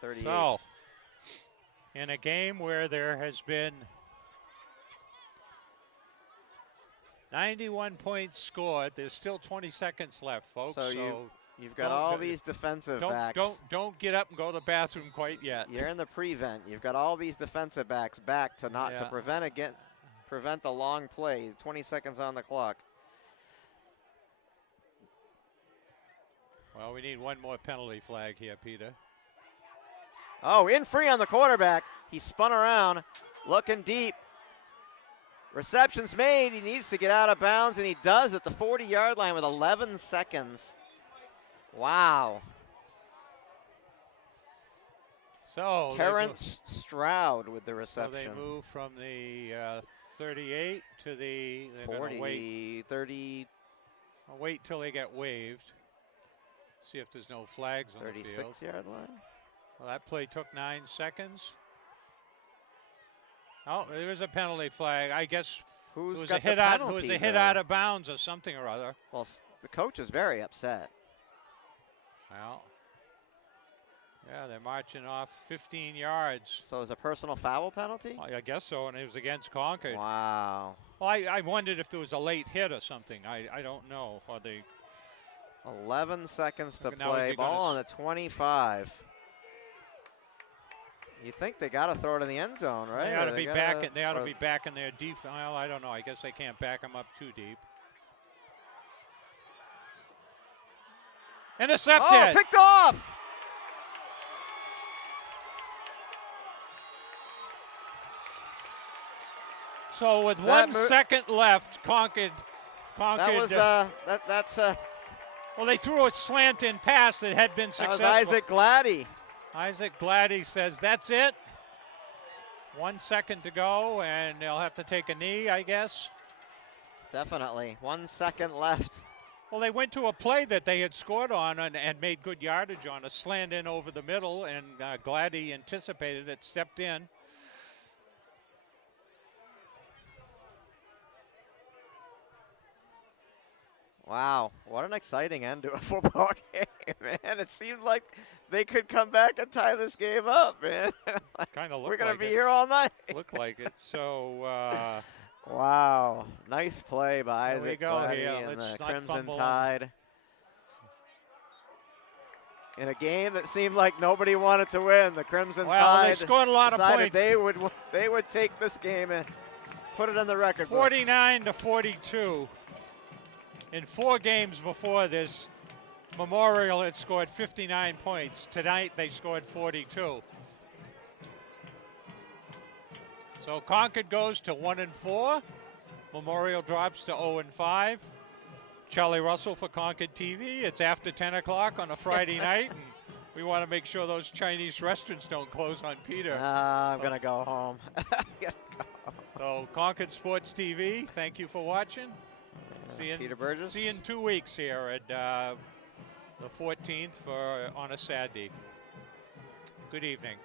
38. So, in a game where there has been 91 points scored, there's still 20 seconds left, folks. So you've got all these defensive backs. Don't get up and go to the bathroom quite yet. You're in the prevent. You've got all these defensive backs back to to prevent the long play. 20 seconds on the clock. Well, we need one more penalty flag here, Peter. Oh, in free on the quarterback. He spun around, looking deep. Reception's made. He needs to get out of bounds, and he does at the 40-yard line with 11 seconds. Wow. So Terrence Stroud with the reception. So they move from the 38 to the 40, 30. I'll wait till they get waved. See if there's no flags on the field. 36-yard line. Well, that play took 9 seconds. Oh, there is a penalty flag. I guess Who's it was got a hit the out. penalty It was a hit there? out of bounds or something or other. Well, the coach is very upset. Well, yeah, they're marching off 15 yards. So it was a personal foul penalty? Well, I guess so, and it was against Concord. Wow. Well, I wondered if there was a late hit or something. I don't know. Or they 11 seconds to Now play. is he gonna Ball on the 25. You think they got to throw it in the end zone, right? They ought to Or be gotta- back. They ought to or- be back in their defense. Well, I don't know. I guess they can't back them up too deep. Intercepted. Oh, picked off. So with That 1 second left, Concord. That was that's Well, they threw a slant-in pass that had been that successful. was Isaac Gladdy. Isaac Gladdy says, that's it. 1 second to go, and they'll have to take a knee, I guess. Definitely. 1 second left. Well, they went to a play that they had scored on and made good yardage on, a slant in over the middle, and Gladdy anticipated it, stepped in. Wow, what an exciting end to a football game, man. It seemed like they could come back and tie this game up, man. Kind of We're looked going like to be it. here all night. Looked like it. So, wow, nice play by there we Isaac go Gladdy here. and Let's the not Crimson fumble on- Tide. In a game that seemed like nobody wanted to win, the Crimson Well, they Tide scored a lot of decided points. they would take this game and put it in the record books. 49-42. In 4 games before this, Memorial had scored 59 points. Tonight they scored 42. So Concord goes to 1-4. Memorial drops to 0-5. Charlie Russell for Concord TV. It's after 10 o'clock on a Friday night, and we want to make sure those Chinese restaurants don't close on Peter. I'm going to go home. So Concord Sports TV, thank you for watching. See you, Peter Burgess. See you in 2 weeks here at the 14th on a Saturday. Good evening.